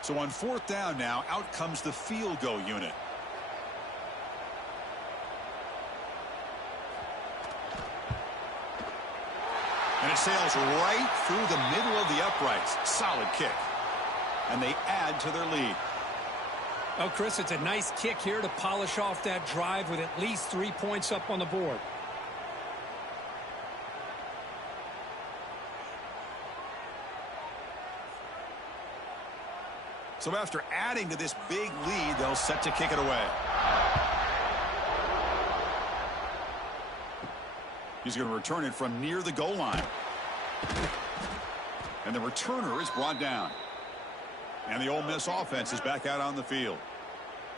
So on fourth down now, out comes the field goal unit. And it sails right through the middle of the uprights. Solid kick. And they add to their lead. Oh, Chris, it's a nice kick here to polish off that drive with at least 3 points up on the board. So after adding to this big lead, they'll set to kick it away. He's going to return it from near the goal line. And the returner is brought down. And the Ole Miss offense is back out on the field.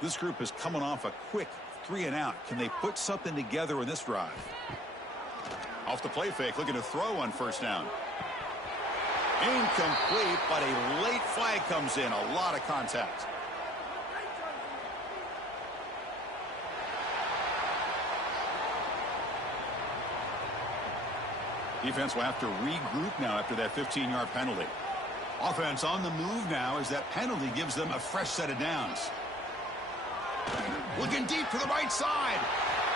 This group is coming off a quick 3-and-out. Can they put something together in this drive? Off the play fake, looking to throw on first down. Incomplete, but a late flag comes in. A lot of contact. Defense will have to regroup now after that 15-yard penalty. Offense on the move now as that penalty gives them a fresh set of downs. Looking deep to the right side.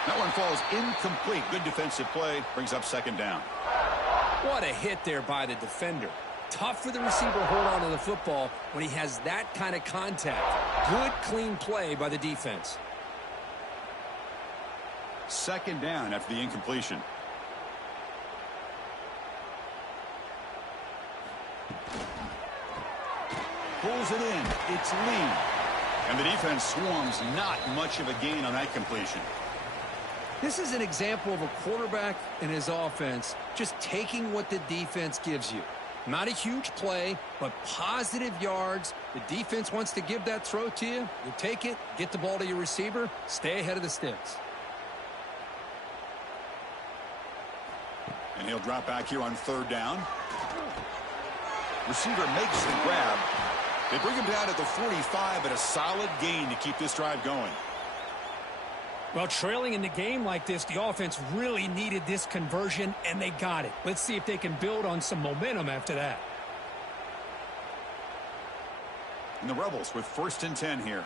That one falls incomplete. Good defensive play. Brings up second down. What a hit there by the defender. Tough for the receiver to hold on to the football when he has that kind of contact. Good, clean play by the defense. Second down after the incompletion. Pulls it in. It's Lee. And the defense swarms. Not much of a gain on that completion. This is an example of a quarterback and his offense just taking what the defense gives you. Not a huge play, but positive yards. The defense wants to give that throw to you. You take it, get the ball to your receiver, stay ahead of the sticks. And he'll drop back here on third down. Receiver makes the grab. They bring him down at the 45, but a solid gain to keep this drive going. Well, trailing in the game like this, the offense really needed this conversion, and they got it. Let's see if they can build on some momentum after that. And the Rebels with 1st and 10 here.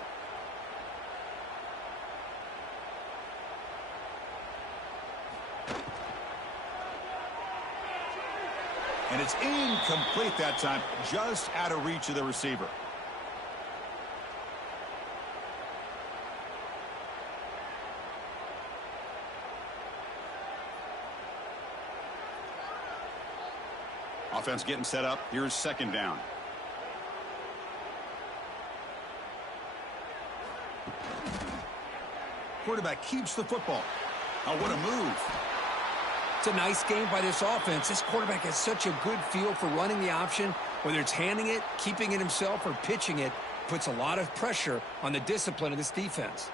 And it's incomplete that time, just out of reach of the receiver. Offense getting set up. Here's second down. Quarterback keeps the football. Oh, what a move. It's a nice game by this offense. This quarterback has such a good feel for running the option. Whether it's handing it, keeping it himself, or pitching it, puts a lot of pressure on the discipline of this defense.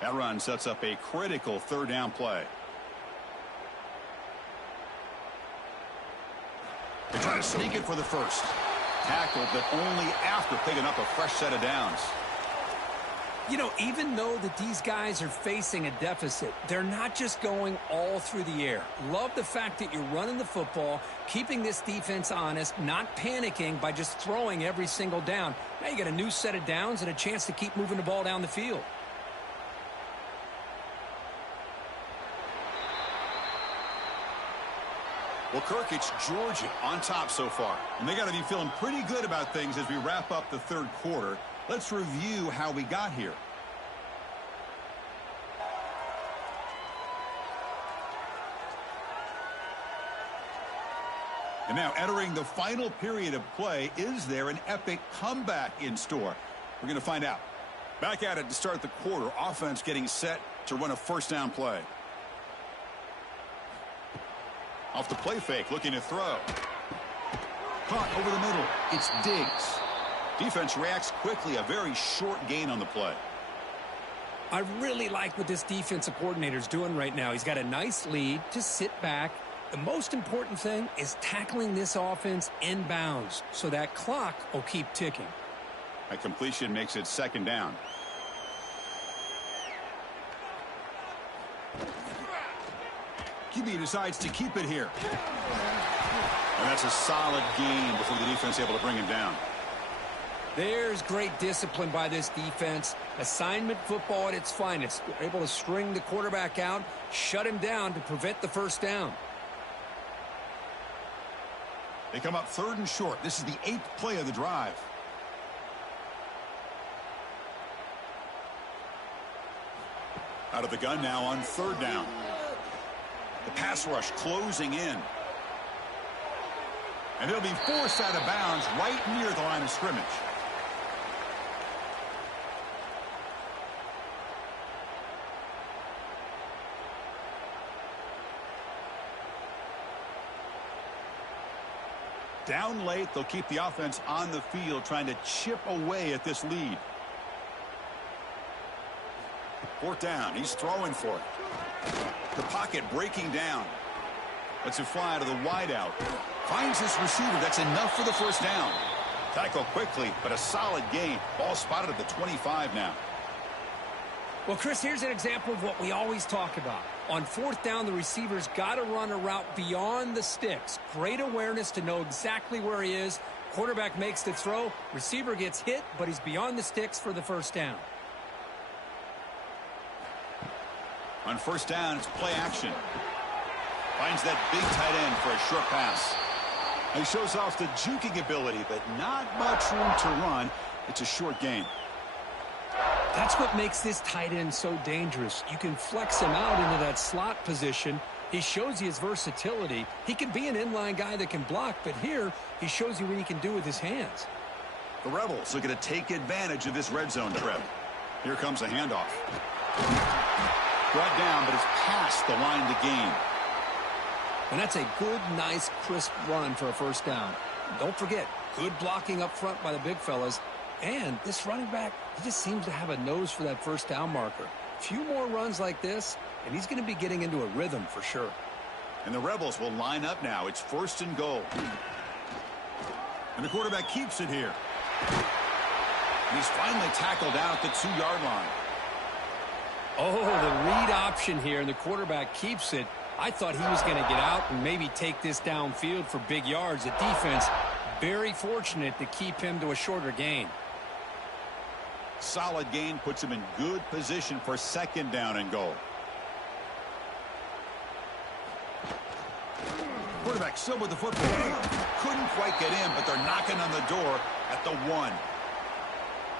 That run sets up a critical third down play. They try to sneak it for the first. Tackled, but only after picking up a fresh set of downs. You know, even though that these guys are facing a deficit, they're not just going all through the air. Love the fact that you're running the football, keeping this defense honest, not panicking by just throwing every single down. Now you got a new set of downs and a chance to keep moving the ball down the field. Well, Kirk, it's Georgia on top so far. And they got to be feeling pretty good about things as we wrap up the third quarter. Let's review how we got here. And now entering the final period of play, is there an epic comeback in store? We're going to find out. Back at it to start the quarter. Offense getting set to run a first down play. Off the play fake, looking to throw. Caught over the middle. It's Diggs. Defense reacts quickly. A very short gain on the play. I really like what this defensive coordinator is doing right now. He's got a nice lead to sit back. The most important thing is tackling this offense inbounds so that clock will keep ticking. A completion makes it second down. QB decides to keep it here. And that's a solid gain before the defense able to bring him down. There's great discipline by this defense. Assignment football at its finest. They're able to string the quarterback out, shut him down to prevent the first down. They come up third and short. This is the 8th play of the drive. Out of the gun now on third down. The pass rush closing in. And they'll be forced out of bounds right near the line of scrimmage. Down late, they'll keep the offense on the field trying to chip away at this lead. Fourth down, he's throwing for it. The pocket breaking down. Lets it fly to the wideout. Finds his receiver. That's enough for the first down. Tackle quickly, but a solid gain. Ball spotted at the 25 now. Well, Chris, here's an example of what we always talk about. On fourth down, the receiver's got to run a route beyond the sticks. Great awareness to know exactly where he is. Quarterback makes the throw. Receiver gets hit, but he's beyond the sticks for the first down. On first down, it's play action. Finds that big tight end for a short pass. He shows off the juking ability, but not much room to run. It's a short gain. That's what makes this tight end so dangerous. You can flex him out into that slot position. He shows you his versatility. He can be an inline guy that can block, but here he shows you what he can do with his hands. The Rebels looking to take advantage of this red zone trip. Here comes a handoff. Brought down, but it's past the line to gain. And that's a good, nice, crisp run for a first down. Don't forget, good blocking up front by the big fellas. And this running back, he just seems to have a nose for that first down marker. A few more runs like this, and he's going to be getting into a rhythm for sure. And the Rebels will line up now. It's first and goal. And the quarterback keeps it here. He's finally tackled out the 2-yard line. Oh, the read option here, and the quarterback keeps it. I thought he was going to get out and maybe take this downfield for big yards. The defense, very fortunate to keep him to a shorter gain. Solid gain puts him in good position for second down and goal. Quarterback still with the football. Couldn't quite get in, but they're knocking on the door at the 1.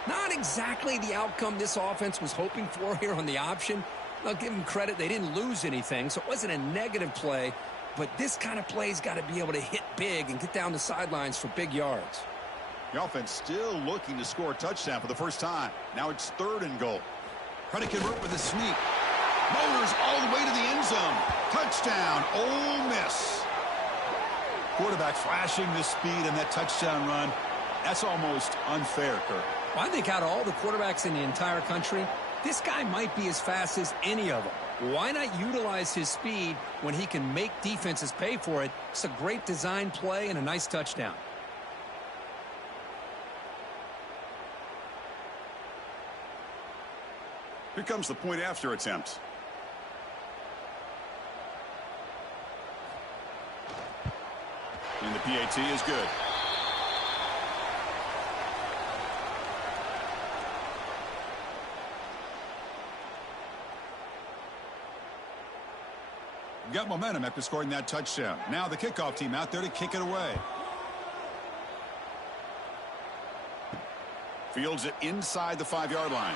Not exactly the outcome this offense was hoping for here on the option. I'll give them credit. They didn't lose anything, so it wasn't a negative play. But this kind of play's got to be able to hit big and get down the sidelines for big yards. The offense still looking to score a touchdown for the first time. Now it's third and goal. Trying to convert with a sneak. Motors all the way to the end zone. Touchdown, Ole Miss. Quarterback flashing the speed in that touchdown run. That's almost unfair, Kirk. Well, I think out of all the quarterbacks in the entire country, this guy might be as fast as any of them. Why not utilize his speed when he can make defenses pay for it? It's a great design play and a nice touchdown. Here comes the point after attempt. And the PAT is good. Got momentum after scoring that touchdown. Now the kickoff team out there to kick it away. Fields it inside the 5-yard line.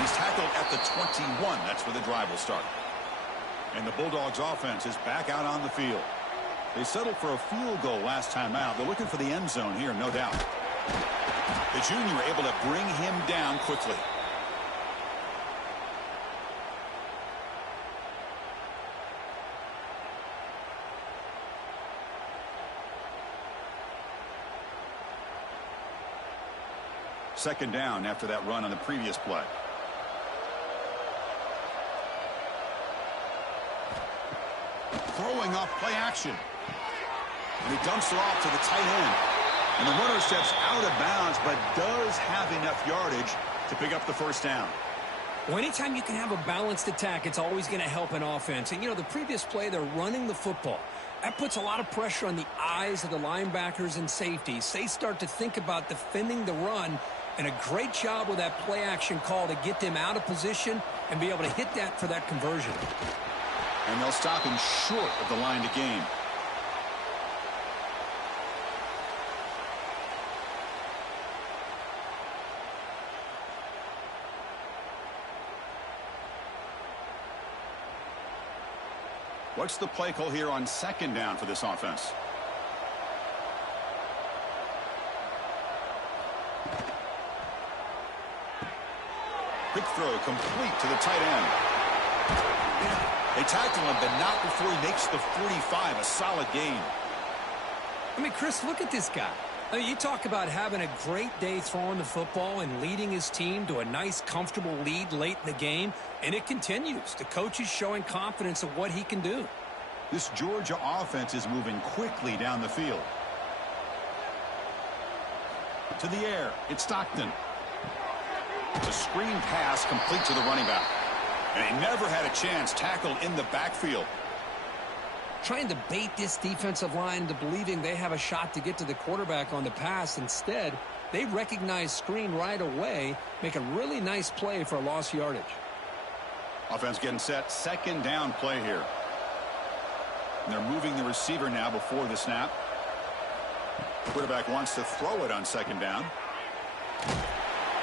He's tackled at the 21. That's where the drive will start. And the Bulldogs offense is back out on the field. They settled for a field goal last time out. They're looking for the end zone here, no doubt. The junior able to bring him down quickly. Second down after that run on the previous play. Throwing off play action. And he dumps it off to the tight end. And the runner steps out of bounds, but does have enough yardage to pick up the first down. Well, anytime you can have a balanced attack, it's always going to help an offense. And, you know, the previous play, they're running the football. That puts a lot of pressure on the eyes of the linebackers and safeties. They start to think about defending the run, and a great job with that play action call to get them out of position and be able to hit that for that conversion. And they'll stop him short of the line to gain. What's the play call here on second down for this offense? Quick throw complete to the tight end. They tackle him, but not before he makes the 45. A solid gain. I mean, Chris, look at this guy. I mean, you talk about having a great day throwing the football and leading his team to a nice, comfortable lead late in the game, and it continues. The coach is showing confidence of what he can do. This Georgia offense is moving quickly down the field. To the air, it's Stockton. It's a screen pass complete to the running back. And he never had a chance tackled in the backfield. Trying to bait this defensive line into believing they have a shot to get to the quarterback on the pass. Instead, they recognize screen right away, make a really nice play for a lost yardage. Offense getting set. Second down play here. And they're moving the receiver now before the snap. Quarterback wants to throw it on second down.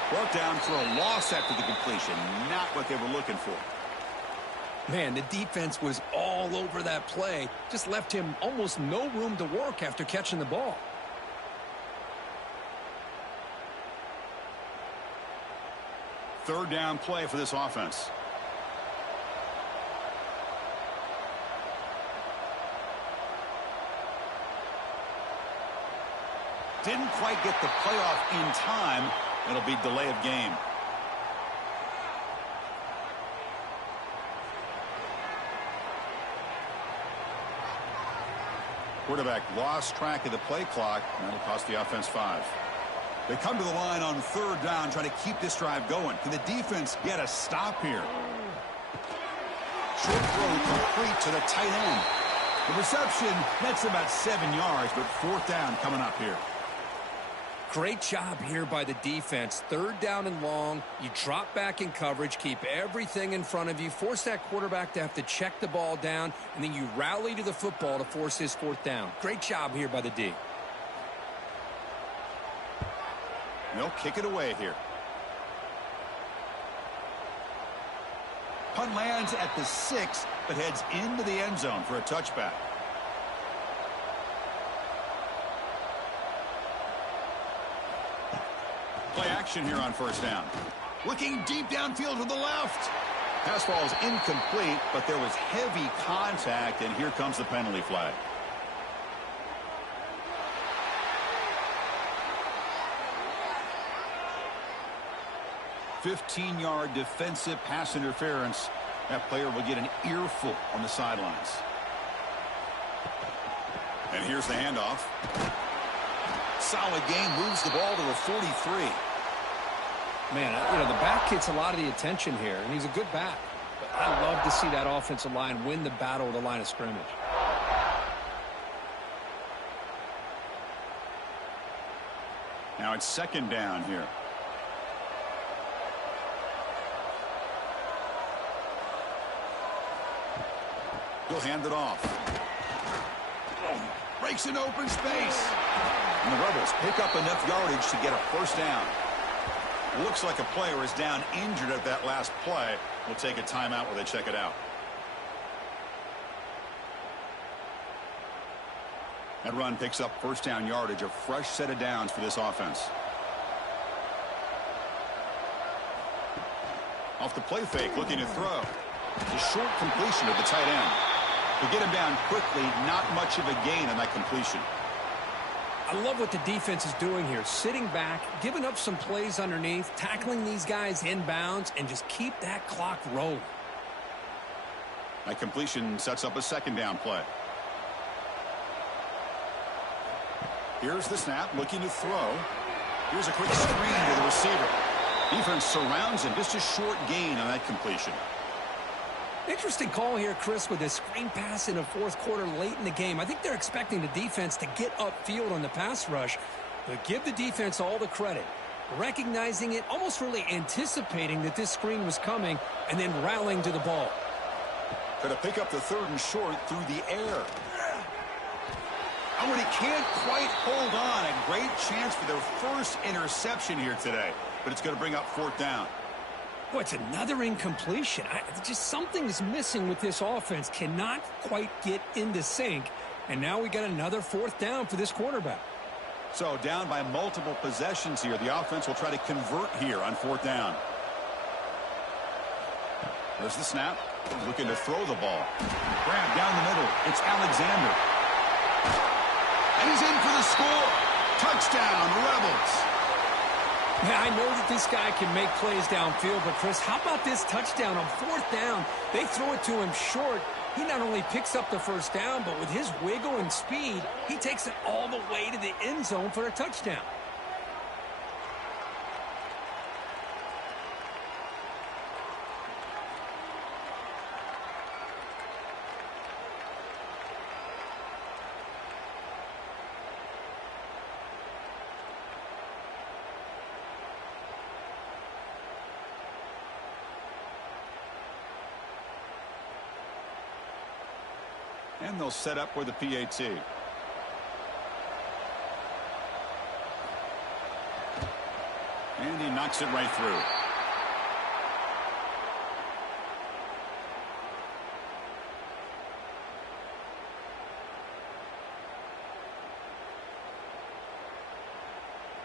Brought down for a loss after the completion. Not what they were looking for. Man, the defense was all over that play. Just left him almost no room to work after catching the ball. Third down play for this offense. Didn't quite get the playoff in time. It'll be delay of game. Quarterback lost track of the play clock, and that'll cost the offense 5. They come to the line on third down, trying to keep this drive going. Can the defense get a stop here? Short throw complete to the tight end. The reception, that's about 7 yards, but fourth down coming up here. Great job here by the defense. Third down and long. You drop back in coverage, keep everything in front of you, force that quarterback to have to check the ball down, and then you rally to the football to force his fourth down. Great job here by the D. They'll kick it away here. Punt lands at the 6, but heads into the end zone for a touchback. Play action here on first down. Looking deep downfield to the left. Pass ball is incomplete, but there was heavy contact, and here comes the penalty flag. "15-yard defensive pass interference." That player will get an earful on the sidelines. And here's the handoff. Solid game, moves the ball to the 43. Man, you know, the back gets a lot of the attention here, and he's a good back. But I love to see that offensive line win the battle at the line of scrimmage. Now it's second down here. He'll hand it off. Breaks an open space. And the Rebels pick up enough yardage to get a first down. Looks like a player is down injured at that last play. We'll take a timeout while they check it out. That run picks up first down yardage, a fresh set of downs for this offense. Off the play fake, looking to throw. It's a short completion to the tight end. To get him down quickly, not much of a gain on that completion. I love what the defense is doing here. Sitting back, giving up some plays underneath, tackling these guys inbounds, and just keep that clock rolling. That completion sets up a second down play. Here's the snap, looking to throw. Here's a quick screen to the receiver. Defense surrounds him. Just a short gain on that completion. Interesting call here, Chris, with this screen pass in the fourth quarter late in the game. I think they're expecting the defense to get upfield on the pass rush, but give the defense all the credit. Recognizing it, almost really anticipating that this screen was coming, and then rallying to the ball. Going to pick up the third and short through the air. Oh, and he can't quite hold on. A great chance for their first interception here today, but it's going to bring up fourth down. Boy, it's another incompletion. Just something's missing with this offense. Cannot quite get into sync. And now we got another fourth down for this quarterback. So down by multiple possessions here. The offense will try to convert here on fourth down. There's the snap. Looking to throw the ball. Grab down the middle. It's Alexander. And he's in for the score. Touchdown, Rebels. Yeah, I know that this guy can make plays downfield, but Chris, how about this touchdown on fourth down? They throw it to him short. He not only picks up the first down, but with his wiggle and speed, he takes it all the way to the end zone for a touchdown. And they'll set up with the PAT. And he knocks it right through.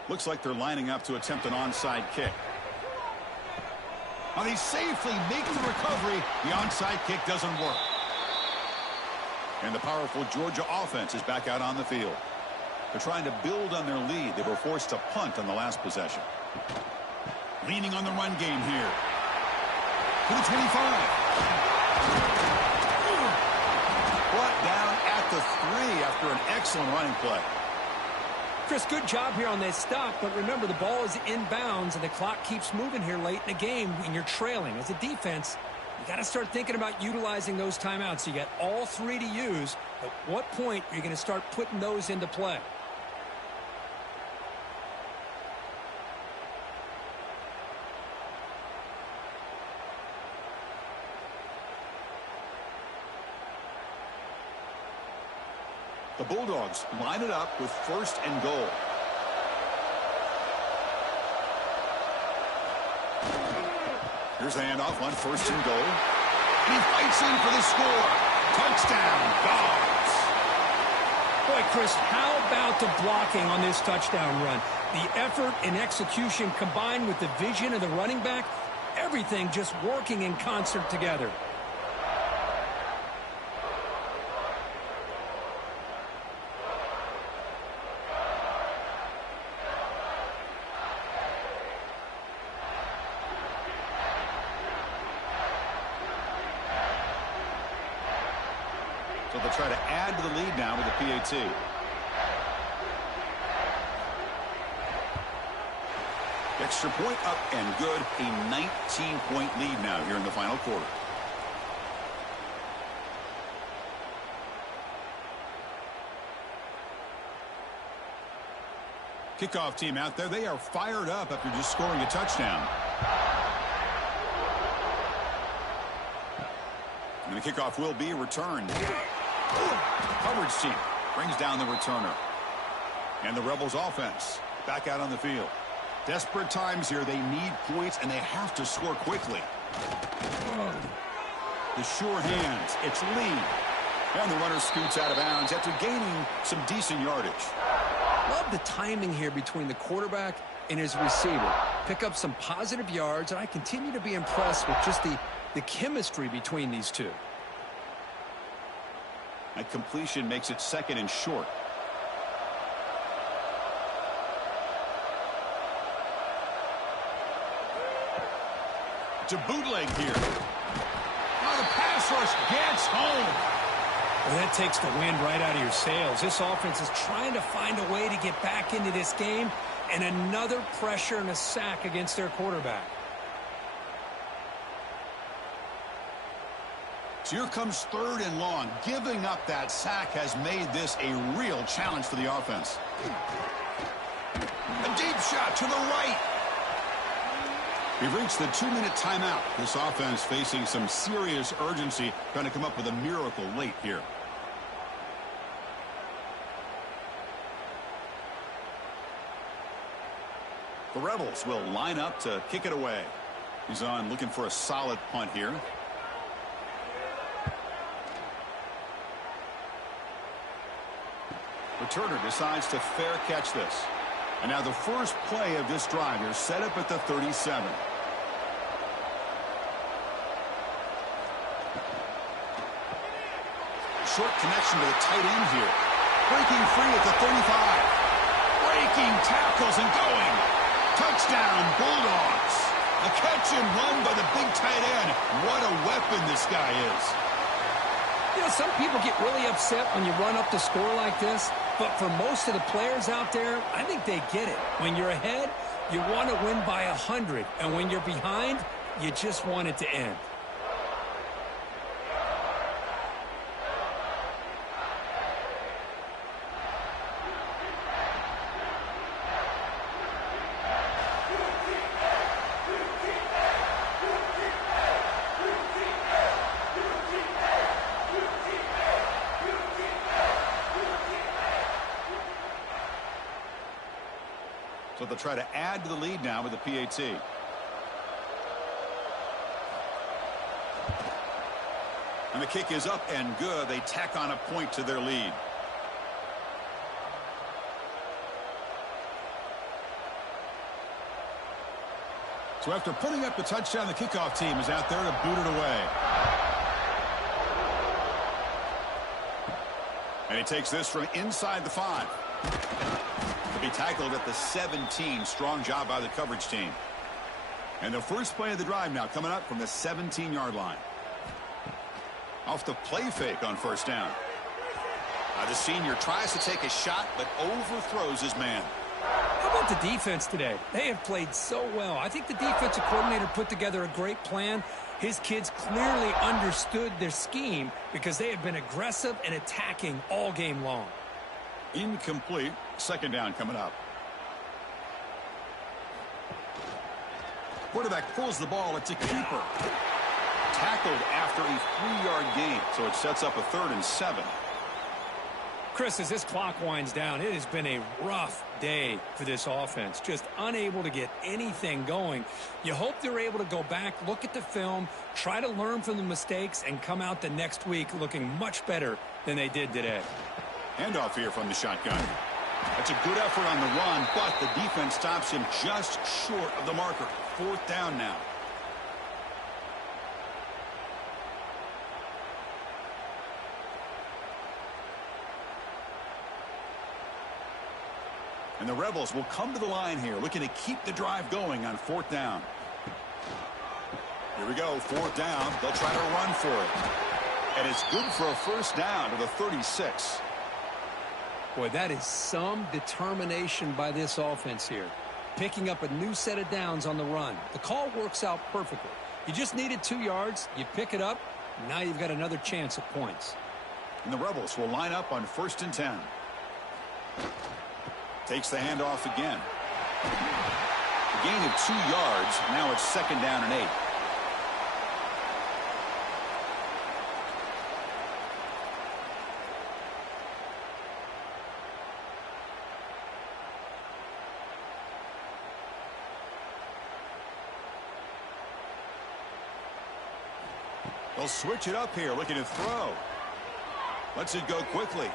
Looks like they're lining up to attempt an onside kick. Now they safely make the recovery. The onside kick doesn't work. And the powerful Georgia offense is back out on the field. They're trying to build on their lead. They were forced to punt on the last possession. Leaning on the run game here. To the 25. Brought down at the 3 after an excellent running play. Chris, good job here on that stop, but remember the ball is inbounds and the clock keeps moving here late in the game when you're trailing. As a defense, you got to start thinking about utilizing those timeouts. You got all 3 to use. At what point are you going to start putting those into play? The Bulldogs line it up with 1st and goal. Here's the handoff on 1st and goal. And he fights in for the score. Touchdown, Dogs. Boy, Chris, how about the blocking on this touchdown run? The effort and execution combined with the vision of the running back, everything just working in concert together. So they'll try to add to the lead now with the PAT. Extra point up and good. A 19-point lead now here in the final quarter. Kickoff team out there. They are fired up after just scoring a touchdown. And the kickoff will be returned. Coverage team brings down the returner. And the Rebels offense back out on the field. Desperate times here. They need points, and they have to score quickly. The sure hands. It's Lee. And the runner scoots out of bounds after gaining some decent yardage. Love the timing here between the quarterback and his receiver. Pick up some positive yards, and I continue to be impressed with just the chemistry between these two. That completion makes it 2nd and short. To bootleg here. Now the pass rush gets home. Well, that takes the wind right out of your sails. This offense is trying to find a way to get back into this game, and another pressure and a sack against their quarterback. So here comes 3rd and long. Giving up that sack has made this a real challenge for the offense. A deep shot to the right. We've reached the 2-minute timeout. This offense facing some serious urgency, trying to come up with a miracle late here. The Rebels will line up to kick it away. He's on looking for a solid punt here. Returner decides to fair catch this. And now the first play of this drive here set up at the 37. Short connection to the tight end here. Breaking free at the 35. Breaking tackles and going. Touchdown, Bulldogs. A catch and run by the big tight end. What a weapon this guy is. You know, some people get really upset when you run up the score like this, but for most of the players out there, I think they get it. When you're ahead, you want to win by 100, and when you're behind, you just want it to end. they'll try to add to the lead now with the PAT. And the kick is up and good. They tack on a point to their lead. So after putting up the touchdown, the kickoff team is out there to boot it away. And he takes this from inside the 5. To be tackled at the 17. Strong job by the coverage team. And the first play of the drive now coming up from the 17-yard line. Off the play fake on first down. The senior tries to take a shot, but overthrows his man. How about the defense today? They have played so well. I think the defensive coordinator put together a great plan. His kids clearly understood their scheme because they have been aggressive and attacking all game long. Incomplete. Second down coming up. Quarterback pulls the ball. It's a keeper. Tackled after a 3-yard gain, so it sets up a 3rd and 7. Chris, as this clock winds down, it has been a rough day for this offense. Just unable to get anything going. You hope they're able to go back, look at the film, try to learn from the mistakes, and come out the next week looking much better than they did today. Handoff here from the shotgun. That's a good effort on the run, but the defense stops him just short of the marker. 4th down now. And the Rebels will come to the line here, looking to keep the drive going on 4th down. Here we go, 4th down. They'll try to run for it. And it's good for a first down to the 36. Boy, that is some determination by this offense here. Picking up a new set of downs on the run. The call works out perfectly. You just needed 2 yards. You pick it up. Now you've got another chance at points. And the Rebels will line up on 1st and 10. Takes the handoff again. A gain of 2 yards. Now it's 2nd down and 8. They'll switch it up here, looking to throw. Lets it go quickly.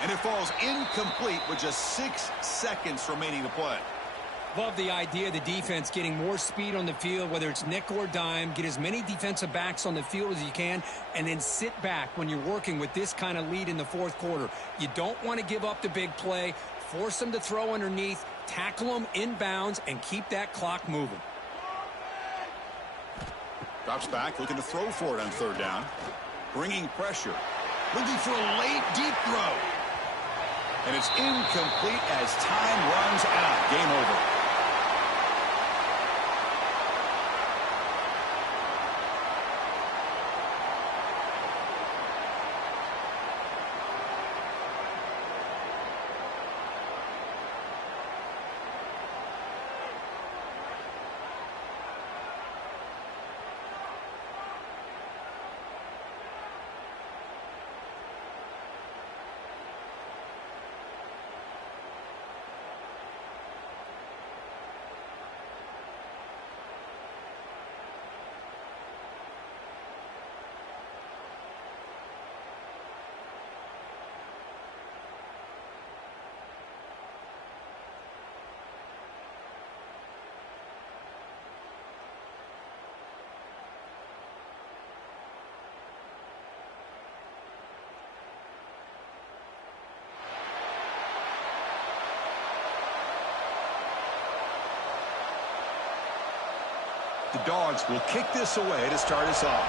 And it falls incomplete with just 6 seconds remaining to play. Love the idea of the defense getting more speed on the field, whether it's nickel or dime. Get as many defensive backs on the field as you can, and then sit back when you're working with this kind of lead in the 4th quarter. You don't want to give up the big play. Force them to throw underneath, tackle them inbounds, and keep that clock moving. Drops back, looking to throw for it on 3rd down. Bringing pressure. Looking for a late, deep throw. And it's incomplete as time runs out. Game over. The Dogs will kick this away to start us off.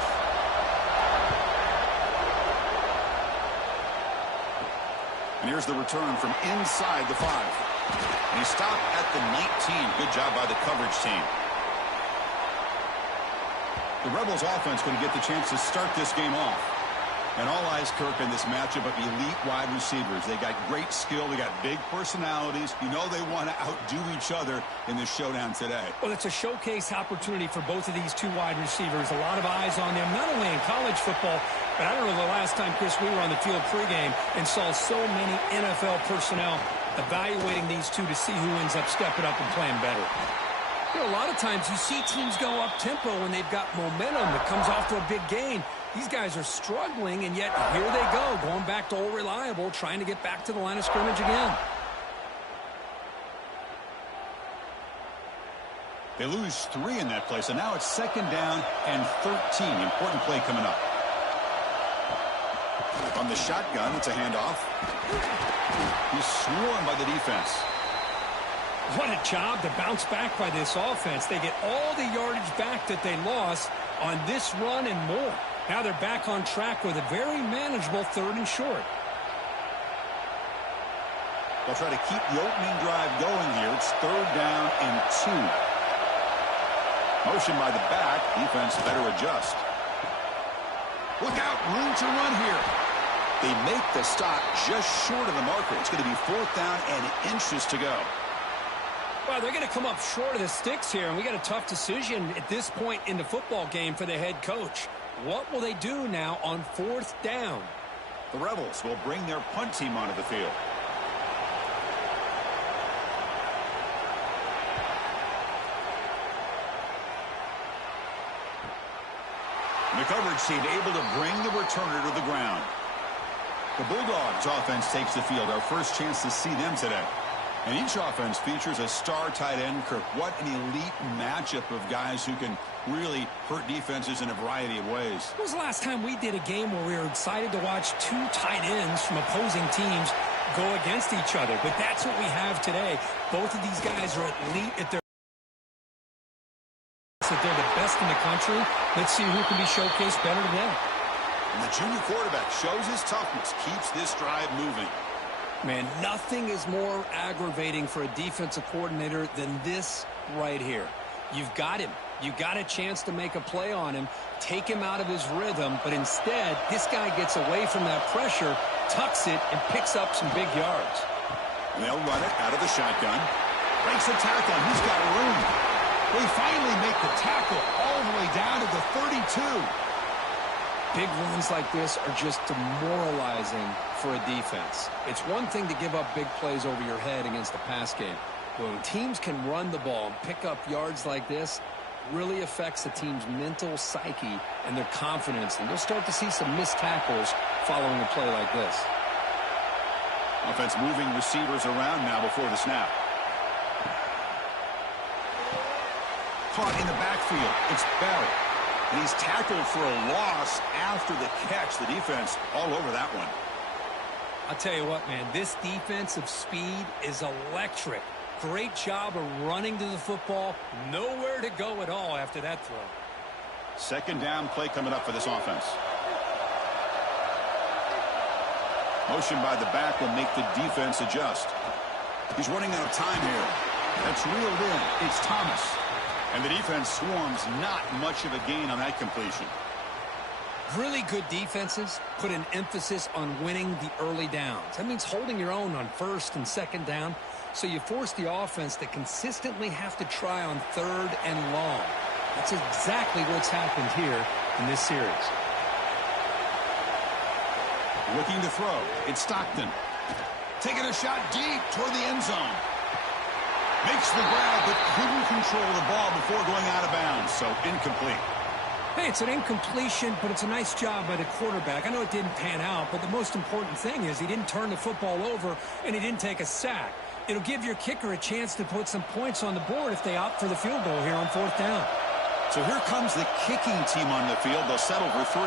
And here's the return from inside the 5. And he stopped at the 19. Good job by the coverage team. The Rebels offense going to get the chance to start this game off. And all eyes, Kirk, in this matchup of elite wide receivers. They got great skill. They got big personalities. You know they want to outdo each other in this showdown today. Well, it's a showcase opportunity for both of these 2 wide receivers. A lot of eyes on them, not only in college football, but I don't know the last time, Chris, we were on the field pregame and saw so many NFL personnel evaluating these two to see who ends up stepping up and playing better. You know, a lot of times you see teams go up-tempo when they've got momentum that comes off to a big gain. These guys are struggling, and yet here they go, going back to old reliable, trying to get back to the line of scrimmage again. They lose 3 in that play, so now it's 2nd down and 13. Important play coming up. On the shotgun, it's a handoff. He's swarmed by the defense. What a job to bounce back by this offense. They get all the yardage back that they lost on this run and more. Now they're back on track with a very manageable 3rd and short. They'll try to keep the opening drive going here. It's 3rd down and 2. Motion by the back. Defense better adjust. Look out. Room to run here. They make the stop just short of the marker. It's going to be 4th down and inches to go. Well, they're going to come up short of the sticks here, and we got a tough decision at this point in the football game for the head coach. What will they do now on 4th down? The Rebels will bring their punt team onto the field. The coverage team able to bring the returner to the ground. The Bulldogs offense takes the field. Our first chance to see them today. And each offense features a star tight end. Kirk, what an elite matchup of guys who can really hurt defenses in a variety of ways. When was the last time we did a game where we were excited to watch 2 tight ends from opposing teams go against each other? But that's what we have today. Both of these guys are elite at their that they're the best in the country. Let's see who can be showcased better today. And the junior quarterback shows his toughness, keeps this drive moving. Man, nothing is more aggravating for a defensive coordinator than this right here. You've got him. You've got a chance to make a play on him, take him out of his rhythm, but instead, this guy gets away from that pressure, tucks it, and picks up some big yards. And they'll run it out of the shotgun. Breaks the tackle. He's got room. They finally make the tackle all the way down to the 32. Big runs like this are just demoralizing for a defense. It's one thing to give up big plays over your head against the pass game. But when teams can run the ball and pick up yards like this, it really affects the team's mental psyche and their confidence. And you'll start to see some missed tackles following a play like this. Offense moving receivers around now before the snap. Caught in the backfield. It's Barrett. And he's tackled for a loss after the catch. The defense all over that one. I'll tell you what, man, this defensive speed is electric. Great job of running to the football. Nowhere to go at all after that throw. 2nd down play coming up for this offense. Motion by the back will make the defense adjust. He's running out of time here. That's reeled in. It's Thomas. And the defense swarms, not much of a gain on that completion. Really good defenses put an emphasis on winning the early downs. That means holding your own on 1st and 2nd down. So you force the offense to consistently have to try on 3rd and long. That's exactly what's happened here in this series. Looking to throw. It's Stockton. Taking a shot deep toward the end zone. Makes the grab, but couldn't control the ball before going out of bounds, so incomplete. Hey, it's an incompletion, but it's a nice job by the quarterback. I know it didn't pan out, but the most important thing is he didn't turn the football over and he didn't take a sack. It'll give your kicker a chance to put some points on the board if they opt for the field goal here on 4th down. So here comes the kicking team on the field. They'll settle for 3.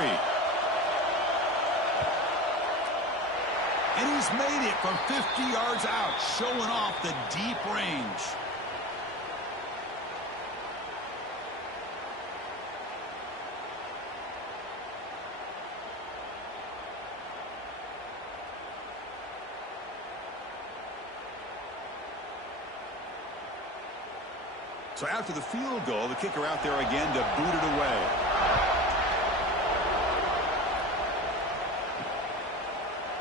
And he's made it from 50 yards out, showing off the deep range. So after the field goal, the kicker out there again to boot it away.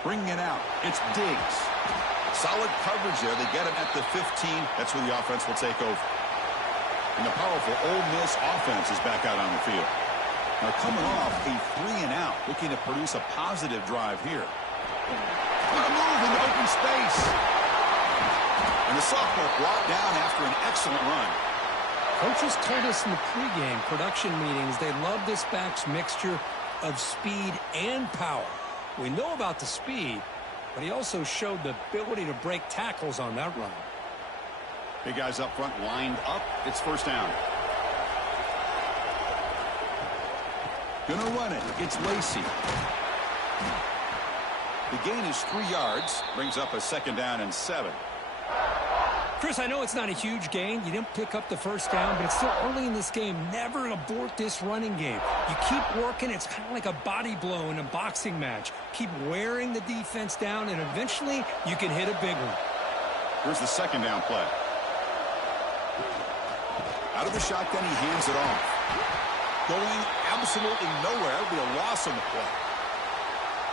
Bringing it out, it's Diggs. Solid coverage there. They get him at the 15. That's where the offense will take over. And the powerful Ole Miss offense is back out on the field. Now coming off a 3-and-out, looking to produce a positive drive here. What a move into open space. And the sophomore brought down after an excellent run. Coaches told us in the pregame production meetings they love this back's mixture of speed and power. We know about the speed, but he also showed the ability to break tackles on that run. Big guys up front lined up. It's first down. Gonna run it. It's Lacey. The gain is 3 yards. Brings up a second down and 7. Chris, I know it's not a huge gain. You didn't pick up the first down, but it's still early in this game. Never abort this running game. You keep working. It's kind of like a body blow in a boxing match. Keep wearing the defense down, and eventually you can hit a big one. Here's the second down play. Out of the shotgun, he hands it off. Going absolutely nowhere. It'll be a loss on the play.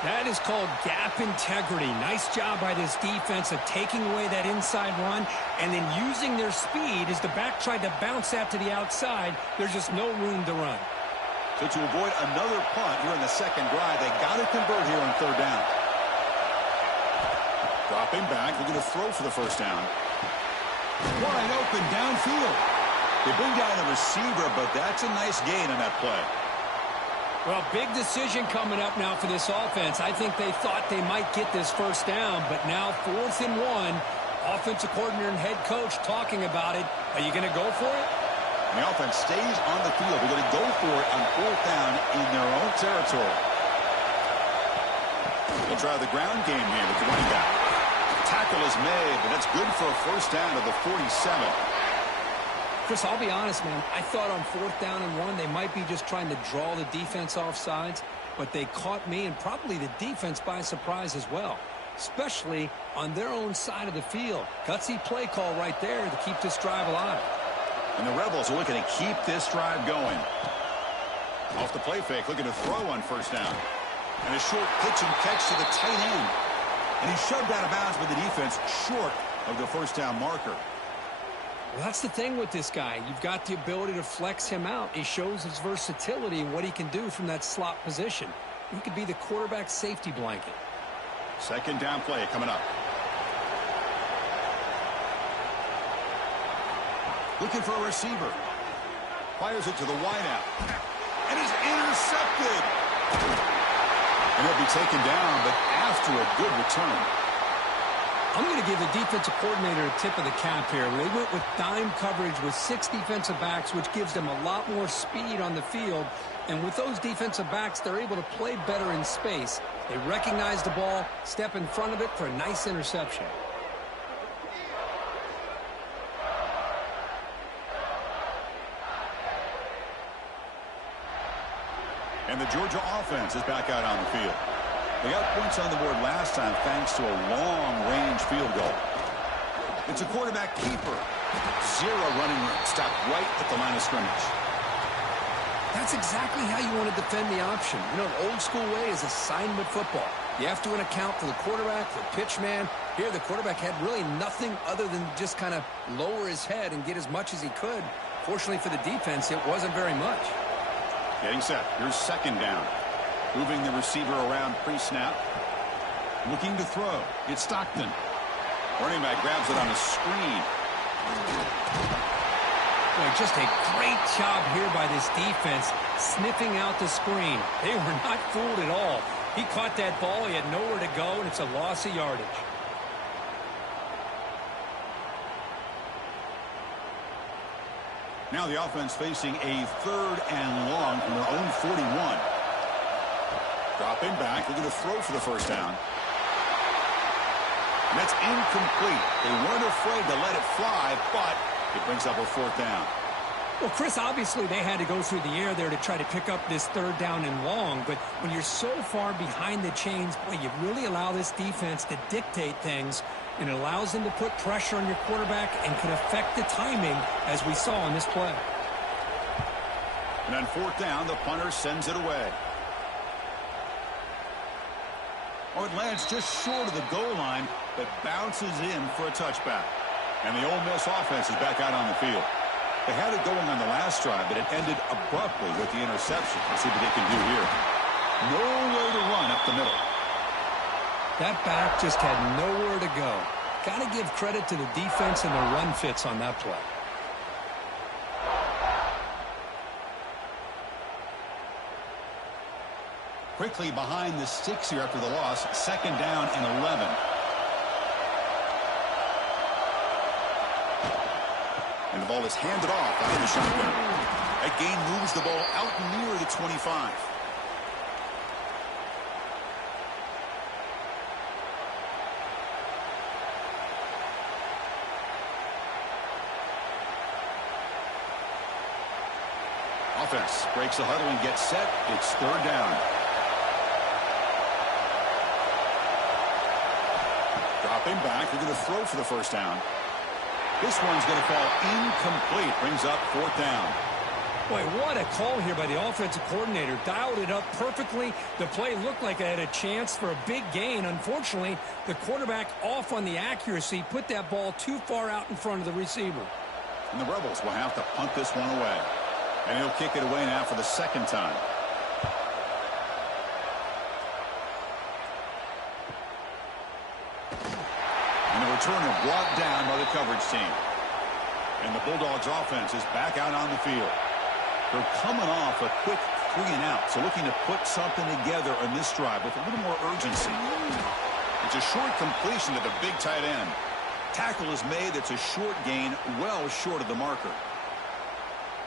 That is called gap integrity. Nice job by this defense of taking away that inside run and then using their speed as the back tried to bounce that to the outside. There's just no room to run. So to avoid another punt here in the second drive, they got to convert here on third down. Dropping back, they're going to throw for the first down. Wide open downfield. They bring down the receiver, but that's a nice gain on that play. Well, big decision coming up now for this offense. I think they thought they might get this first down, but now 4th and 1. Offensive coordinator and head coach talking about it. Are you going to go for it? And the offense stays on the field. They're going to go for it on 4th down in their own territory. They'll try the ground game here with the running back. Tackle is made, but that's good for a first down to the 47. Chris, I'll be honest, man. I thought on 4th down and 1, they might be just trying to draw the defense off sides, but they caught me and probably the defense by surprise as well, especially on their own side of the field. Gutsy play call right there to keep this drive alive. And the Rebels are looking to keep this drive going. Off the play fake, looking to throw on first down. And a short pitch and catch to the tight end. And he shoved out of bounds with the defense short of the first down marker. Well, that's the thing with this guy. You've got the ability to flex him out. He shows his versatility and what he can do from that slot position. He could be the quarterback safety blanket. Second down play coming up. Looking for a receiver. Fires it to the wideout. And is intercepted. And he'll be taken down, but after a good return. I'm going to give the defensive coordinator a tip of the cap here. They went with dime coverage with 6 defensive backs, which gives them a lot more speed on the field. And with those defensive backs, they're able to play better in space. They recognize the ball, step in front of it for a nice interception. And the Georgia offense is back out on the field. They got points on the board last time thanks to a long-range field goal. It's a quarterback keeper. 0 running room. Stopped right at the line of scrimmage. That's exactly how you want to defend the option. You know, the old school way is assignment football. You have to account for the quarterback, the pitch man. Here, the quarterback had really nothing other than just kind of lower his head and get as much as he could. Fortunately for the defense, it wasn't very much. Getting set. Here's second down. Moving the receiver around pre-snap. Looking to throw. It's Stockton. Running back grabs it on a screen. Boy, just a great job here by this defense, sniffing out the screen. They were not fooled at all. He caught that ball. He had nowhere to go, and it's a loss of yardage. Now the offense facing a 3rd and long from their own 41. Dropping back, they're going to throw for the first down. And that's incomplete. They weren't afraid to let it fly, but it brings up a 4th down. Well, Chris, obviously they had to go through the air there to try to pick up this 3rd down and long, but when you're so far behind the chains, boy, you really allow this defense to dictate things, and it allows them to put pressure on your quarterback and can affect the timing, as we saw in this play. And on 4th down, the punter sends it away. Oh, it lands just short of the goal line, but bounces in for a touchback. And the Ole Miss offense is back out on the field. They had it going on the last drive, but it ended abruptly with the interception. Let's see what they can do here. Nowhere to run up the middle. That back just had nowhere to go. got to give credit to the defense and the run fits on that play. Quickly behind the sticks here after the loss. Second down and 11. And the ball is handed off after the shotgun. That gain moves the ball out near the 25. Offense breaks the huddle and gets set. It's third down. Dropping back. They're going to throw for the first down. This one's going to fall incomplete. Brings up fourth down. Boy, what a call here by the offensive coordinator. Dialed it up perfectly. The play looked like it had a chance for a big gain. Unfortunately, the quarterback off on the accuracy, put that ball too far out in front of the receiver. And the Rebels will have to punt this one away. And he'll kick it away now for the second time. And the returner brought down by the coverage team. And the Bulldogs offense is back out on the field. They're coming off a quick 3-and-out, so looking to put something together on this drive with a little more urgency. It's a short completion to the big tight end. Tackle is made. It's a short gain, well short of the marker.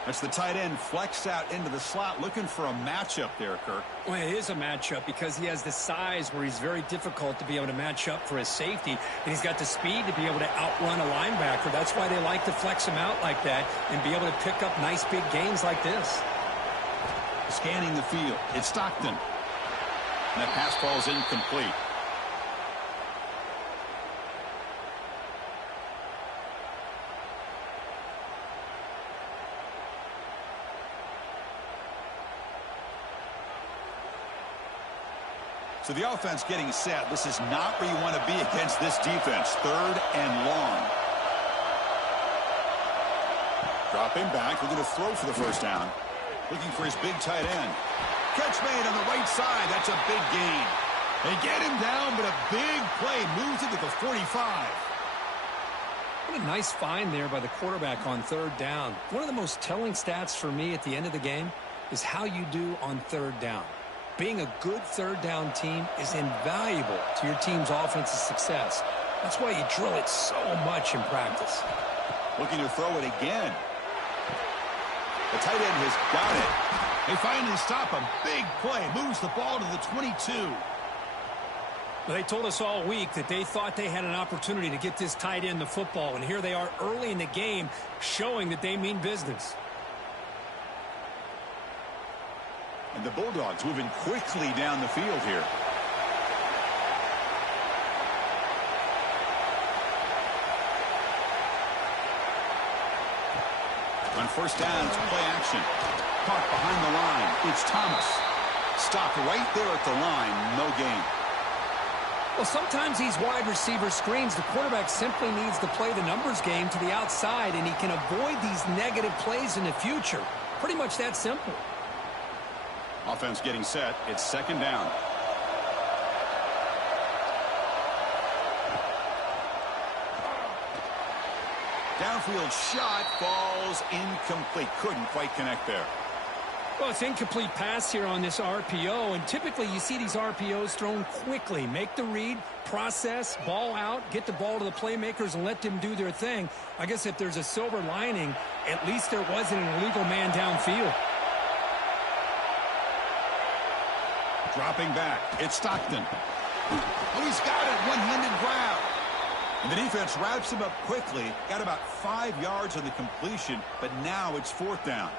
That's the tight end flexed out into the slot, looking for a matchup there, Kirk. Well, it is a matchup because he has the size where he's very difficult to be able to match up for his safety, and he's got the speed to be able to outrun a linebacker. That's why they like to flex him out like that and be able to pick up nice big gains like this. Scanning the field, it's Stockton. And that pass falls incomplete. So the offense getting set. This is not where you want to be against this defense. Third and long. Dropping back. We're going to throw for the first down. Looking for his big tight end. Catch made on the right side. That's a big gain. They get him down, but a big play moves it to the 45. What a nice find there by the quarterback on third down. One of the most telling stats for me at the end of the game is how you do on third down. Being a good third down team is invaluable to your team's offensive success. That's why you drill it so much in practice. Looking to throw it again. The tight end has got it. They finally stop him. Big play. Moves the ball to the 22. Well, they told us all week that they thought they had an opportunity to get this tight end the football, and here they are early in the game showing that they mean business. And the Bulldogs moving quickly down the field here. On first down, it's play action. Caught behind the line. It's Thomas. Stopped right there at the line. No gain. Well, sometimes these wide receiver screens, the quarterback simply needs to play the numbers game to the outside, and he can avoid these negative plays in the future. Pretty much that simple. Offense getting set. It's second down. Downfield shot falls incomplete. Couldn't quite connect there. Well, it's incomplete pass here on this RPO, and typically you see these RPOs thrown quickly. Make the read, process, ball out, get the ball to the playmakers and let them do their thing. I guess if there's a silver lining, at least there wasn't an illegal man downfield. Dropping back. It's Stockton. Oh, he's got it. One-handed grab. And the defense wraps him up quickly. Got about 5 yards on the completion, but now it's fourth down.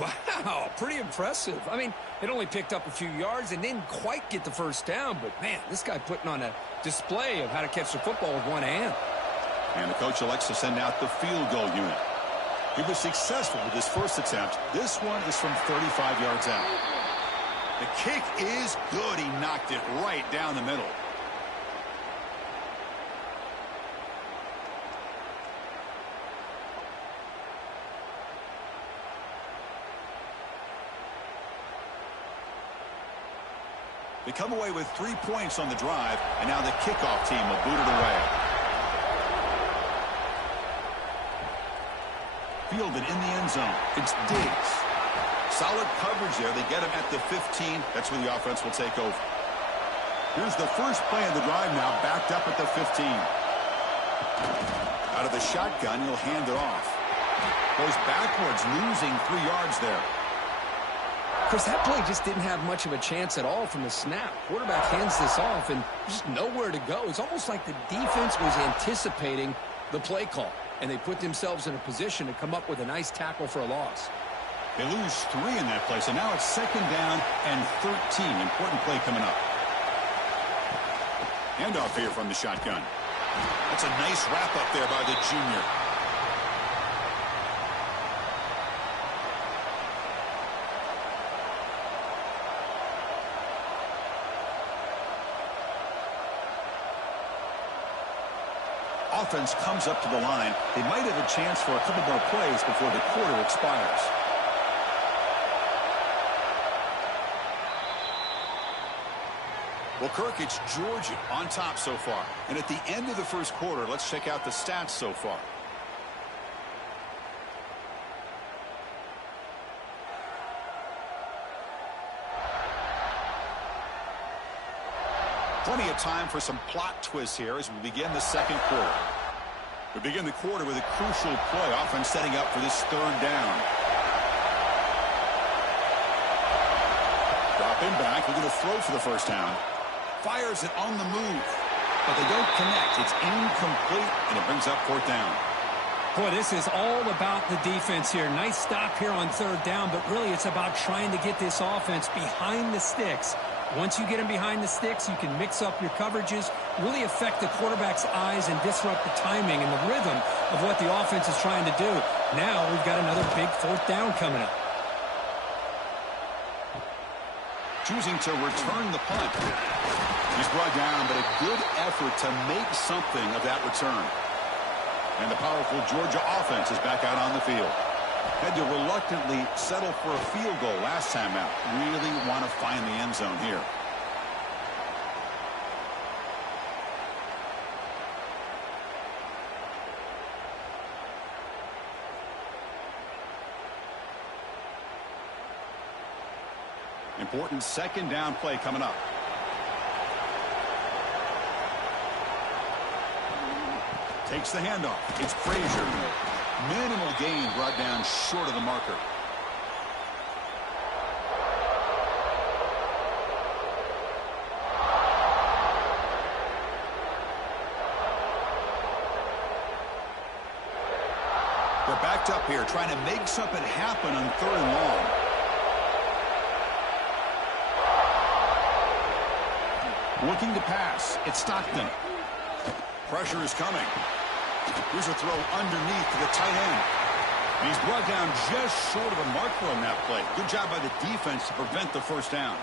Wow, pretty impressive. I mean, it only picked up a few yards and didn't quite get the first down, but man, this guy putting on a display of how to catch the football with one hand. And the coach elects to send out the field goal unit. He was successful with his first attempt. This one is from 35 yards out. The kick is good. He knocked it right down the middle. They come away with 3 points on the drive, and now the kickoff team will boot it away. fielded in the end zone. It's Diggs. Solid coverage there. They get him at the 15. That's where the offense will take over. Here's the first play of the drive now, backed up at the 15. Out of the shotgun, he'll hand it off. Goes backwards, losing 3 yards there. Chris, that play just didn't have much of a chance at all from the snap. Quarterback hands this off and just nowhere to go. It's almost like the defense was anticipating the play call, and they put themselves in a position to come up with a nice tackle for a loss. They lose 3 in that play, so now it's 2nd down and 13. Important play coming up. Handoff here from the shotgun. That's a nice wrap-up there by the junior. Offense comes up to the line. They might have a chance for a couple more plays before the quarter expires. Well, Kirk, it's Georgia on top so far. And at the end of the first quarter, let's check out the stats so far. Plenty of time for some plot twists here as we begin the second quarter. We begin the quarter with a crucial play, offense setting up for this 3rd down. Dropping back, looking to throw for the first down. Fires it on the move, but they don't connect. It's incomplete, and it brings up 4th down. Boy, this is all about the defense here. Nice stop here on 3rd down, but really it's about trying to get this offense behind the sticks. Once you get them behind the sticks, you can mix up your coverages, really affect the quarterback's eyes and disrupt the timing and the rhythm of what the offense is trying to do. Now we've got another big 4th down coming up. Choosing to return the punt. He's brought down, but a good effort to make something of that return. And the powerful Georgia offense is back out on the field. Had to reluctantly settle for a field goal last time out. Really want to find the end zone here. Important 2nd down play coming up. Takes the handoff. It's Frazier. Minimal gain brought down short of the marker. They're backed up here, trying to make something happen on 3rd and long. Looking to pass. It's Stockton. Pressure is coming. Here's a throw underneath to the tight end. And he's brought down just short of the marker on that play. Good job by the defense to prevent the 1st down.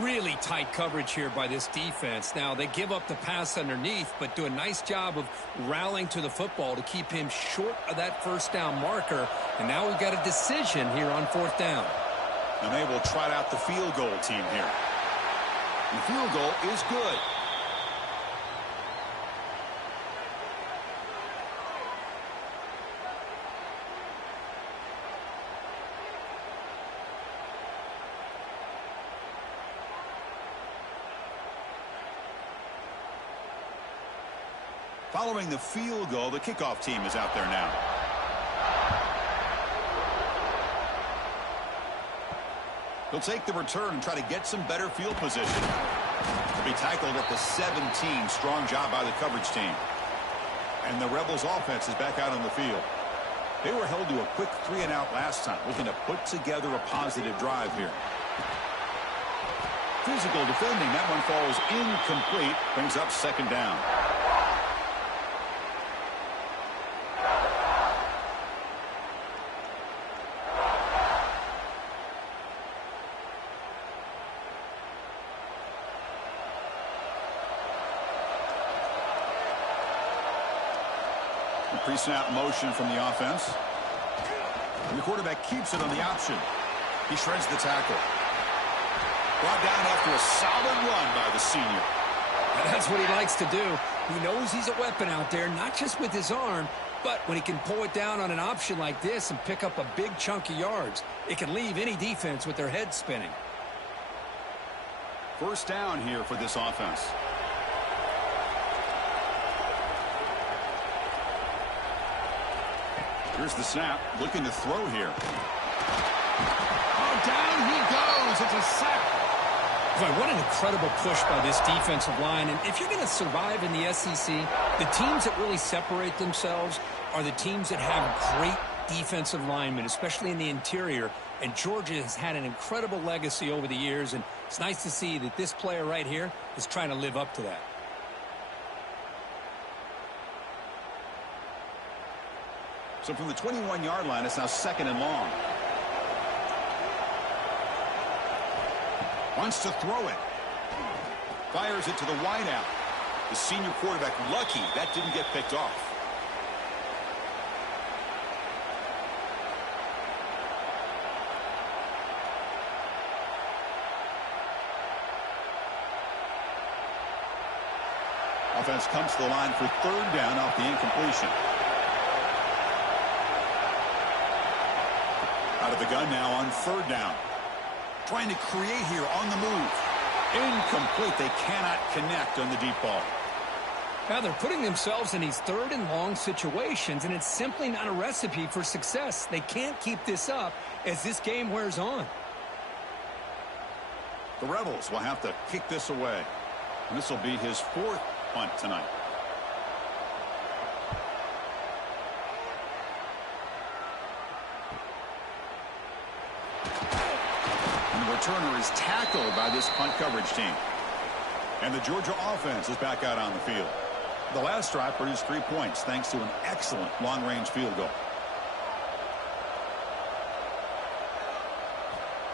Really tight coverage here by this defense. Now, they give up the pass underneath, but do a nice job of rallying to the football to keep him short of that 1st down marker. And now we've got a decision here on 4th down. And they will trot out the field goal team here. The field goal is good. Following the field goal, the kickoff team is out there now. He'll take the return and try to get some better field position. He'll be tackled at the 17. Strong job by the coverage team. And the Rebels offense is back out on the field. They were held to a quick 3-and-out last time, looking to put together a positive drive here. Physical defending. That one falls incomplete. Brings up 2nd down. Pre-snap motion from the offense. And the quarterback keeps it on the option. He shreds the tackle. Brought down after a solid run by the senior. And that's what he likes to do. He knows he's a weapon out there, not just with his arm, But when he can pull it down on an option like this and pick up a big chunk of yards, it can leave any defense with their head spinning. First down here for this offense. Here's the snap, looking to throw here. Oh, down he goes. It's a sack. Boy, what an incredible push by this defensive line. And if you're going to survive in the SEC, the teams that really separate themselves are the teams that have great defensive linemen, especially in the interior. And Georgia has had an incredible legacy over the years, and it's nice to see that this player right here is trying to live up to that. So from the 21-yard line, it's now 2nd and long. Wants to throw it. Fires it to the wideout. The senior quarterback lucky that didn't get picked off. Offense comes to the line for 3rd down off the incompletion. Out of the gun now on 3rd down. Trying to create here on the move. Incomplete. They cannot connect on the deep ball. Now they're putting themselves in these 3rd and long situations, and it's simply not a recipe for success. They can't keep this up as this game wears on. The Rebels will have to kick this away. And this will be his 4th punt tonight. Returner is tackled by this punt coverage team. And the Georgia offense is back out on the field. The last drive produced 3 points thanks to an excellent long-range field goal.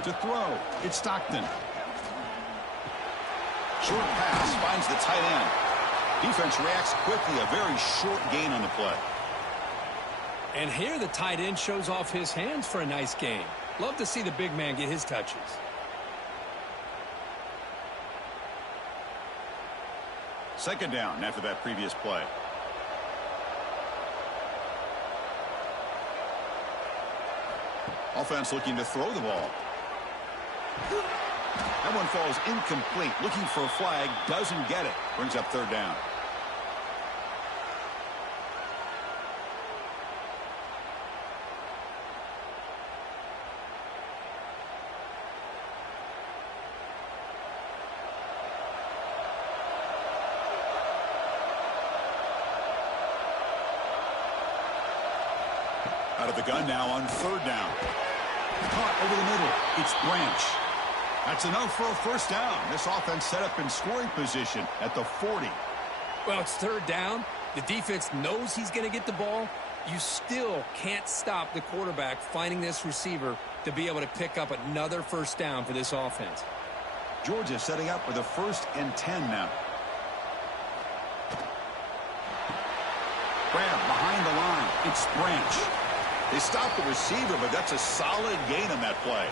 To throw, it's Stockton. Short pass finds the tight end. Defense reacts quickly, a very short gain on the play. And here the tight end shows off his hands for a nice gain. Love to see the big man get his touches. Second down after that previous play. Offense looking to throw the ball. That one falls incomplete. Looking for a flag. Doesn't get it. Brings up 3rd down. Out of the gun now on 3rd down. Caught over the middle. It's Branch. That's enough for a first down. This offense set up in scoring position at the 40. Well, it's 3rd down. The defense knows he's going to get the ball. You still can't stop the quarterback finding this receiver to be able to pick up another first down for this offense. Georgia setting up with a 1st and 10 now. Grab behind the line. It's Branch. They stopped the receiver, but that's a solid gain on that play.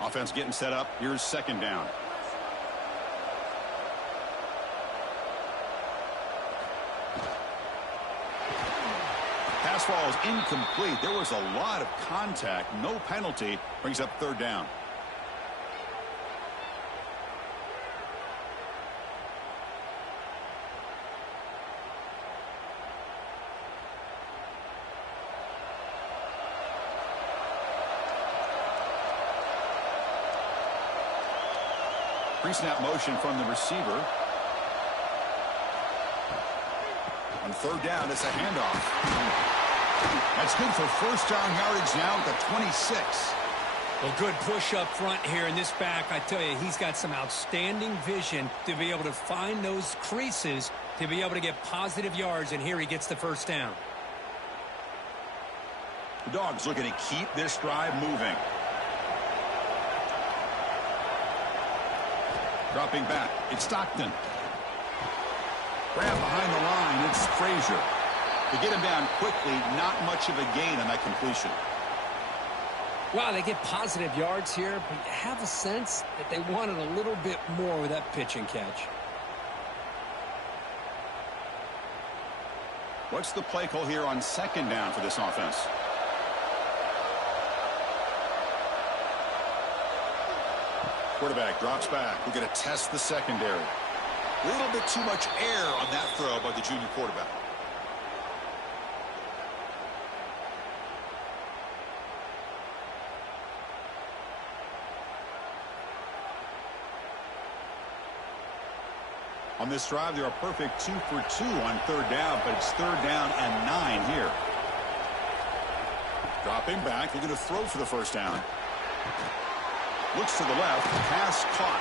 Offense getting set up. Here's 2nd down. Pass falls incomplete. There was a lot of contact. No penalty. Brings up 3rd down. Pre-snap motion from the receiver. On 3rd down, it's a handoff. That's good for first down yardage now at the 26. Well, good push up front here in this back. I tell you, he's got some outstanding vision to be able to find those creases to be able to get positive yards, and here he gets the first down. The Dogs looking to keep this drive moving. Dropping back, it's Stockton. Grab behind the line, it's Frazier. To get him down quickly, not much of a gain on that completion. Wow, they get positive yards here, but you have a sense that they wanted a little bit more with that pitch and catch. What's the play call here on second down for this offense? Quarterback drops back. We're going to test the secondary. A little bit too much air on that throw by the junior quarterback. On this drive, they're a perfect 2 for 2 on third down, but it's third down and 9 here. Dropping back, looking to throw for the first down. Looks to the left, pass caught.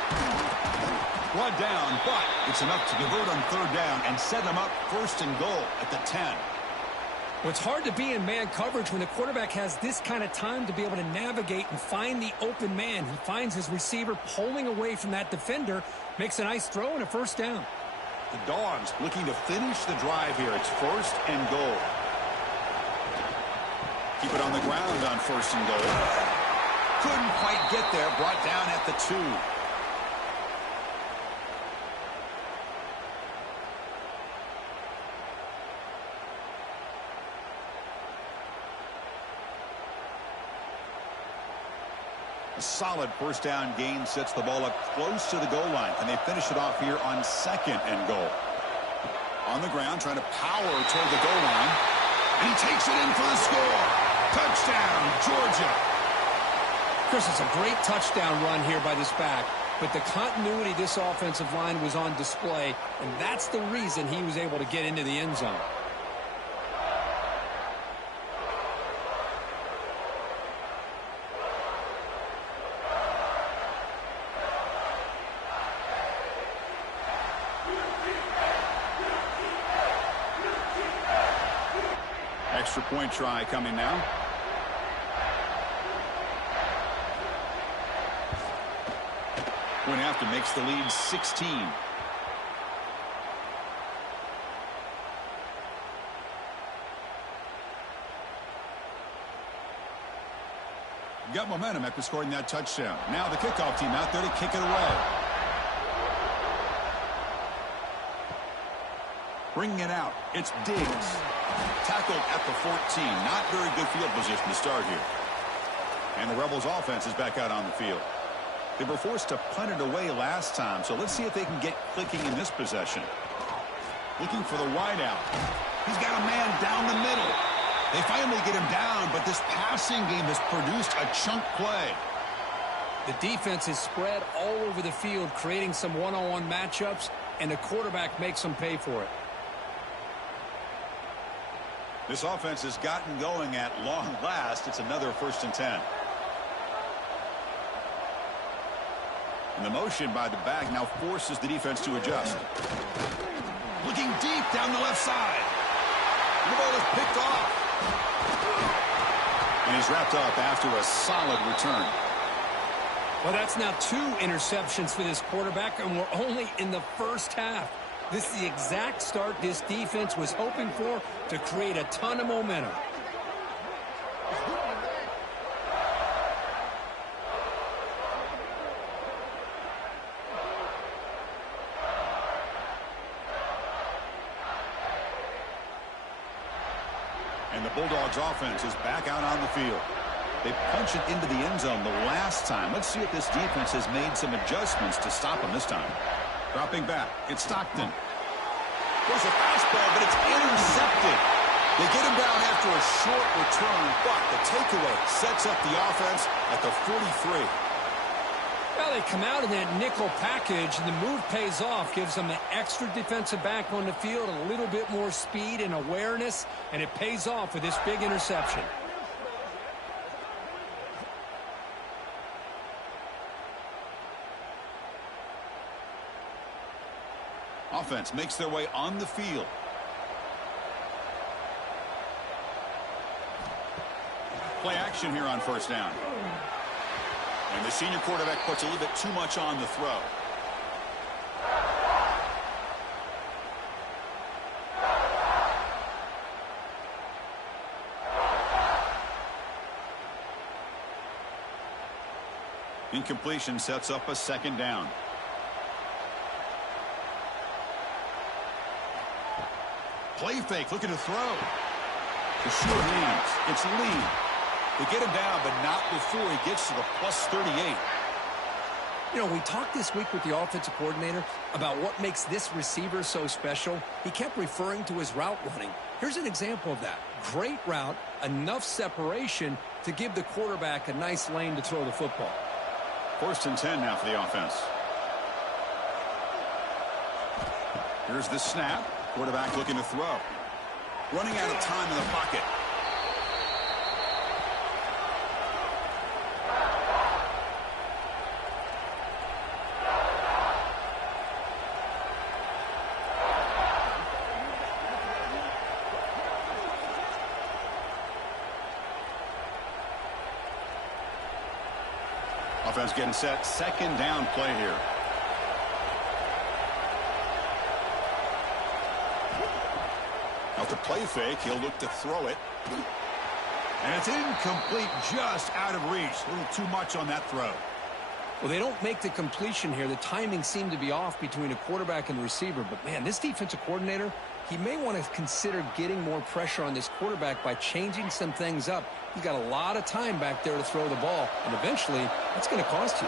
Brought down, but it's enough to convert on third down and set them up first and goal at the 10. Well, it's hard to be in man coverage when the quarterback has this kind of time to be able to navigate and find the open man. He finds his receiver pulling away from that defender, makes a nice throw and a first down. The Dogs looking to finish the drive here. It's first and goal. Keep it on the ground on first and goal. Couldn't quite get there. Brought down at the 2. A solid first down gain sets the ball up close to the goal line. Can they finish it off here on second and goal? On the ground, trying to power toward the goal line. And he takes it in for the score. Touchdown, Georgia. Chris, it's a great touchdown run here by this back, but the continuity of this offensive line was on display, and that's the reason he was able to get into the end zone. Extra point try coming now. Point after makes the lead 16. Got momentum after scoring that touchdown. Now the kickoff team out there to kick it away. Bringing it out. It's Diggs. Tackled at the 14. Not very good field position to start here. And the Rebels offense is back out on the field. They were forced to punt it away last time, so let's see if they can get clicking in this possession. Looking for the wideout. He's got a man down the middle. They finally get him down, but this passing game has produced a chunk play. The defense is spread all over the field, creating some one-on-one matchups, and the quarterback makes them pay for it. This offense has gotten going at long last. It's another first and 10. And the motion by the back now forces the defense to adjust. Looking deep down the left side. The ball is picked off. And he's wrapped up after a solid return. Well, that's now 2 interceptions for this quarterback, and we're only in the first half. This is the exact start this defense was hoping for to create a ton of momentum. And the Bulldogs offense is back out on the field. They punched it into the end zone the last time. Let's see if this defense has made some adjustments to stop them this time. Dropping back, it's Stockton. There's a fastball, but it's intercepted. They get him down after a short return, but the takeaway sets up the offense at the 43. Well, they come out in that nickel package, and the move pays off, gives them an extra defensive back on the field, a little bit more speed and awareness, and it pays off with this big interception. Offense makes their way on the field. Play action here on first down. And the senior quarterback puts a little bit too much on the throw. Incompletion sets up a second down. Play fake, looking to throw. The sure hands. It's Lee. They get him down, but not before he gets to the plus 38. You know, we talked this week with the offensive coordinator about what makes this receiver so special. He kept referring to his route running. Here's an example of that. Great route, enough separation to give the quarterback a nice lane to throw the football. 1st and 10 now for the offense. Here's the snap. Quarterback looking to throw. Running out of time in the pocket. Offense getting set. Second down play here. Out to play fake. He'll look to throw it. And it's incomplete, just out of reach. A little too much on that throw. Well, they don't make the completion here. The timing seemed to be off between a quarterback and the receiver. But, man, this defensive coordinator, he may want to consider getting more pressure on this quarterback by changing some things up. He's got a lot of time back there to throw the ball. And eventually, that's going to cost you.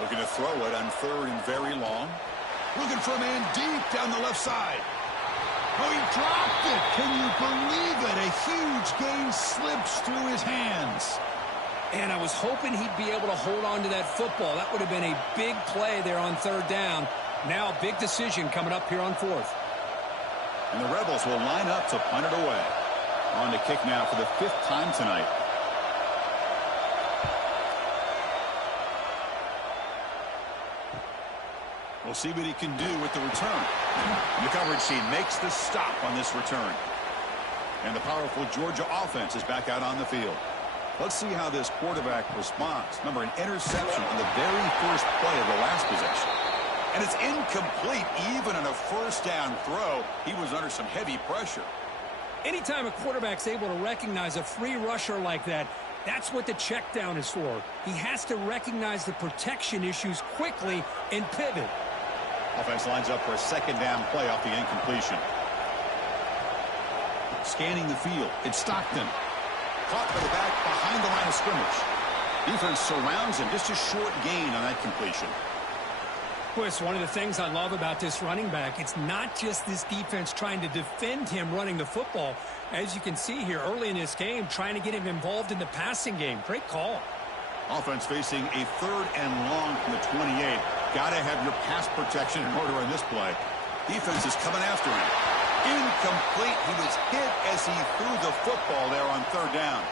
Looking to throw it on 3rd and very long. Looking for a man deep down the left side. Oh, he dropped it. Can you believe it? A huge gain slips through his hands. And I was hoping he'd be able to hold on to that football. That would have been a big play there on 3rd down. Now a big decision coming up here on 4th. And the Rebels will line up to punt it away. On to kick now for the 5th time tonight. We'll see what he can do with the return. And the coverage team makes the stop on this return. And the powerful Georgia offense is back out on the field. Let's see how this quarterback responds. Remember, an interception on the very first play of the last possession. And it's incomplete even on a 1st down throw. He was under some heavy pressure. Anytime a quarterback's able to recognize a free rusher like that, that's what the check down is for. He has to recognize the protection issues quickly and pivot. Offense lines up for a 2nd down play off the incompletion. Scanning the field. It's Stockton. Caught by the back behind the line of scrimmage. Defense surrounds him. Just a short gain on that completion. Well, it's one of the things I love about this running back. It's not just this defense trying to defend him running the football. As you can see here early in this game, trying to get him involved in the passing game. Great call. Offense facing a 3rd and long from the 28. Got to have your pass protection in order on this play. Defense is coming after him. Incomplete. He was hit as he threw the football there on 3rd down.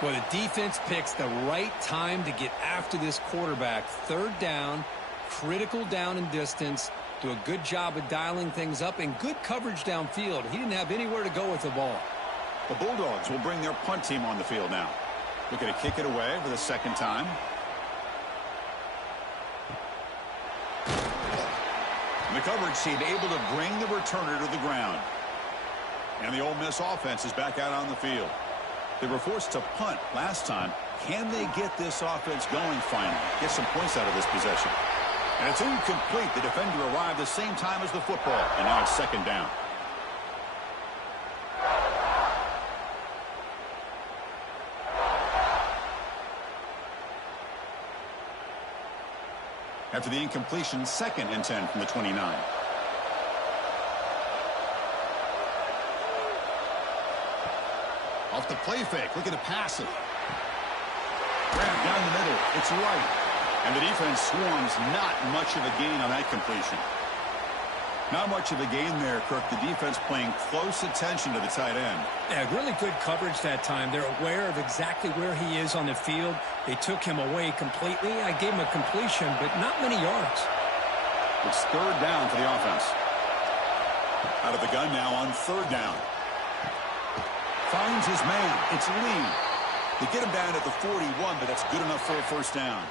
Well, the defense picks the right time to get after this quarterback. 3rd down, critical down and distance. Do a good job of dialing things up and good coverage downfield. He didn't have anywhere to go with the ball. The Bulldogs will bring their punt team on the field now. Looking to kick it away for the 2nd time. And the coverage team able to bring the returner to the ground. And the Ole Miss offense is back out on the field. They were forced to punt last time. Can they get this offense going finally? Get some points out of this possession. And it's incomplete. The defender arrived the same time as the football. And now it's 2nd down. After the incompletion, 2nd and 10 from the 29. Off the play fake, looking to pass it. Grab down the middle, it's right. And the defense swarms, not much of a gain on that completion. Not much of a gain there, Kirk. The defense paying close attention to the tight end. Yeah, really good coverage that time. They're aware of exactly where he is on the field. They took him away completely. I gave him a completion, but not many yards. It's 3rd down for the offense. Out of the gun now on 3rd down. Finds his man. It's Lee. They get him down at the 41, but that's good enough for a 1st down.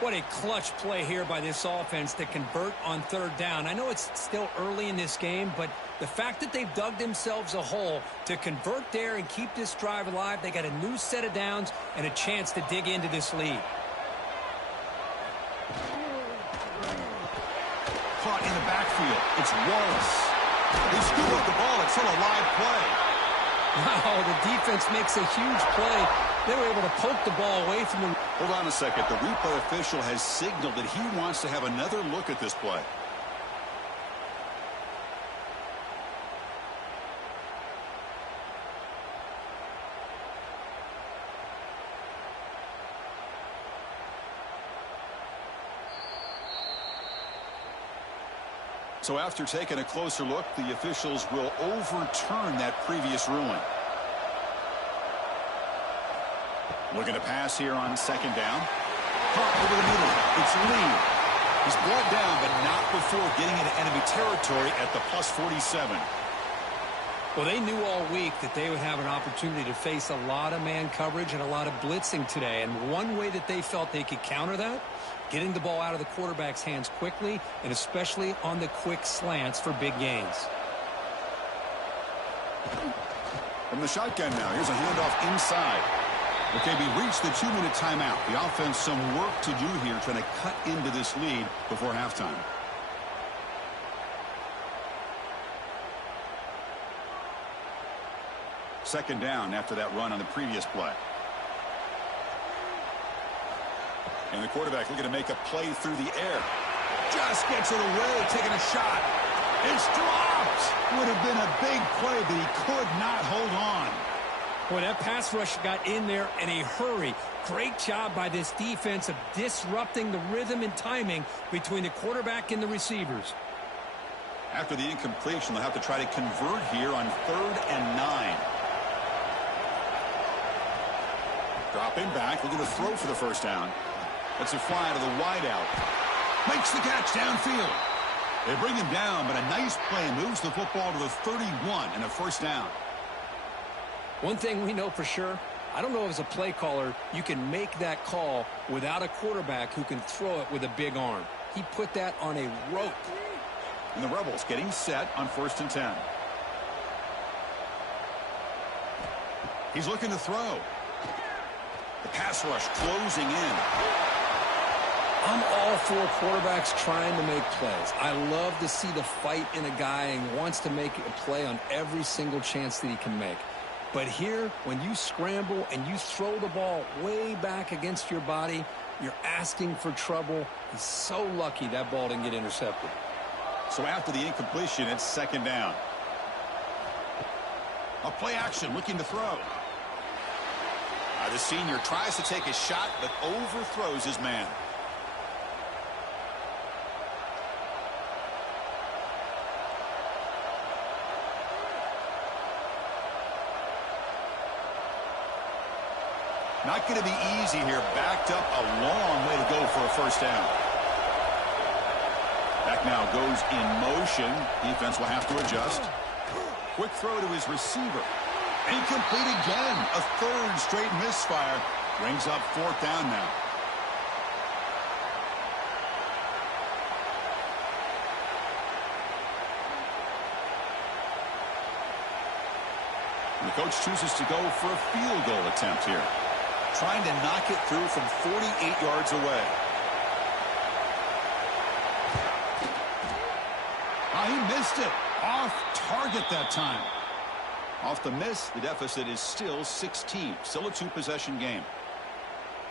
What a clutch play here by this offense to convert on third down. I know it's still early in this game, but the fact that they've dug themselves a hole to convert there and keep this drive alive, they got a new set of downs and a chance to dig into this lead. Caught in the backfield. It's Wallace. They scoop up the ball. It's still a live play. Wow, the defense makes a huge play. They were able to poke the ball away from the... Hold on a second. The replay official has signaled that he wants to have another look at this play. So after taking a closer look, the officials will overturn that previous ruling. Looking to pass here on second down. Caught over the middle. It's Lee. He's brought down, but not before getting into enemy territory at the +47. Well, they knew all week that they would have an opportunity to face a lot of man coverage and a lot of blitzing today. And one way that they felt they could counter that, getting the ball out of the quarterback's hands quickly, and especially on the quick slants for big gains. From the shotgun now, here's a handoff inside. Okay, we reached the 2-minute timeout. The offense some work to do here, trying to cut into this lead before halftime. Second down after that run on the previous play. And the quarterback looking to make a play through the air. Just gets it away, taking a shot. It's dropped. Would have been a big play, but he could not hold on. Boy, that pass rush got in there in a hurry. Great job by this defense of disrupting the rhythm and timing between the quarterback and the receivers. After the incompletion, they'll have to try to convert here on 3rd and 9. Dropping back, looking to throw for the first down. That's a fly to the wideout. Makes the catch downfield. They bring him down, but a nice play moves the football to the 31 and a first down. One thing we know for sure, I don't know as a play caller, you can make that call without a quarterback who can throw it with a big arm. He put that on a rope. And the Rebels getting set on 1st and 10. He's looking to throw. The pass rush closing in. I'm all for quarterbacks trying to make plays. I love to see the fight in a guy and wants to make a play on every single chance that he can make. But here, when you scramble and you throw the ball way back against your body, you're asking for trouble. He's so lucky that ball didn't get intercepted. So after the incompletion, it's second down. A play action looking to throw. The senior tries to take a shot, but overthrows his man. Not going to be easy here. Backed up a long way to go for a first down. Back now goes in motion. Defense will have to adjust. Quick throw to his receiver. Incomplete again. A 3rd straight misfire. Brings up 4th down now. And the coach chooses to go for a field goal attempt here. Trying to knock it through from 48 yards away. He missed it. Off target that time. Off the miss, the deficit is still 16. Still a 2-possession game.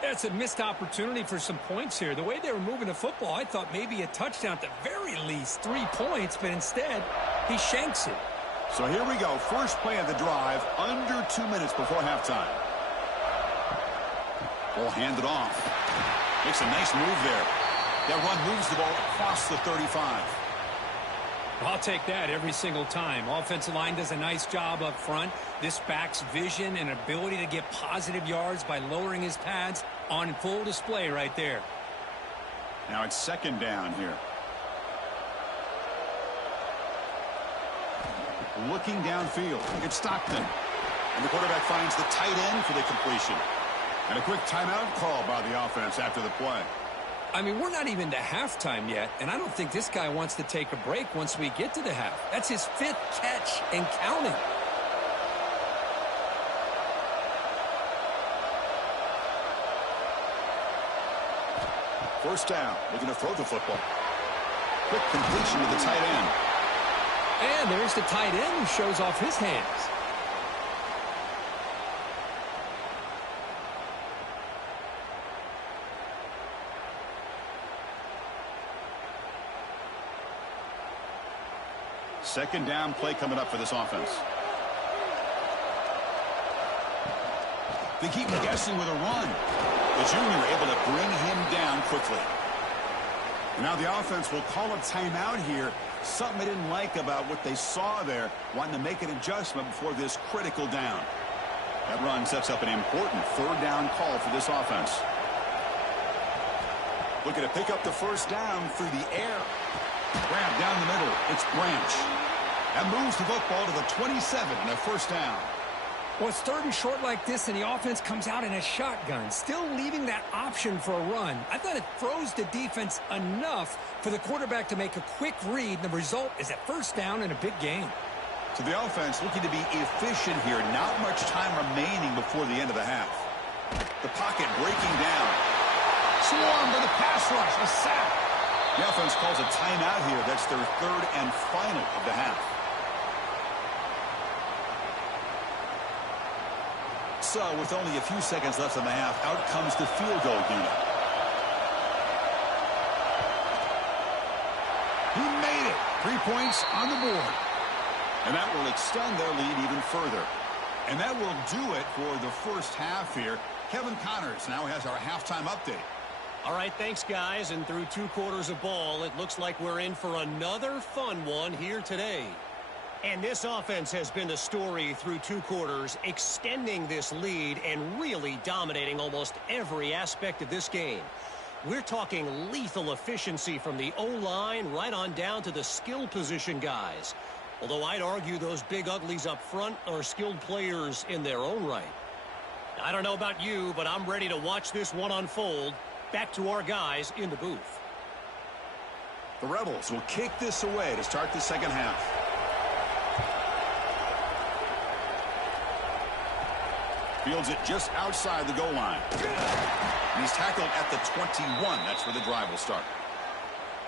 It's a missed opportunity for some points here. The way they were moving the football, I thought maybe a touchdown at the very least, 3 points, but instead, he shanks it. So here we go. First play of the drive, under 2 minutes before halftime. Ball handed off. Makes a nice move there. That run moves the ball across the 35. I'll take that every single time. Offensive line does a nice job up front. This back's vision and ability to get positive yards by lowering his pads on full display right there. Now it's second down here. Looking downfield. It's Stockton. And the quarterback finds the tight end for the completion. And a quick timeout call by the offense after the play. I mean, we're not even to halftime yet, and I don't think this guy wants to take a break once we get to the half. That's his 5th catch and counting. First down, looking to throw the football. Quick completion to the tight end. And there's the tight end who shows off his hands. Second down play coming up for this offense. They keep him guessing with a run. The junior able to bring him down quickly. Now the offense will call a timeout here. Something they didn't like about what they saw there. Wanting to make an adjustment before this critical down. That run sets up an important third down call for this offense. Looking to pick up the first down through the air. Grab down the middle. It's Branch. That moves the football to the 27 and a first down. Well, it's third and short like this, and the offense comes out in a shotgun, still leaving that option for a run. I thought it froze the defense enough for the quarterback to make a quick read, and the result is a first down and a big gain. So the offense looking to be efficient here. Not much time remaining before the end of the half. The pocket breaking down. Swarm with a pass rush, a sack. The offense calls a timeout here. That's their third and final of the half. So with only a few seconds left in the half, out comes the field goal unit. He made it. 3 points on the board. And that will extend their lead even further. And that will do it for the first half here. Kevin Connors now has our halftime update. All right, thanks, guys. And through 2 quarters of ball, it looks like we're in for another fun one here today. And this offense has been the story through 2 quarters, extending this lead and really dominating almost every aspect of this game. We're talking lethal efficiency from the O-line right on down to the skill position guys. Although I'd argue those big uglies up front are skilled players in their own right. I don't know about you, but I'm ready to watch this one unfold. Back to our guys in the booth. The Rebels will kick this away to start the second half. Fields it just outside the goal line. And he's tackled at the 21. That's where the drive will start.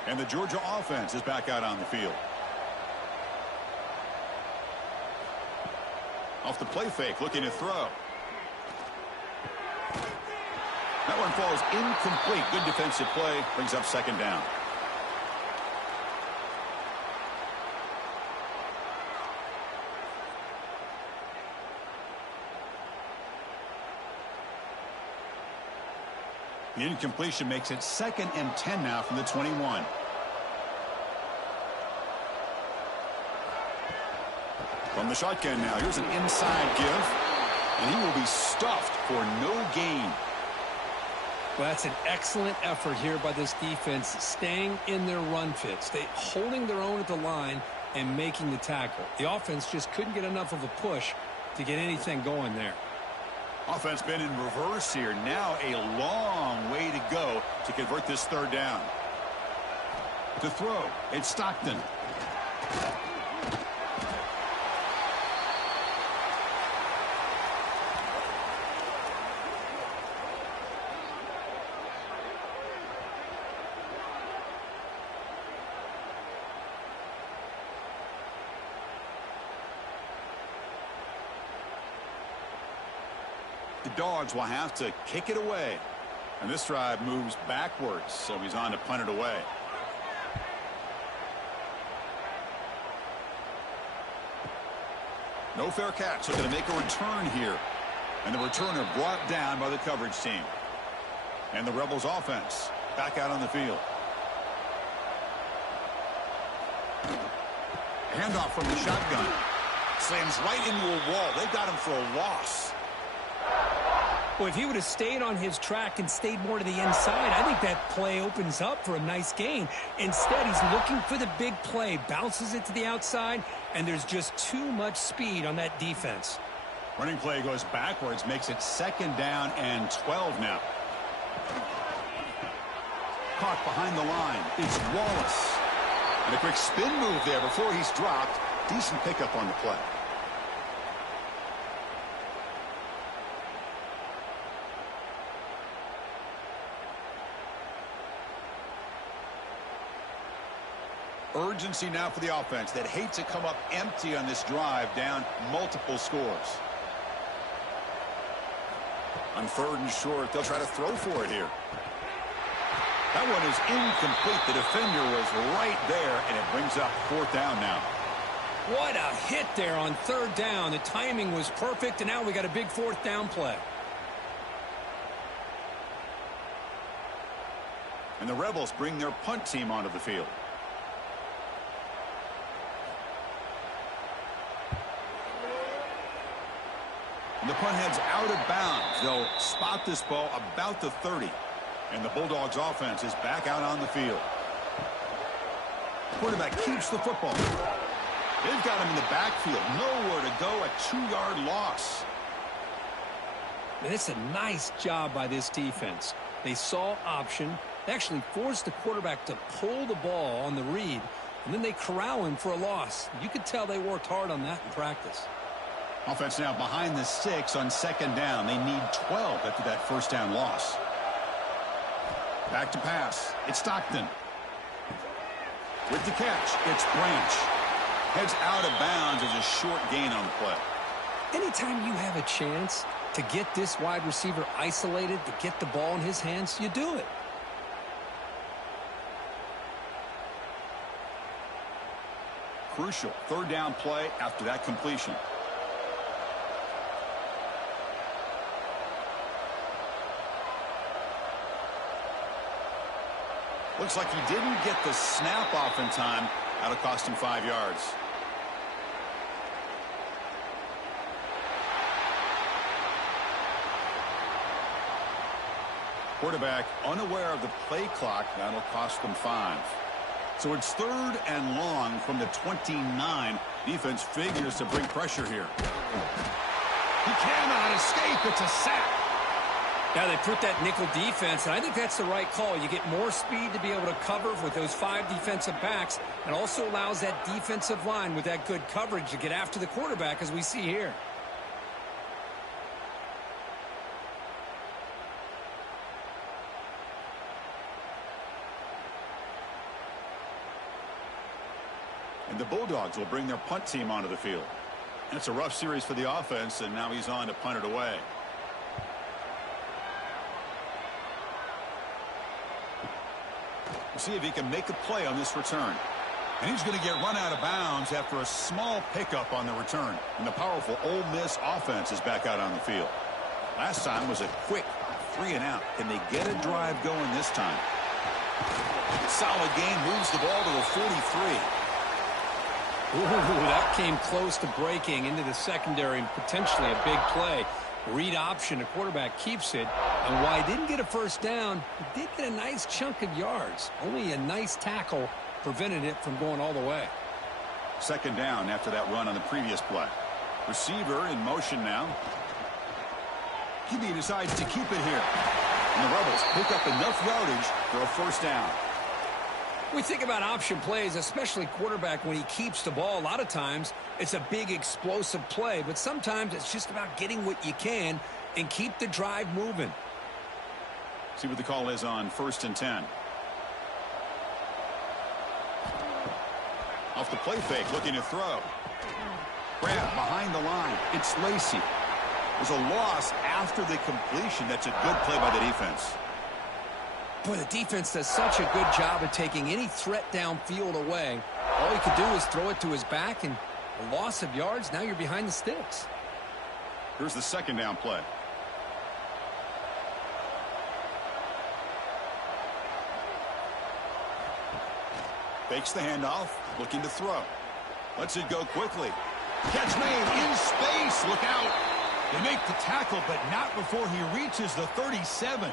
And the Georgia offense is back out on the field. Off the play fake, looking to throw. That one falls incomplete. Good defensive play. Brings up second down. The incompletion makes it 2nd and 10 now from the 21. From the shotgun now, here's an inside give. And he will be stuffed for no gain. Well, that's an excellent effort here by this defense, staying in their run fits. They holding their own at the line and making the tackle. The offense just couldn't get enough of a push to get anything going there. Offense been in reverse here. Now a long way to go to convert this third down. To throw, it's Stockton. The Dogs will have to kick it away. And this drive moves backwards, so he's on to punt it away. No fair catch. Looking to make a return here. And the returner brought down by the coverage team. And the Rebels offense back out on the field. Handoff from the shotgun. Slams right into a wall. They've got him for a loss. Well, if he would have stayed on his track and stayed more to the inside, I think that play opens up for a nice gain. Instead, he's looking for the big play, bounces it to the outside, and there's just too much speed on that defense. Running play goes backwards, makes it 2nd down and 12 now. caught behind the line. It's Wallace. And a quick spin move there before he's dropped. Decent pickup on the play. Urgency now for the offense that hates to come up empty on this drive, down multiple scores. On 3rd and short, they'll try to throw for it here. That one is incomplete. The defender was right there, and it brings up 4th down now. What a hit there on 3rd down. The timing was perfect, and now we got a big 4th down play. And the Rebels bring their punt team onto the field. And the punt heads out of bounds. They'll spot this ball about the 30. And the Bulldogs offense is back out on the field. Quarterback keeps the football. They've got him in the backfield. Nowhere to go. A 2-yard loss. And it's a nice job by this defense. They saw option. They actually forced the quarterback to pull the ball on the read. And then they corral him for a loss. You could tell they worked hard on that in practice. Offense now behind the 6 on 2nd down. They need 12 after that 1st down loss. Back to pass. It's Stockton. With the catch, it's Branch. Heads out of bounds as a short gain on the play. Anytime you have a chance to get this wide receiver isolated, to get the ball in his hands, you do it. Crucial 3rd down play after that completion. Looks like he didn't get the snap off in time. That'll cost him 5 yards. Quarterback unaware of the play clock. That'll cost them 5. So it's 3rd and long from the 29. Defense figures to bring pressure here. He cannot escape. It's a sack. Now they put that nickel defense, and I think that's the right call. You get more speed to be able to cover with those 5 defensive backs, and also allows that defensive line with that good coverage to get after the quarterback, as we see here. And the Bulldogs will bring their punt team onto the field. That's a rough series for the offense, and now he's on to punt it away. See if he can make a play on this return. And he's going to get run out of bounds after a small pickup on the return. And the powerful Ole Miss offense is back out on the field. Last time was a quick 3 and out. Can they get a drive going this time? Solid gain, moves the ball to the 43. Ooh, that came close to breaking into the secondary and potentially a big play. Read option, the quarterback keeps it. And while he didn't get a 1st down, he did get a nice chunk of yards. Only a nice tackle prevented it from going all the way. 2nd down after that run on the previous play. Receiver in motion now. QB decides to keep it here. And the Rebels pick up enough yardage for a 1st down. We think about option plays, especially quarterback when he keeps the ball. A lot of times it's a big explosive play, but sometimes it's just about getting what you can and keep the drive moving. See what the call is on 1st and 10. Off the play fake, looking to throw. Grab behind the line. It's Lacey. There's a loss after the completion. That's a good play by the defense. Boy, the defense does such a good job of taking any threat downfield away. All he could do is throw it to his back, and a loss of yards, now you're behind the sticks. Here's the 2nd down play. Fakes the handoff, looking to throw. Lets it go quickly. Catch made in space. Look out. They make the tackle, but not before he reaches the 37.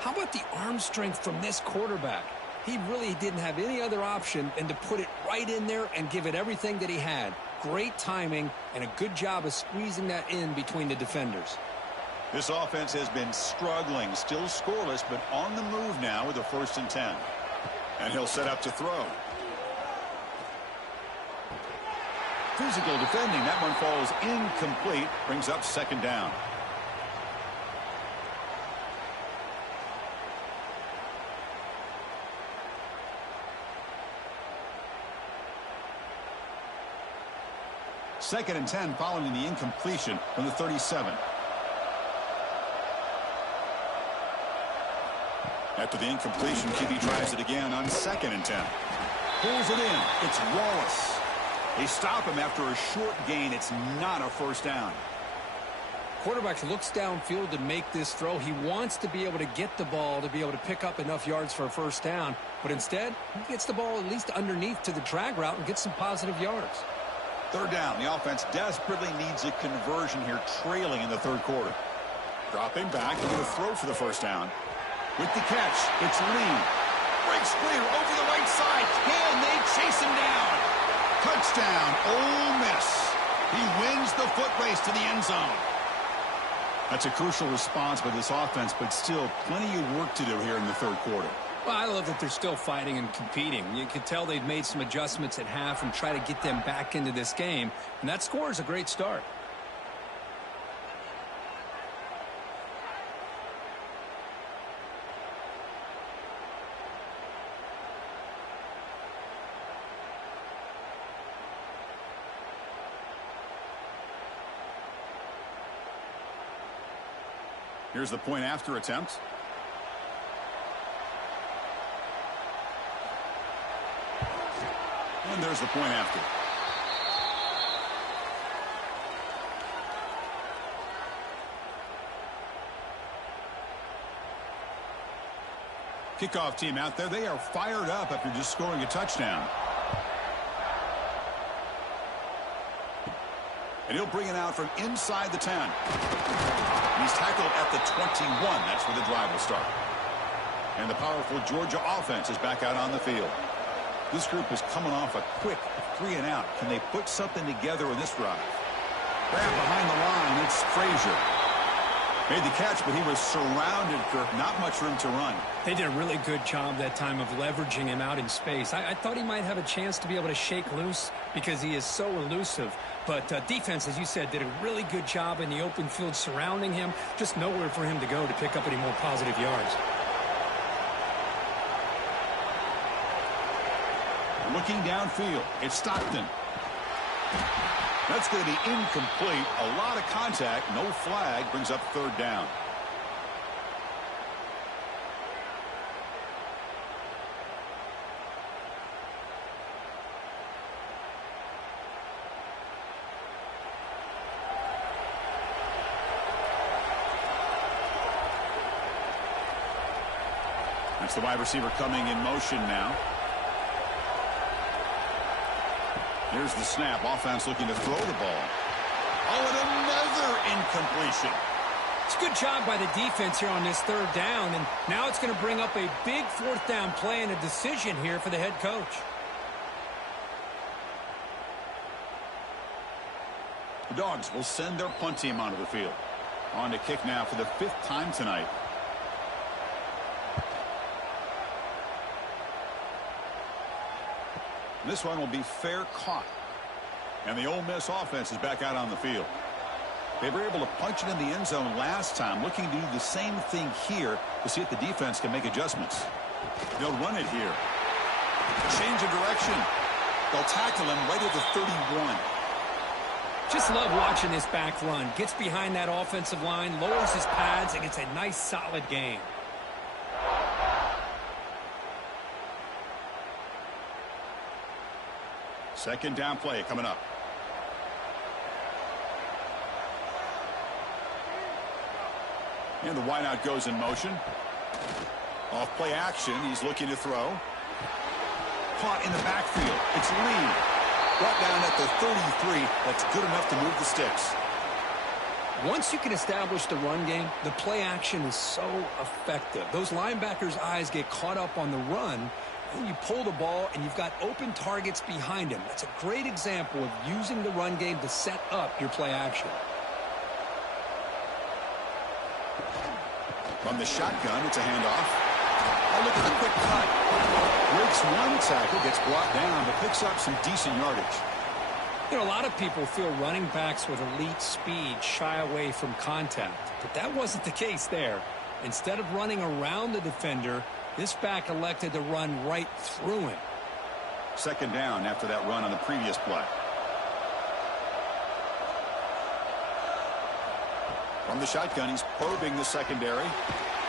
How about the arm strength from this quarterback? He really didn't have any other option than to put it right in there and give it everything that he had. Great timing and a good job of squeezing that in between the defenders. This offense has been struggling, still scoreless, but on the move now with a 1st and 10. And he'll set up to throw. Physical defending. That one falls incomplete. Brings up 2nd down. Second and 10 following the incompletion from the 37. After the incompletion, QB tries it again on 2nd and 10. Pulls it in. It's Wallace. They stop him after a short gain. It's not a 1st down. Quarterback looks downfield to make this throw. He wants to be able to get the ball to be able to pick up enough yards for a 1st down. But instead, he gets the ball at least underneath to the drag route and gets some positive yards. 3rd down. The offense desperately needs a conversion here, trailing in the 3rd quarter. Dropping back, and going to throw for the 1st down. With the catch, it's Lee. Breaks clear over the right side. Can they chase him down? Touchdown, Ole Miss. He wins the foot race to the end zone. That's a crucial response by this offense, but still plenty of work to do here in the 3rd quarter. Well, I love that they're still fighting and competing. You can tell they've made some adjustments at half and try to get them back into this game. And that score is a great start. Here's the point after attempt. And there's the point after. Kickoff team out there. They are fired up after just scoring a touchdown. And he'll bring it out from inside the 10. He's tackled at the 21. That's where the drive will start. And the powerful Georgia offense is back out on the field. This group is coming off a quick 3-and-out. Can they put something together in this drive? Grab behind the line. It's Frazier. Made the catch, but he was surrounded for not much room to run. They did a really good job that time of leveraging him out in space. I thought he might have a chance to be able to shake loose because he is so elusive. But defense, as you said, did a really good job in the open field surrounding him. Just nowhere for him to go to pick up any more positive yards. Looking downfield, it's Stockton. That's going to be incomplete. A lot of contact, no flag, brings up 3rd down. That's the wide receiver coming in motion now. Here's the snap. Offense looking to throw the ball. Oh, and another incompletion. It's a good job by the defense here on this 3rd down, and now it's going to bring up a big 4th down play and a decision here for the head coach. The Dogs will send their punt team onto the field. On to kick now for the 5th time tonight. This one will be fair caught. And the Ole Miss offense is back out on the field. They were able to punch it in the end zone last time, looking to do the same thing here to see if the defense can make adjustments. They'll run it here. Change of direction. They'll tackle him right at the 31. Just love watching this back run. Gets behind that offensive line, lowers his pads, and gets a nice solid gain. Second down play coming up. And the wideout goes in motion. Off play action. He's looking to throw. Caught in the backfield. It's Lee. Brought down at the 33. That's good enough to move the sticks. Once you can establish the run game, the play action is so effective. Those linebackers' eyes get caught up on the run. And you pull the ball, and you've got open targets behind him. That's a great example of using the run game to set up your play action. From the shotgun, it's a handoff. Oh, look at the quick cut. Breaks one tackle, gets brought down, but picks up some decent yardage. You know, a lot of people feel running backs with elite speed shy away from contact, but that wasn't the case there. Instead of running around the defender, this back elected to run right through him. Second down after that run on the previous play. From the shotgun, he's probing the secondary.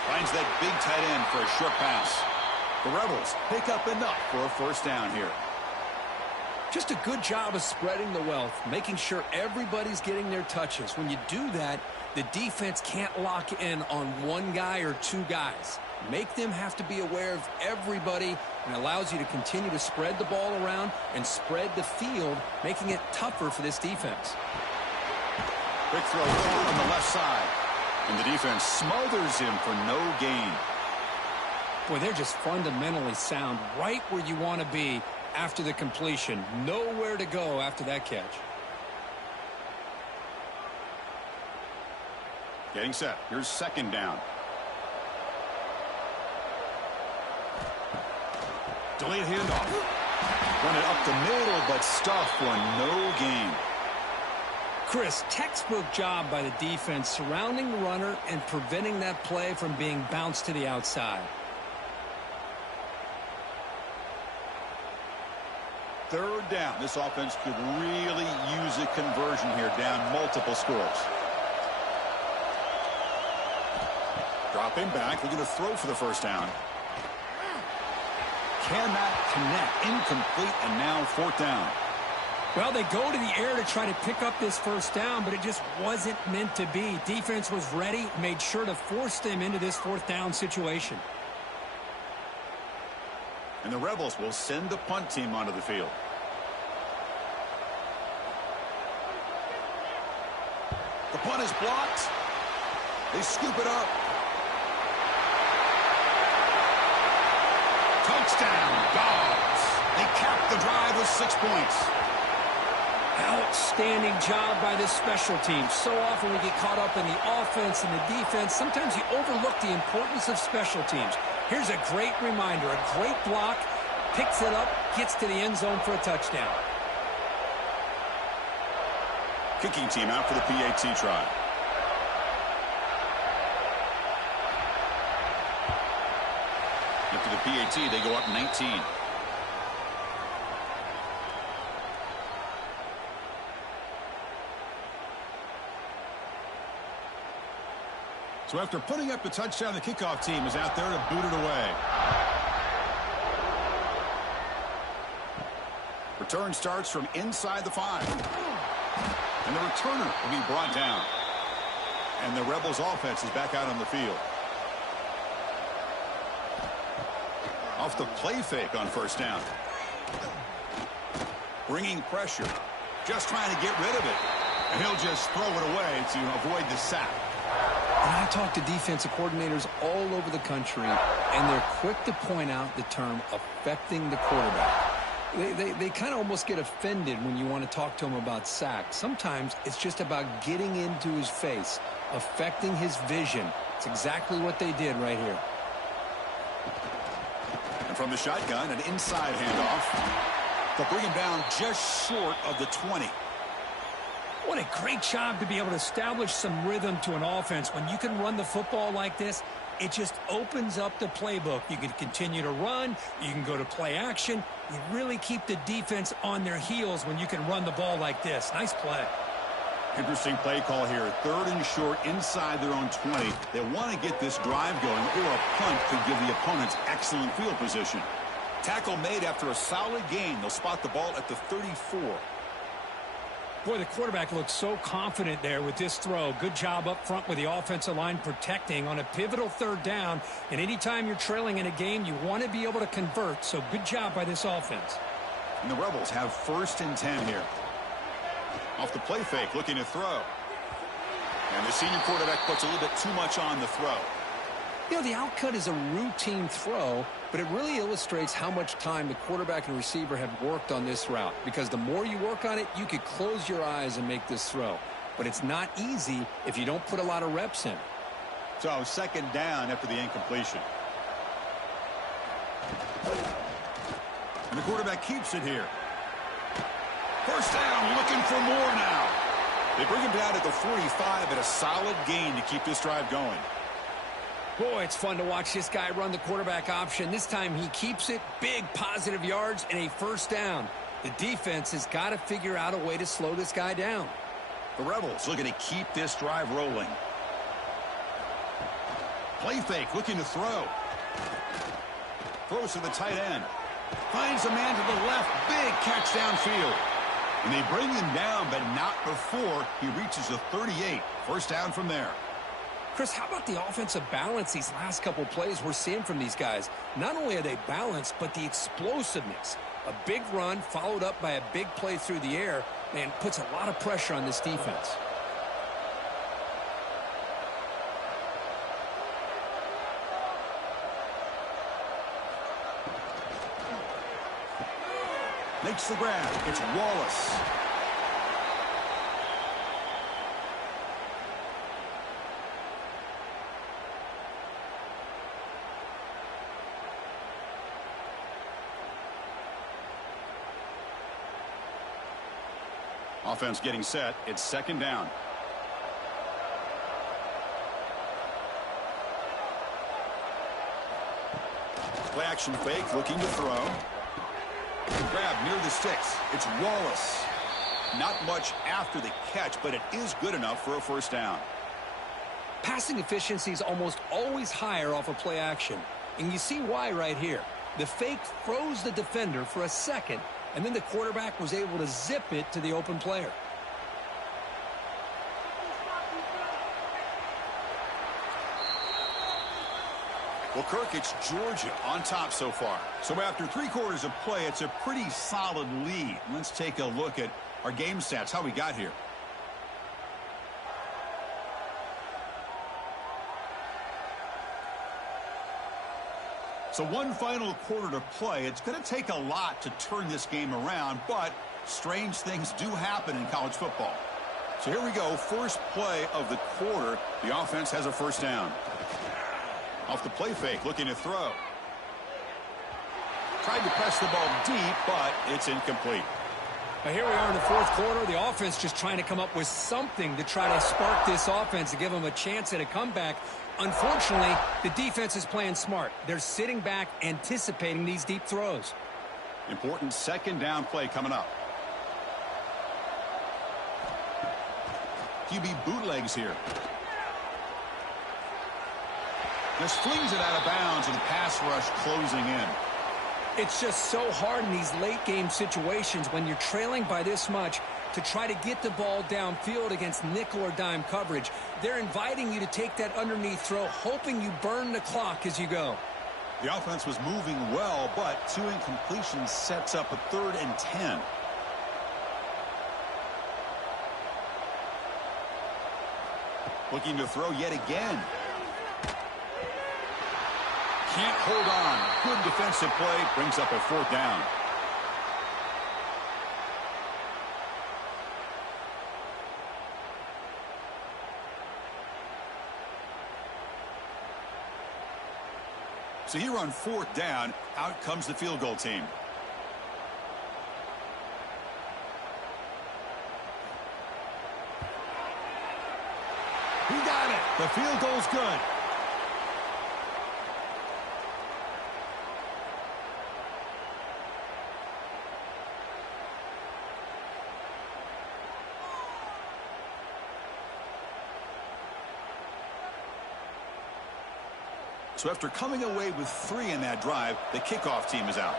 Finds that big tight end for a short pass. The Rebels pick up enough for a first down here. Just a good job of spreading the wealth, making sure everybody's getting their touches. When you do that, the defense can't lock in on one guy or two guys. Make them have to be aware of everybody, and allows you to continue to spread the ball around and spread the field, making it tougher for this defense. Quick throw forward on the left side. And the defense smothers him for no gain. Boy, they're just fundamentally sound, right where you want to be after the completion. Nowhere to go after that catch. Getting set. Here's second down. Delayed handoff. Run it up the middle, but stuffed for no gain. Chris, textbook job by the defense surrounding the runner and preventing that play from being bounced to the outside. Third down. This offense could really use a conversion here, down multiple scores. Dropping back, looking to throw for the first down. Cannot connect. Incomplete, and now fourth down. Well, they go to the air to try to pick up this first down, but it just wasn't meant to be. Defense was ready, made sure to force them into this fourth down situation. And the Rebels will send the punt team onto the field. The punt is blocked. They scoop it up. Touchdown, Dogs. They cap the drive with 6 points. Outstanding job by this special team. So often we get caught up in the offense and the defense. Sometimes you overlook the importance of special teams. Here's a great reminder, a great block, picks it up, gets to the end zone for a touchdown. Kicking team out for the PAT try. After the PAT, they go up 19. So after putting up the touchdown, the kickoff team is out there to boot it away. Return starts from inside the 5. And the returner will be brought down. And the Rebels offense is back out on the field. Off the play fake on first down. Bringing pressure. Just trying to get rid of it. And he'll just throw it away to avoid the sack. And I talk to defensive coordinators all over the country, and they're quick to point out the term affecting the quarterback. They kind of almost get offended when you want to talk to them about sacks. Sometimes it's just about getting into his face, affecting his vision. It's exactly what they did right here. And from the shotgun, an inside handoff. They'll bring him down just short of the 20. What a great job to be able to establish some rhythm to an offense. When you can run the football like this, it just opens up the playbook. You can continue to run. You can go to play action. You really keep the defense on their heels when you can run the ball like this. Nice play. Interesting play call here. Third and short inside their own 20. They want to get this drive going, or a punt could give the opponents excellent field position. Tackle made after a solid gain. They'll spot the ball at the 34. Boy, the quarterback looks so confident there with this throw. Good job up front with the offensive line protecting on a pivotal third down. And anytime you're trailing in a game, you want to be able to convert. So good job by this offense. And the Rebels have first and 10 here. Off the play fake, looking to throw. And the senior quarterback puts a little bit too much on the throw. You know, the outcut is a routine throw, but it really illustrates how much time the quarterback and receiver have worked on this route. Because the more you work on it, you could close your eyes and make this throw. But it's not easy if you don't put a lot of reps in. So second down after the incompletion. And the quarterback keeps it here. First down, looking for more now. They bring him down at the 45 at a solid gain to keep this drive going. Boy, it's fun to watch this guy run the quarterback option. This time he keeps it, big positive yards, and a first down. The defense has got to figure out a way to slow this guy down. The Rebels looking to keep this drive rolling. Play fake, looking to throw. Throws to the tight end. Finds a man to the left. Big catch downfield. And they bring him down, but not before he reaches the 38. First down from there. Chris, how about the offensive balance these last couple plays we're seeing from these guys? Not only are they balanced, but the explosiveness. A big run followed up by a big play through the air, and puts a lot of pressure on this defense. Makes the grab. It's Wallace. Offense getting set. It's second down. Play action fake, looking to throw. Grab near the sticks. It's Wallace. Not much after the catch, but it is good enough for a first down. Passing efficiency is almost always higher off of play action. And you see why right here. The fake froze the defender for a second, and then the quarterback was able to zip it to the open player. Well, Kirk, it's Georgia on top so far. So after 3 quarters of play, it's a pretty solid lead. Let's take a look at our game stats, how we got here. So one final quarter to play. It's going to take a lot to turn this game around, but strange things do happen in college football. So here we go, first play of the quarter. The offense has a first down. Off the play fake, looking to throw. Tried to press the ball deep, but it's incomplete. Now here we are in the fourth quarter. The offense just trying to come up with something to try to spark this offense to give them a chance at a comeback. Unfortunately, the defense is playing smart. They're sitting back, anticipating these deep throws. Important second down play coming up. QB bootlegs here. Just flings it out of bounds with the pass rush closing in. It's just so hard in these late game situations when you're trailing by this much to try to get the ball downfield against nickel or dime coverage. They're inviting you to take that underneath throw, hoping you burn the clock as you go. The offense was moving well, but 2 incompletions sets up a 3rd and 10. Looking to throw yet again. Can't hold on. Good defensive play. Brings up a 4th down. So here on 4th down, out comes the field goal team. He got it. The field goal's good. So after coming away with 3 in that drive, the kickoff team is out.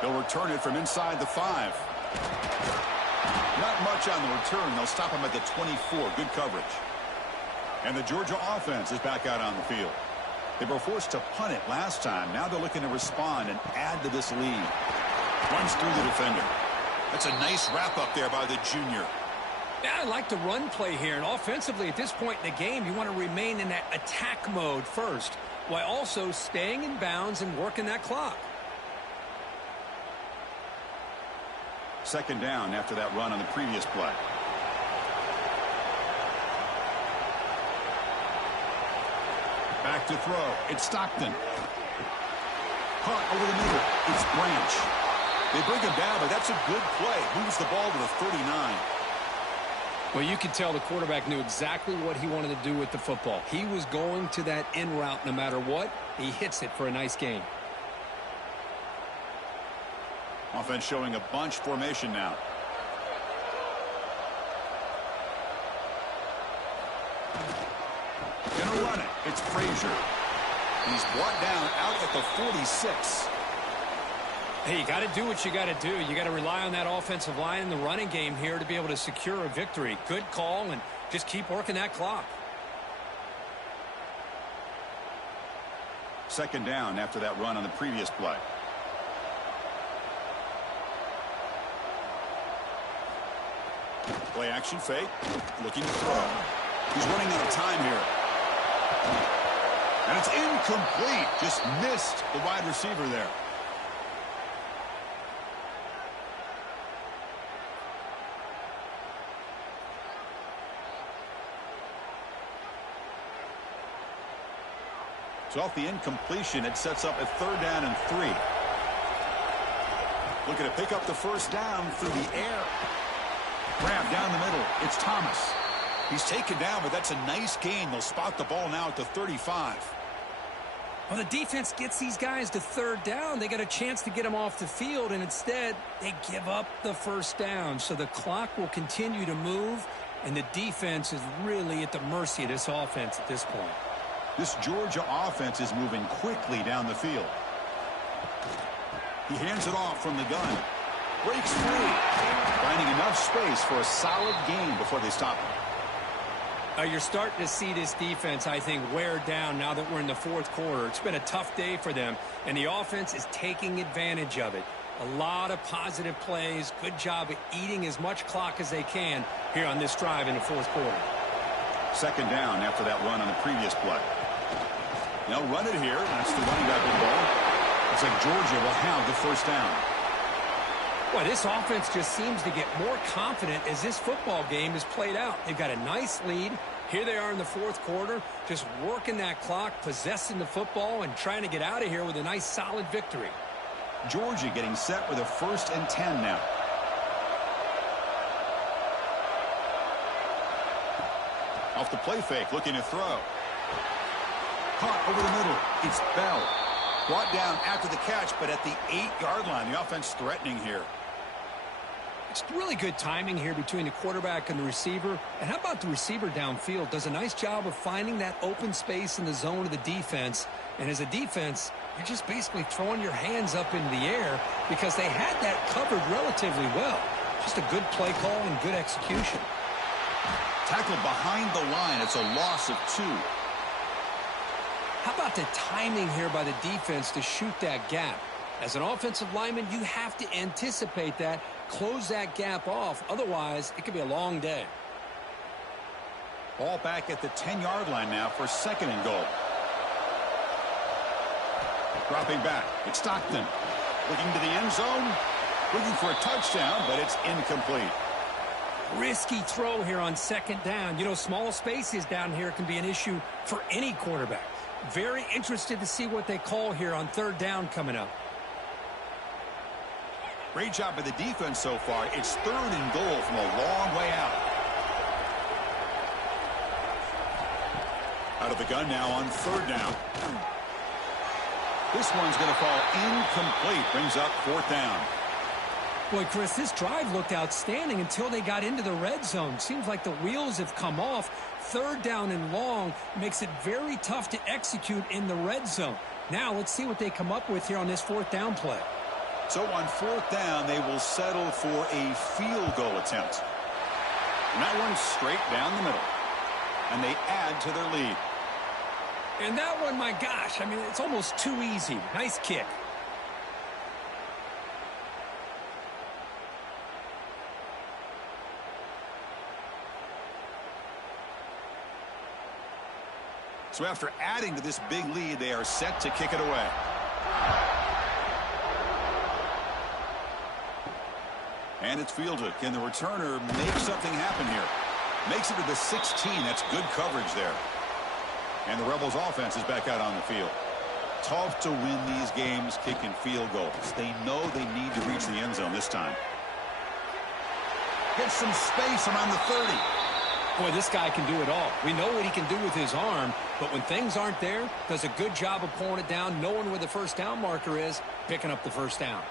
They'll return it from inside the 5. Not much on the return. They'll stop him at the 24. Good coverage. And the Georgia offense is back out on the field. They were forced to punt it last time. Now they're looking to respond and add to this lead. Runs through the defender. That's a nice wrap up there by the junior. Yeah, I like the run play here. And offensively, at this point in the game, you want to remain in that attack mode first, while also staying in bounds and working that clock. Second down after that run on the previous play. Back to throw. It's Stockton. Caught over the middle. It's Branch. They bring him down, but that's a good play. Moves the ball to the 39. Well, you could tell the quarterback knew exactly what he wanted to do with the football. He was going to that in route no matter what. He hits it for a nice gain. Offense showing a bunch formation now. Gonna run it. It's Frazier. He's brought down out at the 46. Hey, you got to do what you got to do. You got to rely on that offensive line in the running game here to be able to secure a victory. Good call, and just keep working that clock. Second down after that run on the previous play. Play action fake. Looking to throw. He's running out of time here. And it's incomplete. Just missed the wide receiver there. So off the incompletion, it sets up a 3rd down and 3. Looking to pick up the first down through the air. Grab down the middle. It's Thomas. He's taken down, but that's a nice gain. They'll spot the ball now at the 35. Well, the defense gets these guys to 3rd down. They got a chance to get them off the field, and instead they give up the first down. So the clock will continue to move, and the defense is really at the mercy of this offense at this point. This Georgia offense is moving quickly down the field. He hands it off from the gun. Breaks free. Finding enough space for a solid gain before they stop him. You're starting to see this defense, I think, wear down now that we're in the 4th quarter. It's been a tough day for them, and the offense is taking advantage of it. A lot of positive plays. Good job of eating as much clock as they can here on this drive in the 4th quarter. Second down after that run on the previous play. They'll run it here. That's the running back with the ball. Looks like Georgia will have the first down. Boy, this offense just seems to get more confident as this football game is played out. They've got a nice lead. Here they are in the 4th quarter, just working that clock, possessing the football, and trying to get out of here with a nice, solid victory. Georgia getting set with a 1st and 10 now. Off the play fake, looking to throw. Caught over the middle. It's Bell. Brought down after the catch, but at the 8-yard line. The offense threatening here. It's really good timing here between the quarterback and the receiver. And how about the receiver downfield? Does a nice job of finding that open space in the zone of the defense. And as a defense, you're just basically throwing your hands up into the air because they had that covered relatively well. Just a good play call and good execution. Tackled behind the line. It's a loss of 2. How about the timing here by the defense to shoot that gap? As an offensive lineman, you have to anticipate that, close that gap off. Otherwise, it could be a long day. Ball back at the 10-yard line now for 2nd and goal. Dropping back. It's Stockton. Looking to the end zone. Looking for a touchdown, but it's incomplete. Risky throw here on 2nd down. You know, small spaces down here can be an issue for any quarterback. Very interested to see what they call here on 3rd down coming up. Great job by the defense so far. It's 3rd and goal from a long way out. Out of the gun now on 3rd down. This one's going to fall incomplete. Brings up 4th down. Boy, Chris, this drive looked outstanding until they got into the red zone. Seems like the wheels have come off. 3rd down and long makes it very tough to execute in the red zone. Now let's see what they come up with here on this 4th down play. So on 4th down, they will settle for a field goal attempt. And that one's straight down the middle. And they add to their lead. And that one, my gosh, I mean, it's almost too easy. Nice kick. So after adding to this big lead, they are set to kick it away. And it's fielded. Can the returner make something happen here? Makes it to the 16. That's good coverage there. And the Rebels offense is back out on the field. Tough to win these games kicking field goals. They know they need to reach the end zone this time. Gets some space around the 30. Boy, this guy can do it all. We know what he can do with his arm, but when things aren't there, does a good job of pulling it down, knowing where the first down marker is, picking up the first down.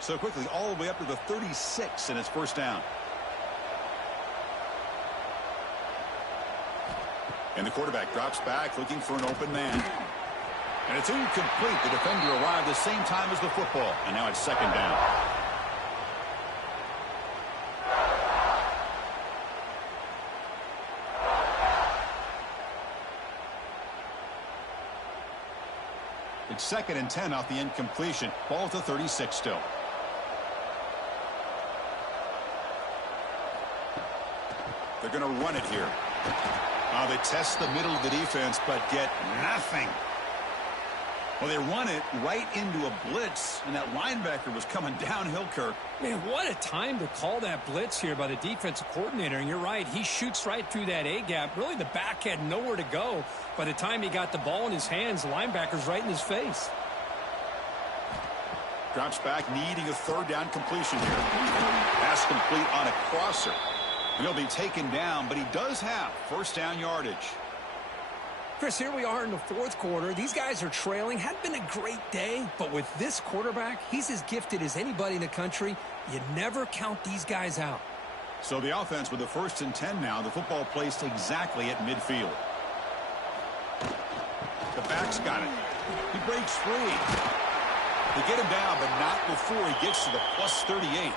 So quickly, all the way up to the 36, and it's first down. And the quarterback drops back, looking for an open man. And it's incomplete. The defender arrived the same time as the football, and now it's second down. It's 2nd and 10 off the incompletion. Ball to 36 still. They're going to run it here. They test the middle of the defense, but get nothing. Well, they run it right into a blitz, and that linebacker was coming downhill, Kirk. Man, what a time to call that blitz here by the defensive coordinator. And you're right, he shoots right through that A-gap. Really, the back had nowhere to go. By the time he got the ball in his hands, the linebacker's right in his face. Drops back, needing a third down completion here. Pass complete on a crosser. And he'll be taken down, but he does have first down yardage. Chris, here we are in the fourth quarter. These guys are trailing. Had been a great day, but with this quarterback, he's as gifted as anybody in the country. You never count these guys out. So the offense with the 1st and 10 now. The football placed exactly at midfield. The back's got it. He breaks free. They get him down, but not before he gets to the plus 38.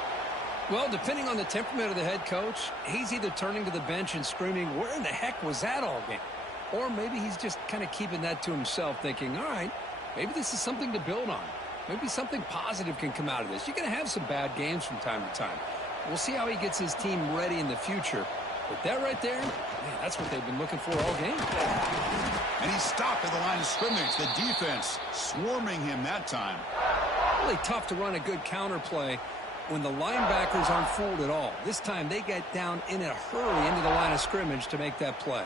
Well, depending on the temperament of the head coach, he's either turning to the bench and screaming, where in the heck was that all game? Or maybe he's just kind of keeping that to himself, thinking, all right, maybe this is something to build on. Maybe something positive can come out of this. You're going to have some bad games from time to time. We'll see how he gets his team ready in the future. But that right there, man, that's what they've been looking for all game. And he's stopped at the line of scrimmage. The defense swarming him that time. Really tough to run a good counter play when the linebackers aren't fooled at all. This time they get down in a hurry into the line of scrimmage to make that play.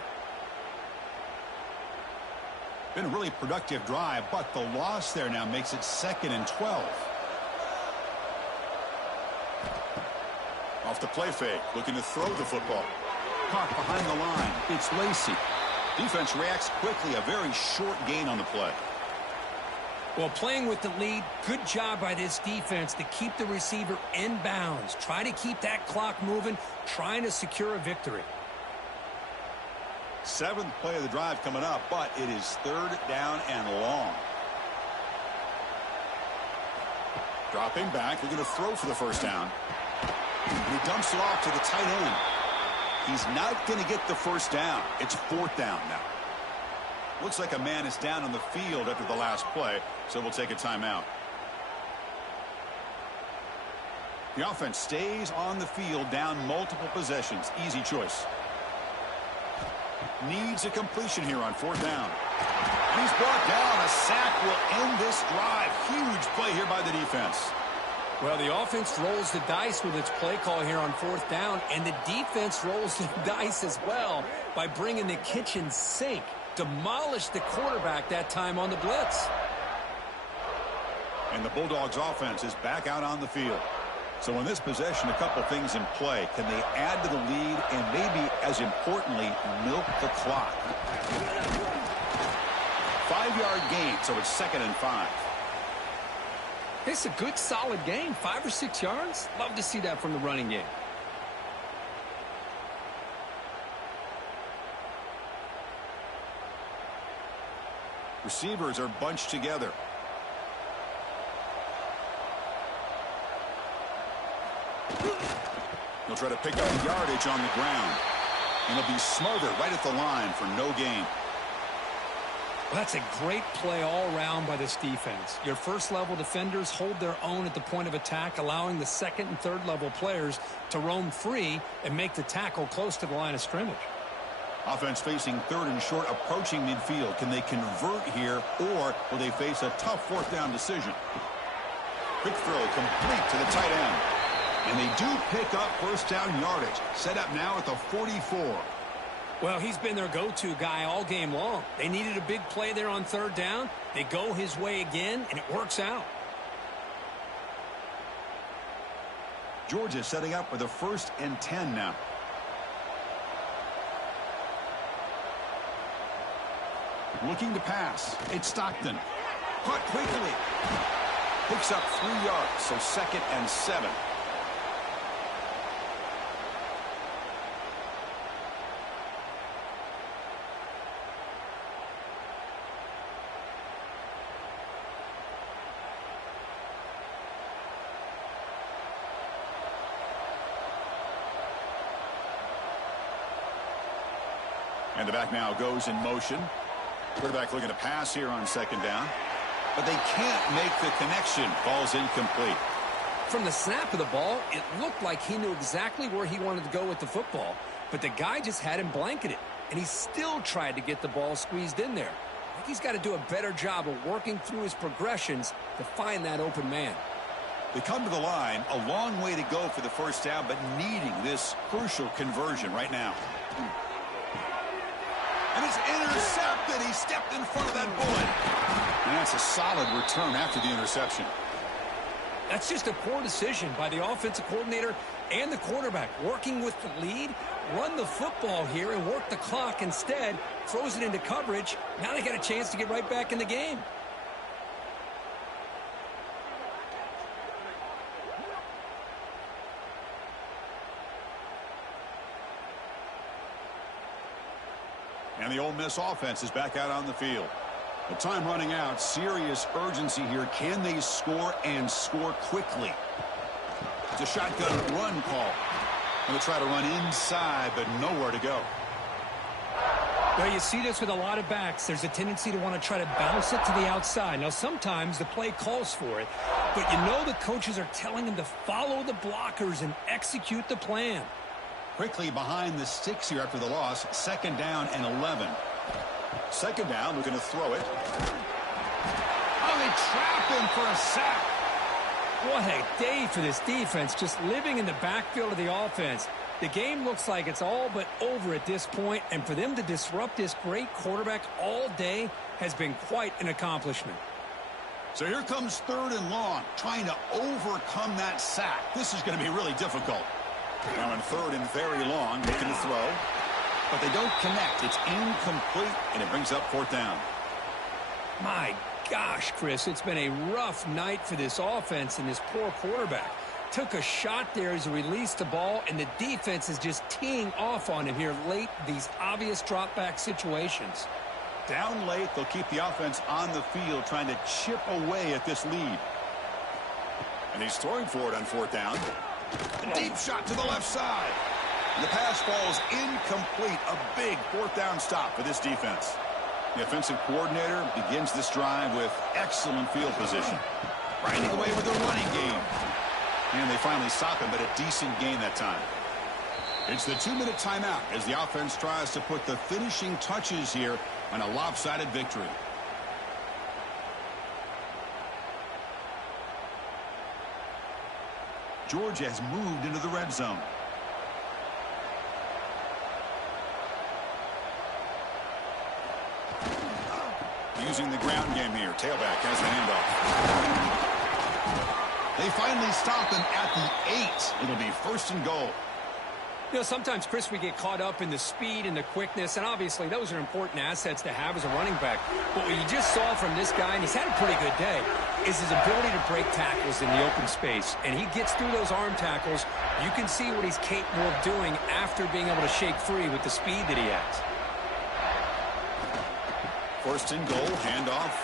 Been a really productive drive, but the loss there now makes it 2nd and 12. Off the play fake, looking to throw the football. Caught behind the line. It's Lacey. Defense reacts quickly. A very short gain on the play. Well, playing with the lead, good job by this defense to keep the receiver in bounds. Try to keep that clock moving, trying to secure a victory. 7th play of the drive coming up, but it is 3rd down and long. Dropping back, they're going to throw for the first down. And he dumps it off to the tight end. He's not going to get the first down. It's 4th down now. Looks like a man is down on the field after the last play, so we'll take a timeout. The offense stays on the field, down multiple possessions. Easy choice. Needs a completion here on 4th down. And he's brought down. A sack will end this drive. Huge play here by the defense. Well, the offense rolls the dice with its play call here on 4th down, and the defense rolls the dice as well by bringing the kitchen sink. Demolished the quarterback that time on the blitz. And the Bulldogs offense is back out on the field. So in this possession, a couple things in play. Can they add to the lead and maybe, as importantly, milk the clock? 5-yard gain, so it's 2nd and 5. It's a good, solid game. 5 or 6 yards. Love to see that from the running game. Receivers are bunched together. He'll try to pick up yardage on the ground. And he'll be smothered right at the line for no gain. Well, that's a great play all around by this defense. Your first-level defenders hold their own at the point of attack, allowing the second and third-level players to roam free and make the tackle close to the line of scrimmage. Offense facing 3rd and short, approaching midfield. Can they convert here, or will they face a tough 4th down decision? Quick throw complete to the tight end. And they do pick up first down yardage. Set up now at the 44. Well, he's been their go-to guy all game long. They needed a big play there on third down. They go his way again, and it works out. Georgia setting up with a 1st and 10 now. Looking to pass. It's Stockton. Caught quickly. Picks up 3 yards, so 2nd and 7. And the back now goes in motion. Quarterback looking to pass here on 2nd down. But they can't make the connection. Ball's incomplete. From the snap of the ball, it looked like he knew exactly where he wanted to go with the football. But the guy just had him blanketed. And he still tried to get the ball squeezed in there. I think he's got to do a better job of working through his progressions to find that open man. They come to the line. A long way to go for the first down, but needing this crucial conversion right now. And it's intercepted. He stepped in front of that bullet. And that's a solid return after the interception. That's just a poor decision by the offensive coordinator and the quarterback. Working with the lead, run the football here and work the clock instead. Throws it into coverage. Now they got a chance to get right back in the game. And the Ole Miss offense is back out on the field. The time running out. Serious urgency here. Can they score and score quickly? It's a shotgun run call. Going to try to run inside, but nowhere to go. Well, you see this with a lot of backs. There's a tendency to want to try to bounce it to the outside. Now, sometimes the play calls for it, but you know the coaches are telling them to follow the blockers and execute the plan. Quickly behind the sticks here after the loss. 2nd down and 11. 2nd down, looking to throw it. Oh, they trap him for a sack. What a day for this defense, just living in the backfield of the offense. The game looks like it's all but over at this point, and for them to disrupt this great quarterback all day has been quite an accomplishment. So here comes 3rd and long, trying to overcome that sack. This is going to be really difficult. Now in 3rd and very long, looking to throw. But they don't connect. It's incomplete, and it brings up 4th down. My gosh, Chris, it's been a rough night for this offense and this poor quarterback. Took a shot there as he released the ball, and the defense is just teeing off on him here late, these obvious drop-back situations. Down late, they'll keep the offense on the field, trying to chip away at this lead. And he's throwing for it on 4th down. A deep shot to the left side. And the pass falls incomplete. A big 4th down stop for this defense. The offensive coordinator begins this drive with excellent field position. Riding away with the running game. And they finally stop him, but a decent gain that time. It's the 2-minute timeout as the offense tries to put the finishing touches here on a lopsided victory. Georgia has moved into the red zone. Using the ground game here. Tailback has the handoff. They finally stop him at the 8. It'll be 1st and goal. You know, sometimes, Chris, we get caught up in the speed and the quickness, and obviously those are important assets to have as a running back. But what you just saw from this guy, and he's had a pretty good day, is his ability to break tackles in the open space. And he gets through those arm tackles. You can see what he's capable of doing after being able to shake free with the speed that he has. 1st and goal, handoff.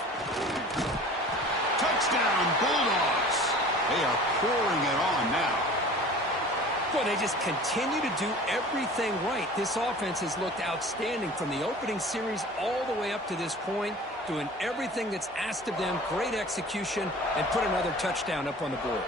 Touchdown, Bulldogs. They are pouring it on now. Boy, they just continue to do everything right. This offense has looked outstanding from the opening series all the way up to this point, doing everything that's asked of them, great execution, and put another touchdown up on the board.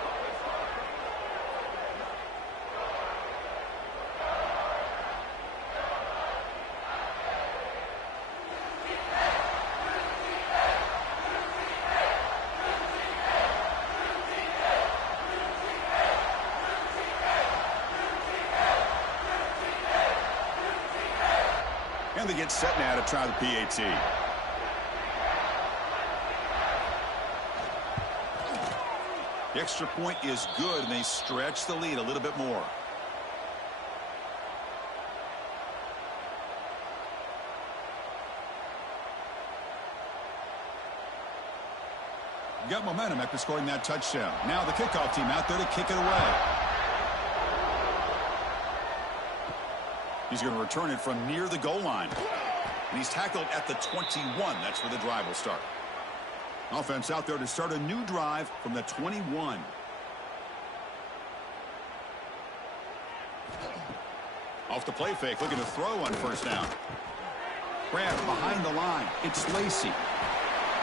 get set now to try the PAT. The extra point is good, and they stretch the lead a little bit more. Got momentum after scoring that touchdown. Now the kickoff team out there to kick it away. He's going to return it from near the goal line. And he's tackled at the 21. That's where the drive will start. Offense out there to start a new drive from the 21. Off the play fake, looking to throw on first down. Grab behind the line. It's Lacey.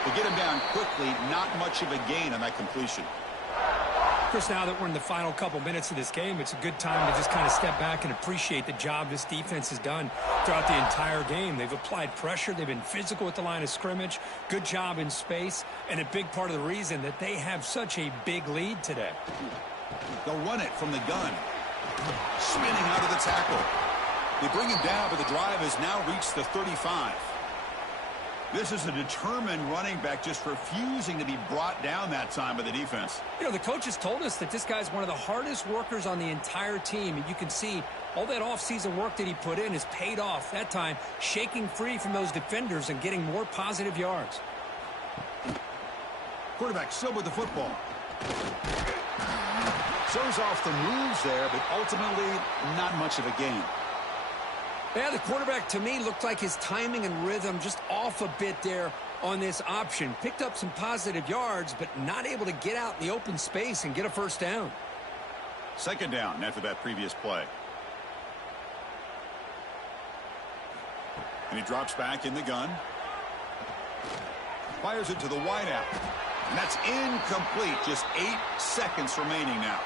They get him down quickly, not much of a gain on that completion. Chris, now that we're in the final couple minutes of this game, it's a good time to just kind of step back and appreciate the job this defense has done throughout the entire game. They've applied pressure. They've been physical at the line of scrimmage. Good job in space, and a big part of the reason that they have such a big lead today. They'll run it from the gun. Spinning out of the tackle. They bring him down, but the drive has now reached the 35. This is a determined running back just refusing to be brought down that time by the defense. You know, the coaches told us that this guy's one of the hardest workers on the entire team, and you can see all that offseason work that he put in has paid off. That time, shaking free from those defenders and getting more positive yards. Quarterback still with the football. Shows off the moves there, but ultimately not much of a gain. Yeah, the quarterback, to me, looked like his timing and rhythm just off a bit there on this option. Picked up some positive yards, but not able to get out in the open space and get a first down. Second down after that previous play. And he drops back in the gun. Fires it to the wideout. And that's incomplete. Just 8 seconds remaining now.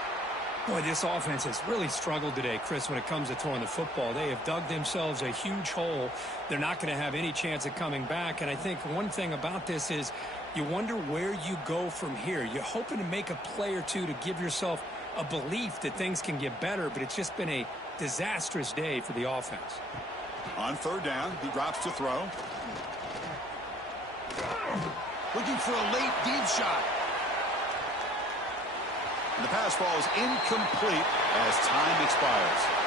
Boy, this offense has really struggled today, Chris, when it comes to throwing the football. They have dug themselves a huge hole. They're not going to have any chance of coming back. And I think one thing about this is you wonder where you go from here. You're hoping to make a play or two to give yourself a belief that things can get better, but it's just been a disastrous day for the offense. On third down, he drops to throw. Looking for a late deep shot. And the pass falls incomplete as time expires.